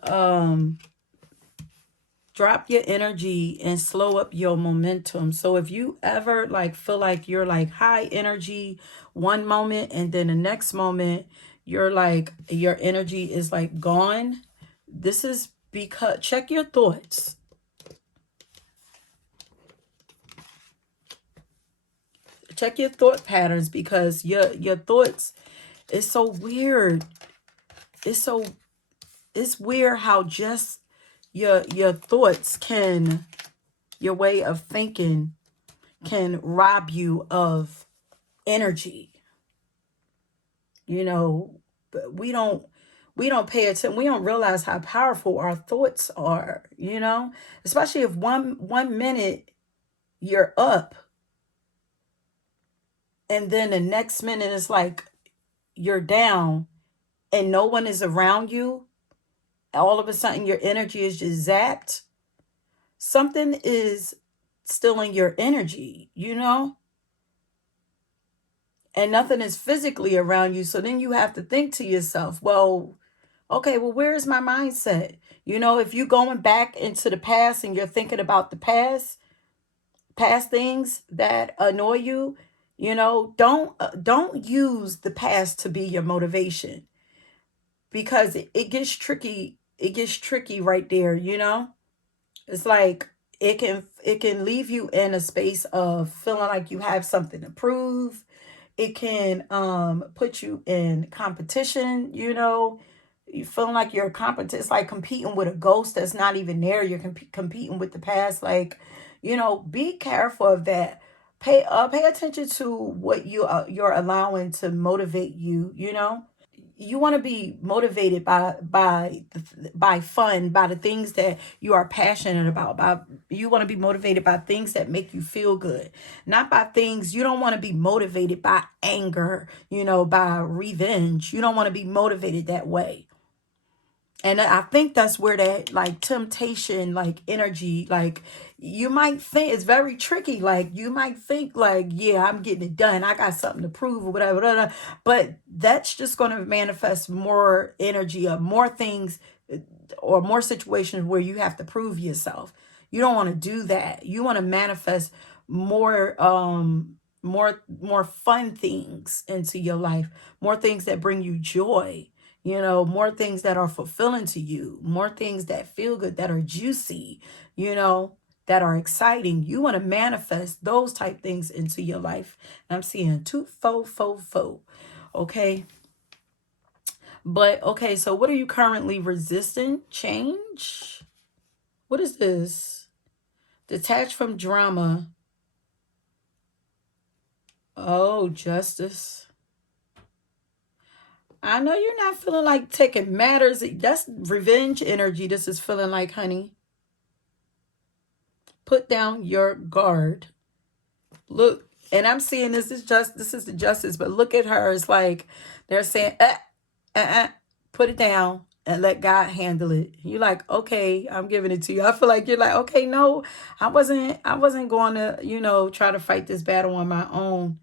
Drop your energy and slow up your momentum. So if you ever like feel like you're like high energy one moment and then the next moment you're like your energy is like gone, this is because check your thoughts. Check your thought patterns, because your thoughts is so weird. It's so it's weird how just your thoughts can, your way of thinking can rob you of energy. You know, but we don't pay attention. We don't realize how powerful our thoughts are, you know? Especially if one minute you're up and then the next minute is like you're down and no one is around you. All of a sudden your energy is just zapped. Something is stealing your energy, you know? And nothing is physically around you. So then you have to think to yourself, well, okay, well, where is my mindset? You know, if you're going back into the past and you're thinking about the past things that annoy you, you know, don't use the past to be your motivation, because it gets tricky. It gets tricky right there, you know? It's like it can leave you in a space of feeling like you have something to prove. It can put you in competition, you know. You feeling like you're competent. It's like competing with a ghost that's not even there. You're competing with the past. Like, you know, be careful of that. Pay attention to what you're allowing to motivate you, you know. You want to be motivated by fun, by the things that you are passionate about. By You want to be motivated by things that make you feel good, not by things. You don't want to be motivated by anger, you know, by revenge. You don't want to be motivated that way. And I think that's where that like temptation, like energy, like you might think it's very tricky. Like you might think like, yeah, I'm getting it done. I got something to prove or whatever. Blah, blah. But that's just going to manifest more energy or more things or more situations where you have to prove yourself. You don't want to do that. You want to manifest more fun things into your life, more things that bring you joy, you know, more things that are fulfilling to you, more things that feel good, that are juicy, you know, that are exciting. You want to manifest those type things into your life. And I'm seeing two, four. Okay. But okay, so what are you currently resisting? Change? What is this? Detach from drama. Oh, justice. I know you're not feeling like taking matters. That's revenge energy. This is feeling like, honey. Put down your guard. Look, and I'm seeing this is the justice, but look at her. It's like they're saying, put it down and let God handle it. You're like, okay, I'm giving it to you. I feel like you're like, okay, no, I wasn't going to, you know, try to fight this battle on my own.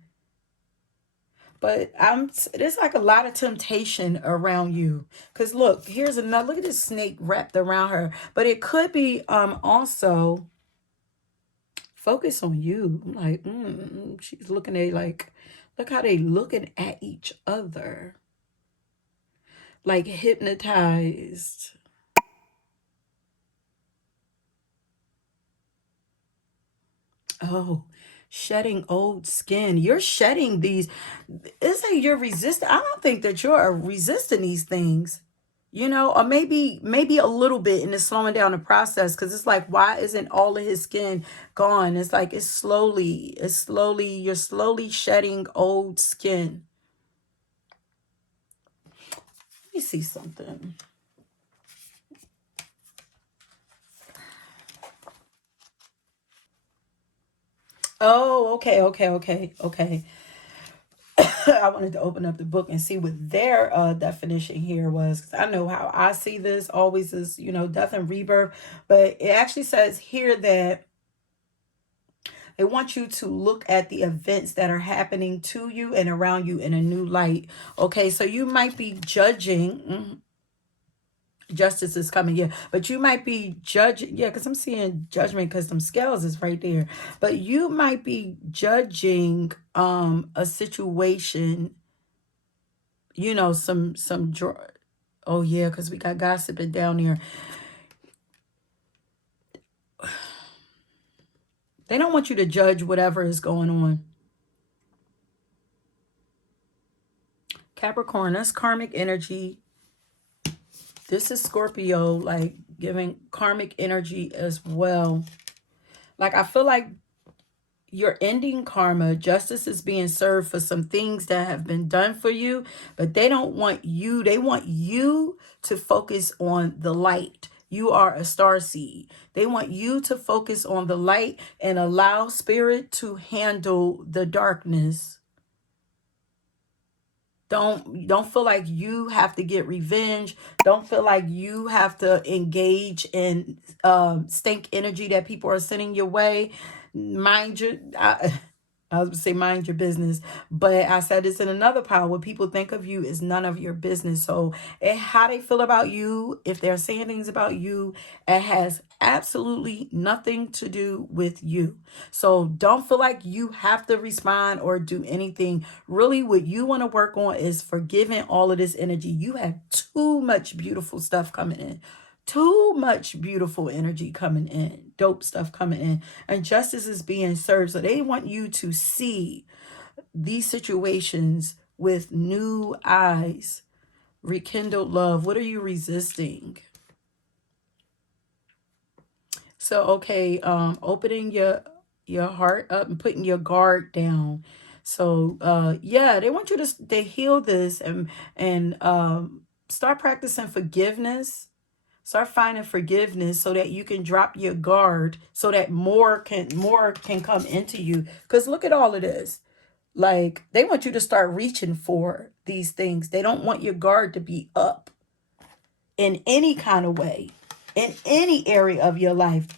But there's like a lot of temptation around you. Cause look, here's another, look at this snake wrapped around her. But it could be also focus on you. I'm like, she's looking at like, look how they looking at each other. Like hypnotized. Oh, shedding old skin. You're shedding these. It's like you're resisting. I don't think that you're resisting these things, you know, or maybe a little bit, and it's slowing down the process, because it's like, why isn't all of his skin gone? It's like you're slowly shedding old skin. Let me see something. Oh, okay. I wanted to open up the book and see what their definition here was, because I know how I see this always is, you know, death and rebirth. But it actually says here that they want you to look at the events that are happening to you and around you in a new light. Okay, so you might be judging. Justice is coming, yeah. But you might be judging, yeah, because I'm seeing judgment because some scales is right there. But you might be judging a situation, you know, oh yeah, because we got gossiping down there. They don't want you to judge whatever is going on. Capricorn, that's karmic energy. This is Scorpio, like giving karmic energy as well. Like, I feel like you're ending karma. Justice is being served for some things that have been done for you, but they don't want you. They want you to focus on the light. You are a star seed. They want you to focus on the light and allow spirit to handle the darkness. Don't feel like you have to get revenge. Don't feel like you have to engage in stink energy that people are sending your way. Mind your I was gonna say mind your business, but I said it's in another power. What people think of you is none of your business. So how they feel about you, if they're saying things about you, it has absolutely nothing to do with you. So don't feel like you have to respond or do anything. Really, what you want to work on is forgiving all of this energy. You have too much beautiful stuff coming in. Too much beautiful energy coming in, dope stuff coming in, and justice is being served. So they want you to see these situations with new eyes. Rekindled love. What are you resisting? So, okay, opening your heart up and putting your guard down. So, yeah, they want you to heal this and start practicing forgiveness. Start finding forgiveness so that you can drop your guard so that more can come into you. Because look at all of this. Like, they want you to start reaching for these things. They don't want your guard to be up in any kind of way, in any area of your life.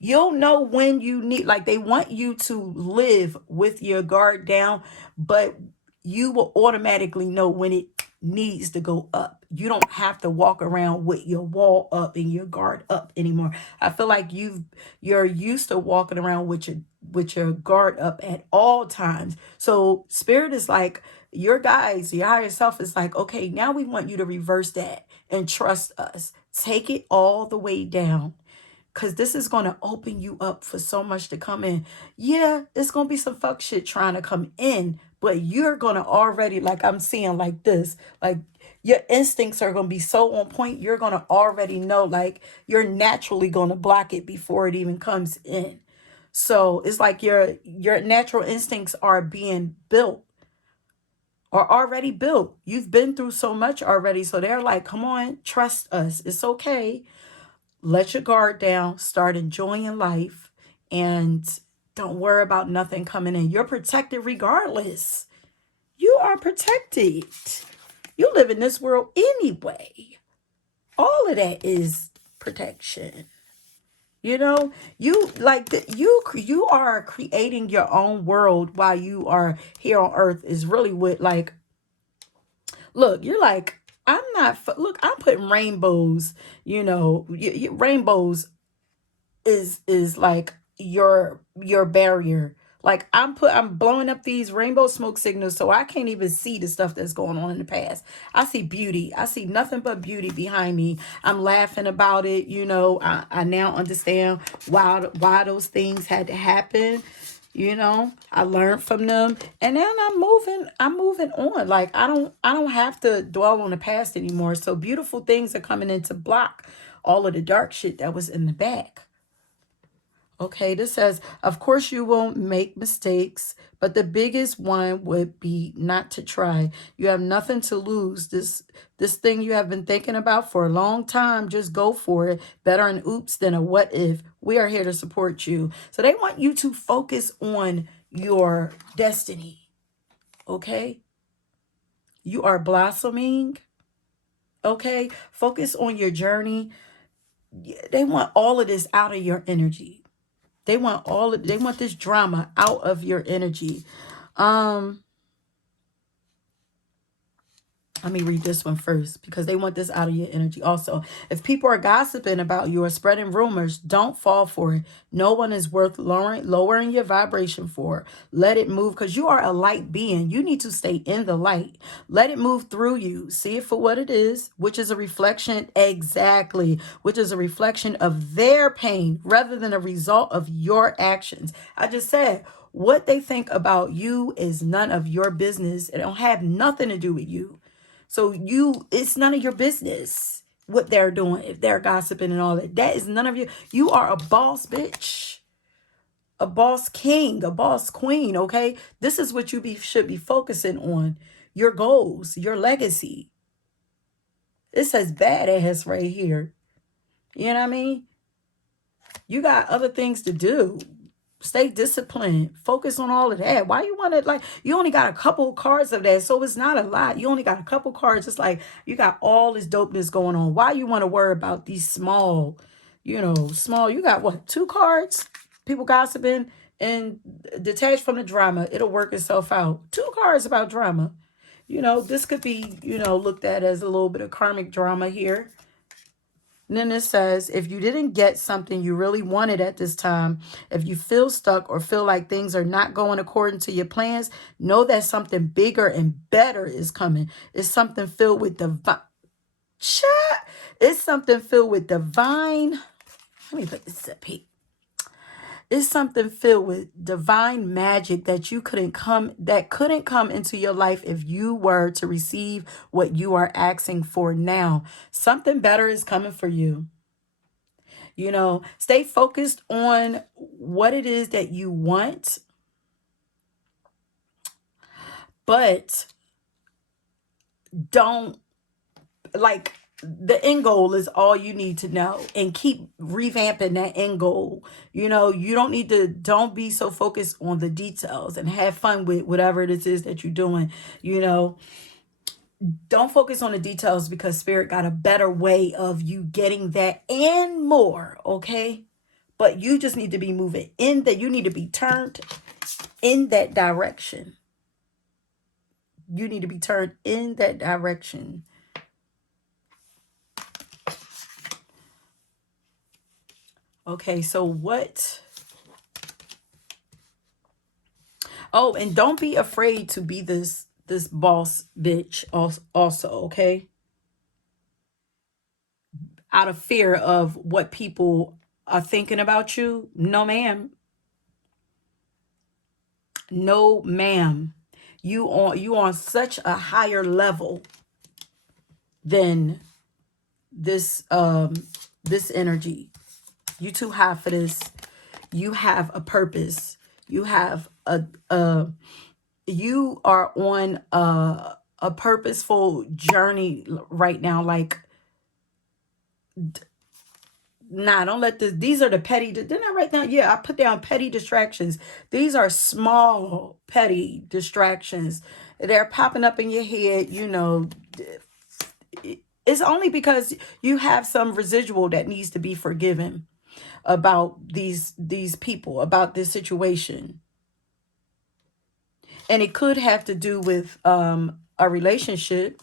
You'll know when you need, like, they want you to live with your guard down, but you will automatically know when it needs to go up. You don't have to walk around with your wall up and your guard up anymore. I feel like you're used to walking around with your guard up at all times. So spirit is like, your guys, your higher self is like, okay, now we want you to reverse that and trust us. Take it all the way down, because this is going to open you up for so much to come in. Yeah, it's going to be some fuck shit trying to come in, but you're going to already, like I'm seeing like this, like your instincts are going to be so on point. You're going to already know, like you're naturally going to block it before it even comes in. So it's like your natural instincts are being built, are already built. You've been through so much already. So they're like, come on, trust us. It's okay. Let your guard down, start enjoying life, and don't worry about nothing coming in. You're protected regardless. You are protected. You live in this world anyway. All of that is protection. You know, you are creating your own world while you are here on earth is really what, like, look, you're like, look, I'm putting rainbows, you know, rainbows is like your barrier. Like, I'm blowing up these rainbow smoke signals so I can't even see the stuff that's going on in the past. I see beauty. I see nothing but beauty behind me. I'm laughing about it. You know, I now understand why those things had to happen. You know, I learned from them, and then I'm moving on. Like, I don't have to dwell on the past anymore. So beautiful things are coming in to block all of the dark shit that was in the back. Okay, this says, of course you won't make mistakes, but the biggest one would be not to try. You have nothing to lose. This thing you have been thinking about for a long time, just go for it. Better an oops than a what if. We are here to support you. So they want you to focus on your destiny. Okay? You are blossoming. Okay? Focus on your journey. They want all of this out of your energy. They want this drama out of your energy. Let me read this one first because they want this out of your energy also. If people are gossiping about you or spreading rumors, don't fall for it. No one is worth lowering your vibration for. Let it move because you are a light being. You need to stay in the light. Let it move through you. See it for what it is, which is a reflection, exactly, which is a reflection of their pain rather than a result of your actions. I just said, what they think about you is none of your business. It don't have nothing to do with you. So it's none of your business what they're doing. If they're gossiping and all that, that is none of you. You are a boss bitch, a boss king, a boss queen. Okay. This is what should be focusing on: your goals, your legacy. It says badass right here. You know what I mean? You got other things to do. Stay disciplined. Focus on all of that. Why you want to, like, you only got a couple cards of that, so it's not a lot. You only got a couple cards. It's like you got all this dopeness going on. Why you want to worry about these small, small? You got what, 2 cards? People gossiping and detached from the drama. It'll work itself out. 2 cards about drama. This could be, looked at as a little bit of karmic drama here. And then it says, if you didn't get something you really wanted at this time, if you feel stuck or feel like things are not going according to your plans, know that something bigger and better is coming. It's something filled with divine. It's something filled with divine. Let me put this up here. It's something filled with divine magic that couldn't come into your life if you were to receive what you are asking for now. Something better is coming for you. Stay focused on what it is that you want, but don't, like, the end goal is all you need to know, and keep revamping that end goal. You don't be so focused on the details, and have fun with whatever it is that you're doing. Don't focus on the details, because spirit got a better way of you getting that and more. Okay. But you just need to be moving you need to be turned in that direction. You need to be turned in that direction. Okay, so what? Oh, and don't be afraid to be this boss bitch also, okay? Out of fear of what people are thinking about you. No, ma'am. No, ma'am. You on such a higher level than this energy. You too high for this. You have a purpose. You have you are on a purposeful journey right now. Like, nah, don't let this. These are the petty. Didn't I write down? Yeah, I put down petty distractions. These are small petty distractions. They're popping up in your head. It's only because you have some residual that needs to be forgiven about these people, about this situation. And it could have to do with a relationship,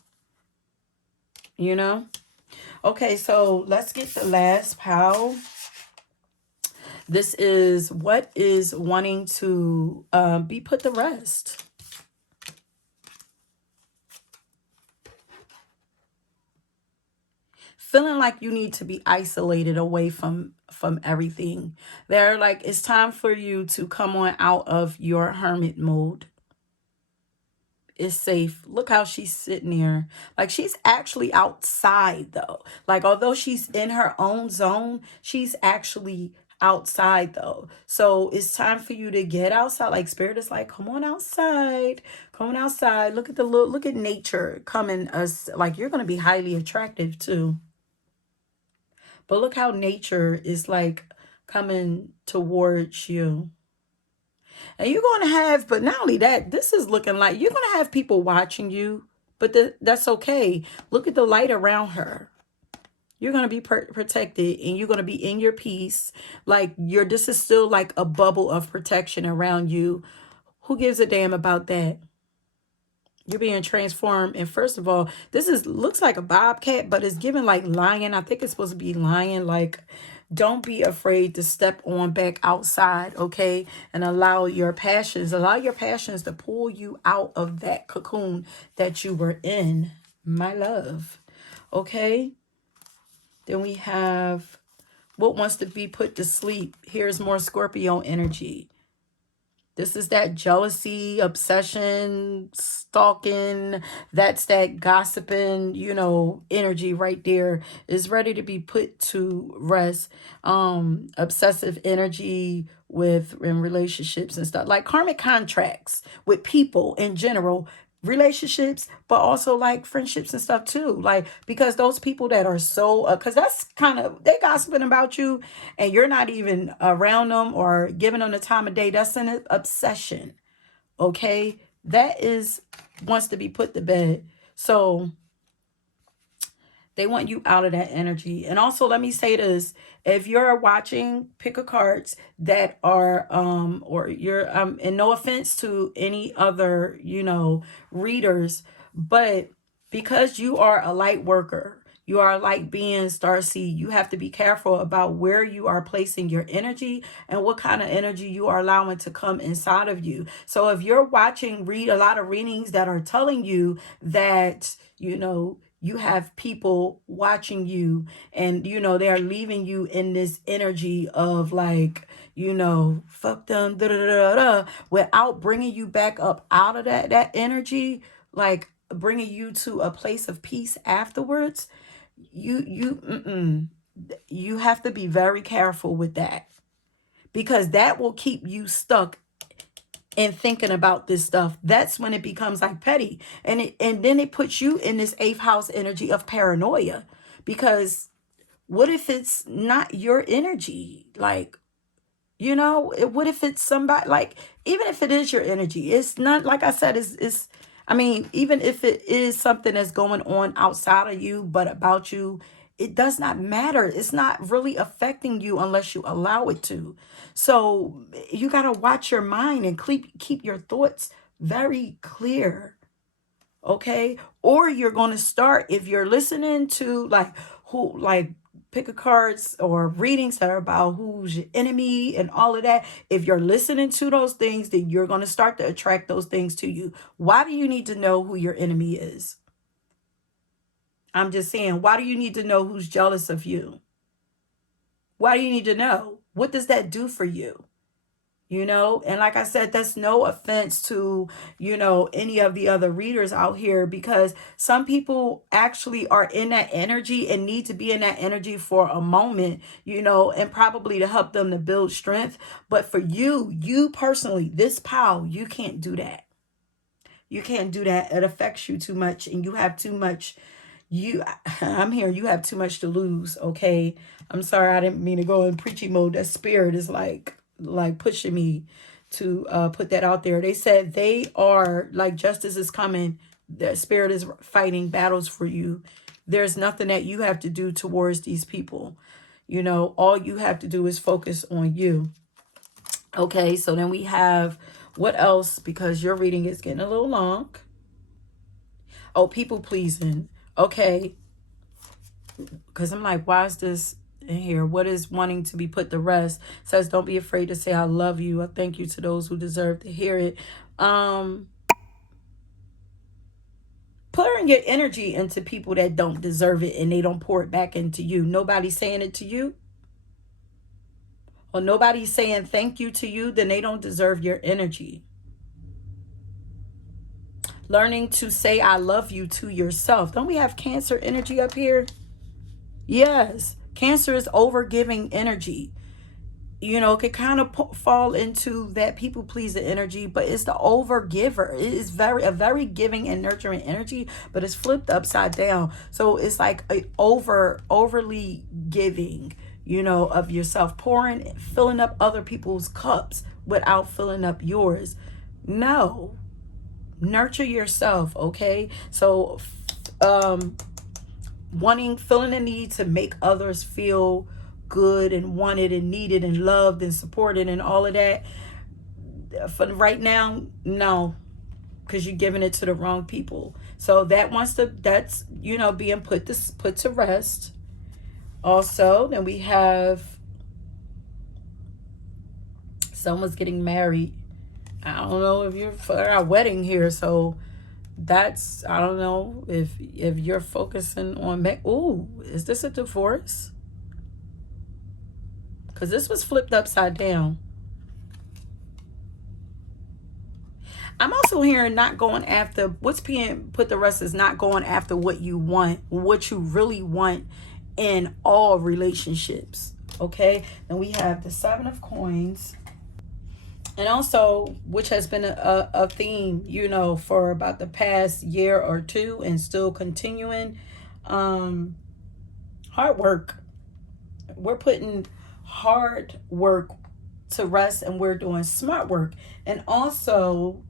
Okay, so let's get the last pile. This is what is wanting to be put to rest. Feeling like you need to be isolated away from everything. They're like, it's time for you to come on out of your hermit mode. It's safe. Look how she's sitting there. Like, she's actually outside though. Like, although she's in her own zone, she's actually outside though. So it's time for you to get outside. Like, spirit is like, come on outside. Come on outside. Look at nature coming us. Like, you're going to be highly attractive too. But look how nature is like coming towards you. And you're going to have, but not only that, this is looking like you're going to have people watching you, but that's okay. Look at the light around her. You're going to be protected, and you're going to be in your peace. Like, this is still like a bubble of protection around you. Who gives a damn about that? You're being transformed. And first of all, this is looks like a bobcat, but it's given like lion. I think it's supposed to be lion. Like, don't be afraid to step on back outside, okay? And allow your passions to pull you out of that cocoon that you were in, my love. Okay? Then we have what wants to be put to sleep. Here's more Scorpio energy. This is that jealousy, obsession, stalking. That's that gossiping, energy right there is ready to be put to rest. Obsessive energy in relationships and stuff, like karmic contracts with people in general, relationships, but also like friendships and stuff too. Like, because those people that are so, because that's kind of, they gossiping about you and you're not even around them or giving them the time of day. That's an obsession. Okay. That is, wants to be put to bed. So they want you out of that energy. And also, let me say this. If you're watching pick a cards that are, or you're, and no offense to any other, readers, but because you are a light worker, you are a light being, starseed, you have to be careful about where you are placing your energy and what kind of energy you are allowing to come inside of you. So if you're read a lot of readings that are telling you that, you have people watching you and, they're leaving you in this energy of like, fuck them, da, da, da, da, without bringing you back up out of that energy, like bringing you to a place of peace afterwards. You have to be very careful with that, because that will keep you stuck and thinking about this stuff. That's when it becomes like petty, and then it puts you in this 8th house energy of paranoia, because what if it's not your energy? Like, what if it's somebody, like, even if it is your energy, it's not, like I said, it's I mean, even if it is something that's going on outside of you but about you, it does not matter. It's not really affecting you unless you allow it to. So you got to watch your mind and keep your thoughts very clear. Okay? Or you're going to start, if you're listening to pick a cards or readings that are about who's your enemy and all of that, if you're listening to those things, then you're going to start to attract those things to you. Why do you need to know who your enemy is? I'm just saying, why do you need to know who's jealous of you? Why do you need to know? What does that do for you? And like I said, that's no offense to, any of the other readers out here, because some people actually are in that energy and need to be in that energy for a moment, and probably to help them to build strength. But for you personally, this pal, you can't do that. You can't do that. It affects you too much, and you have too much. I'm here. You have too much to lose. Okay. I'm sorry. I didn't mean to go in preachy mode. That spirit is like pushing me to put that out there. They said they are like, justice is coming. The spirit is fighting battles for you. There's nothing that you have to do towards these people. All you have to do is focus on you. Okay. So then we have what else? Because your reading is getting a little long. Oh, people pleasing. Okay. Because I'm like, why is this in here? What is wanting to be put to rest? It says, don't be afraid to say I love you. I thank you to those who deserve to hear it. Pouring your energy into people that don't deserve it and they don't pour it back into you. Nobody's saying it to you, or nobody's saying thank you to you, then they don't deserve your energy. Learning to say I love you to yourself. Don't we have Cancer energy up here? Yes. Cancer is overgiving energy. It could kind of fall into that people pleaser energy, but it's the overgiver. It is a very giving and nurturing energy, but it's flipped upside down. So it's like a overly giving, of yourself, filling up other people's cups without filling up yours. No. Nurture yourself, okay? So feeling the need to make others feel good and wanted and needed and loved and supported and all of that, for right now, no. because you're giving it to the wrong people. So that's, you know, being put to rest. Also, then we have someone's getting married. I don't know if you're for our wedding here, so that's, I don't know if you're focusing on ooh, is this a divorce? Because this was flipped upside down. I'm also hearing not going after what's being put the rest is not going after what you want, what you really want in all relationships. Okay, then we have the 7 of Coins. And also, which has been a theme, you know, for about the past year or two and still continuing. Hard work. We're putting hard work to rest, and we're doing smart work. And also,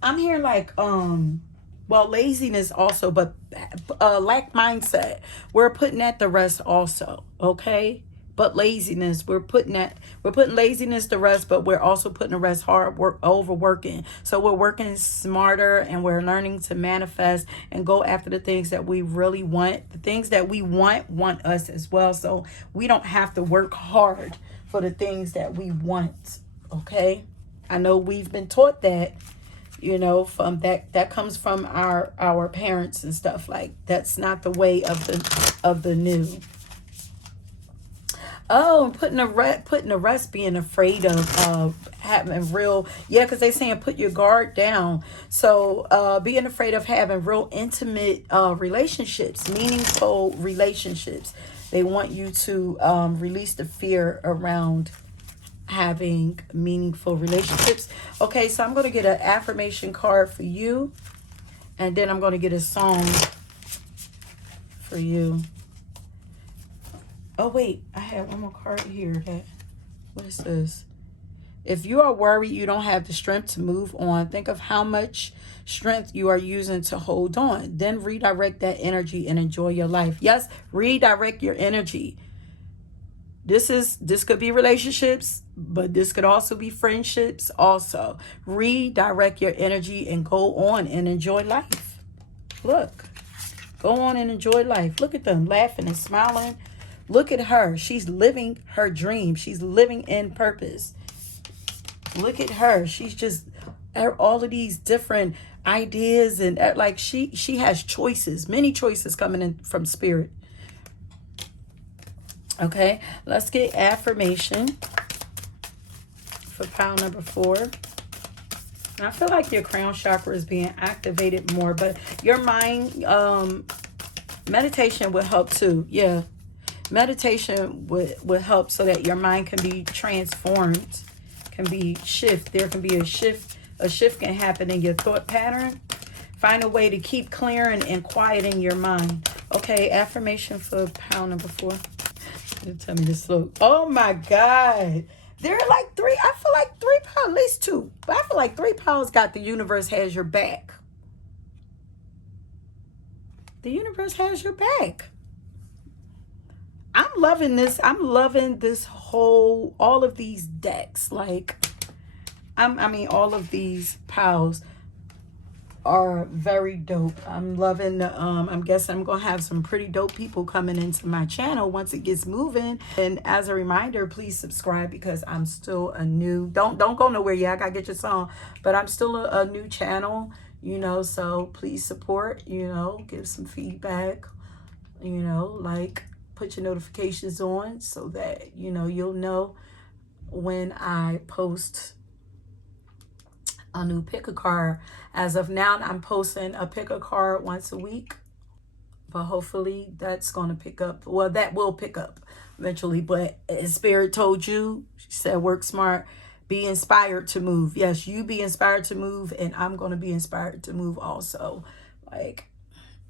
I'm hearing like, well, laziness also, but lack mindset. We're putting that to rest also, okay? But laziness, we're putting laziness to rest, but we're also putting to rest hard work, overworking. So we're working smarter, and we're learning to manifest and go after the things that we really want. The things that we want us as well. So we don't have to work hard for the things that we want. Okay? I know we've been taught that, you know, from that comes from our parents and stuff. Like, that's not the way of the new. Oh, and putting the rest, being afraid of having real, yeah, because they saying put your guard down. So being afraid of having real intimate relationships, meaningful relationships. They want you to release the fear around having meaningful relationships. Okay, so I'm going to get an affirmation card for you, and then I'm going to get a song for you. Oh, wait, I have one more card here. What is this? If you are worried you don't have the strength to move on, think of how much strength you are using to hold on. Then redirect that energy and enjoy your life. Yes, redirect your energy. This could be relationships, but this could also be friendships also. Redirect your energy and go on and enjoy life. Look, go on and enjoy life. Look at them laughing and smiling. Look at her. She's living her dream. She's living in purpose. Look at her. She's just all of these different ideas, and like she has choices, many choices coming in from spirit. Okay, let's get affirmation for pile number 4. And I feel like your crown chakra is being activated more, but your mind, meditation would help too. Yeah. Meditation would help so that your mind can be transformed, can be shift. There can be a shift. A shift can happen in your thought pattern. Find a way to keep clearing and quieting your mind. Okay, affirmation for pile number 4. Tell me this slow. Oh my God. There are like 3. I feel like 3 piles, at least 2. But I feel like 3 piles got the universe has your back. The universe has your back. I'm loving this. I'm loving this whole, all of these decks. Like, I mean, all of these piles are very dope. I'm loving the, I'm guessing I'm going to have some pretty dope people coming into my channel once it gets moving. And as a reminder, please subscribe, because I'm still a new, don't go nowhere yet. I got to get your song, but I'm still a new channel, you know, so please support, you know, give some feedback, you know, like, put your notifications on so that, you know, you'll know when I post a new pick a card. As of now, I'm posting a pick a card once a week, but hopefully that's going to pick up. Well, that will pick up eventually, but as Spirit told you, she said, work smart, be inspired to move. Yes, you be inspired to move, and I'm going to be inspired to move also. Like,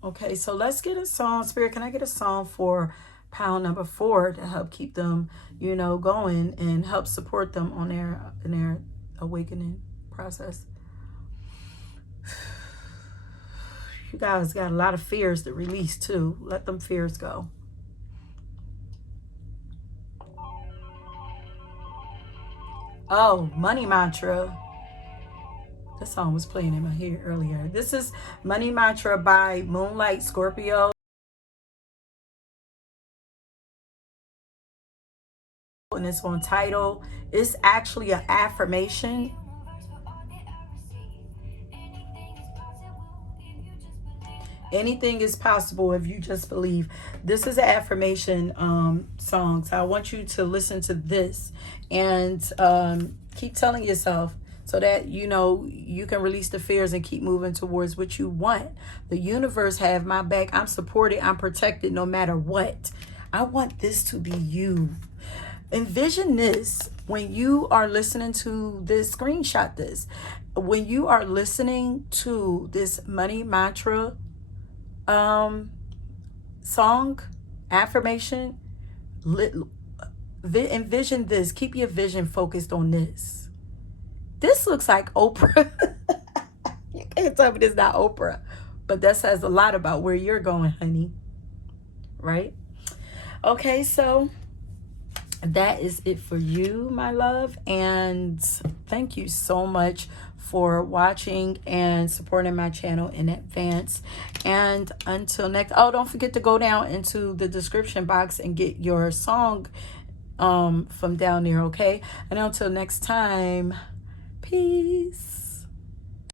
okay, so let's get a song. Spirit, can I get a song for pile number 4 to help keep them, you know, going and help support them on their awakening process? You guys got a lot of fears to release too. Let them fears go. Oh, money mantra. This song was playing in my head earlier. This is Money Mantra by Moonlight Scorpio. And it's on Tidal. It's actually an affirmation. Anything is possible if you just believe. This is an affirmation song. So I want you to listen to this and keep telling yourself, so that you know you can release the fears and keep moving towards what you want. The universe have my back. I'm supported. I'm protected no matter what. I want this to be you. Envision this when you are listening to this. Screenshot this. When you are listening to this money mantra song, affirmation, envision this. Keep your vision focused on this. This looks like Oprah. You can't tell me this is not Oprah. But that says a lot about where you're going, honey. Right? Okay, so that is it for you, my love. And thank you so much for watching and supporting my channel in advance. And until next, oh, don't forget to go down into the description box and get your song from down there, okay? And until next time, peace.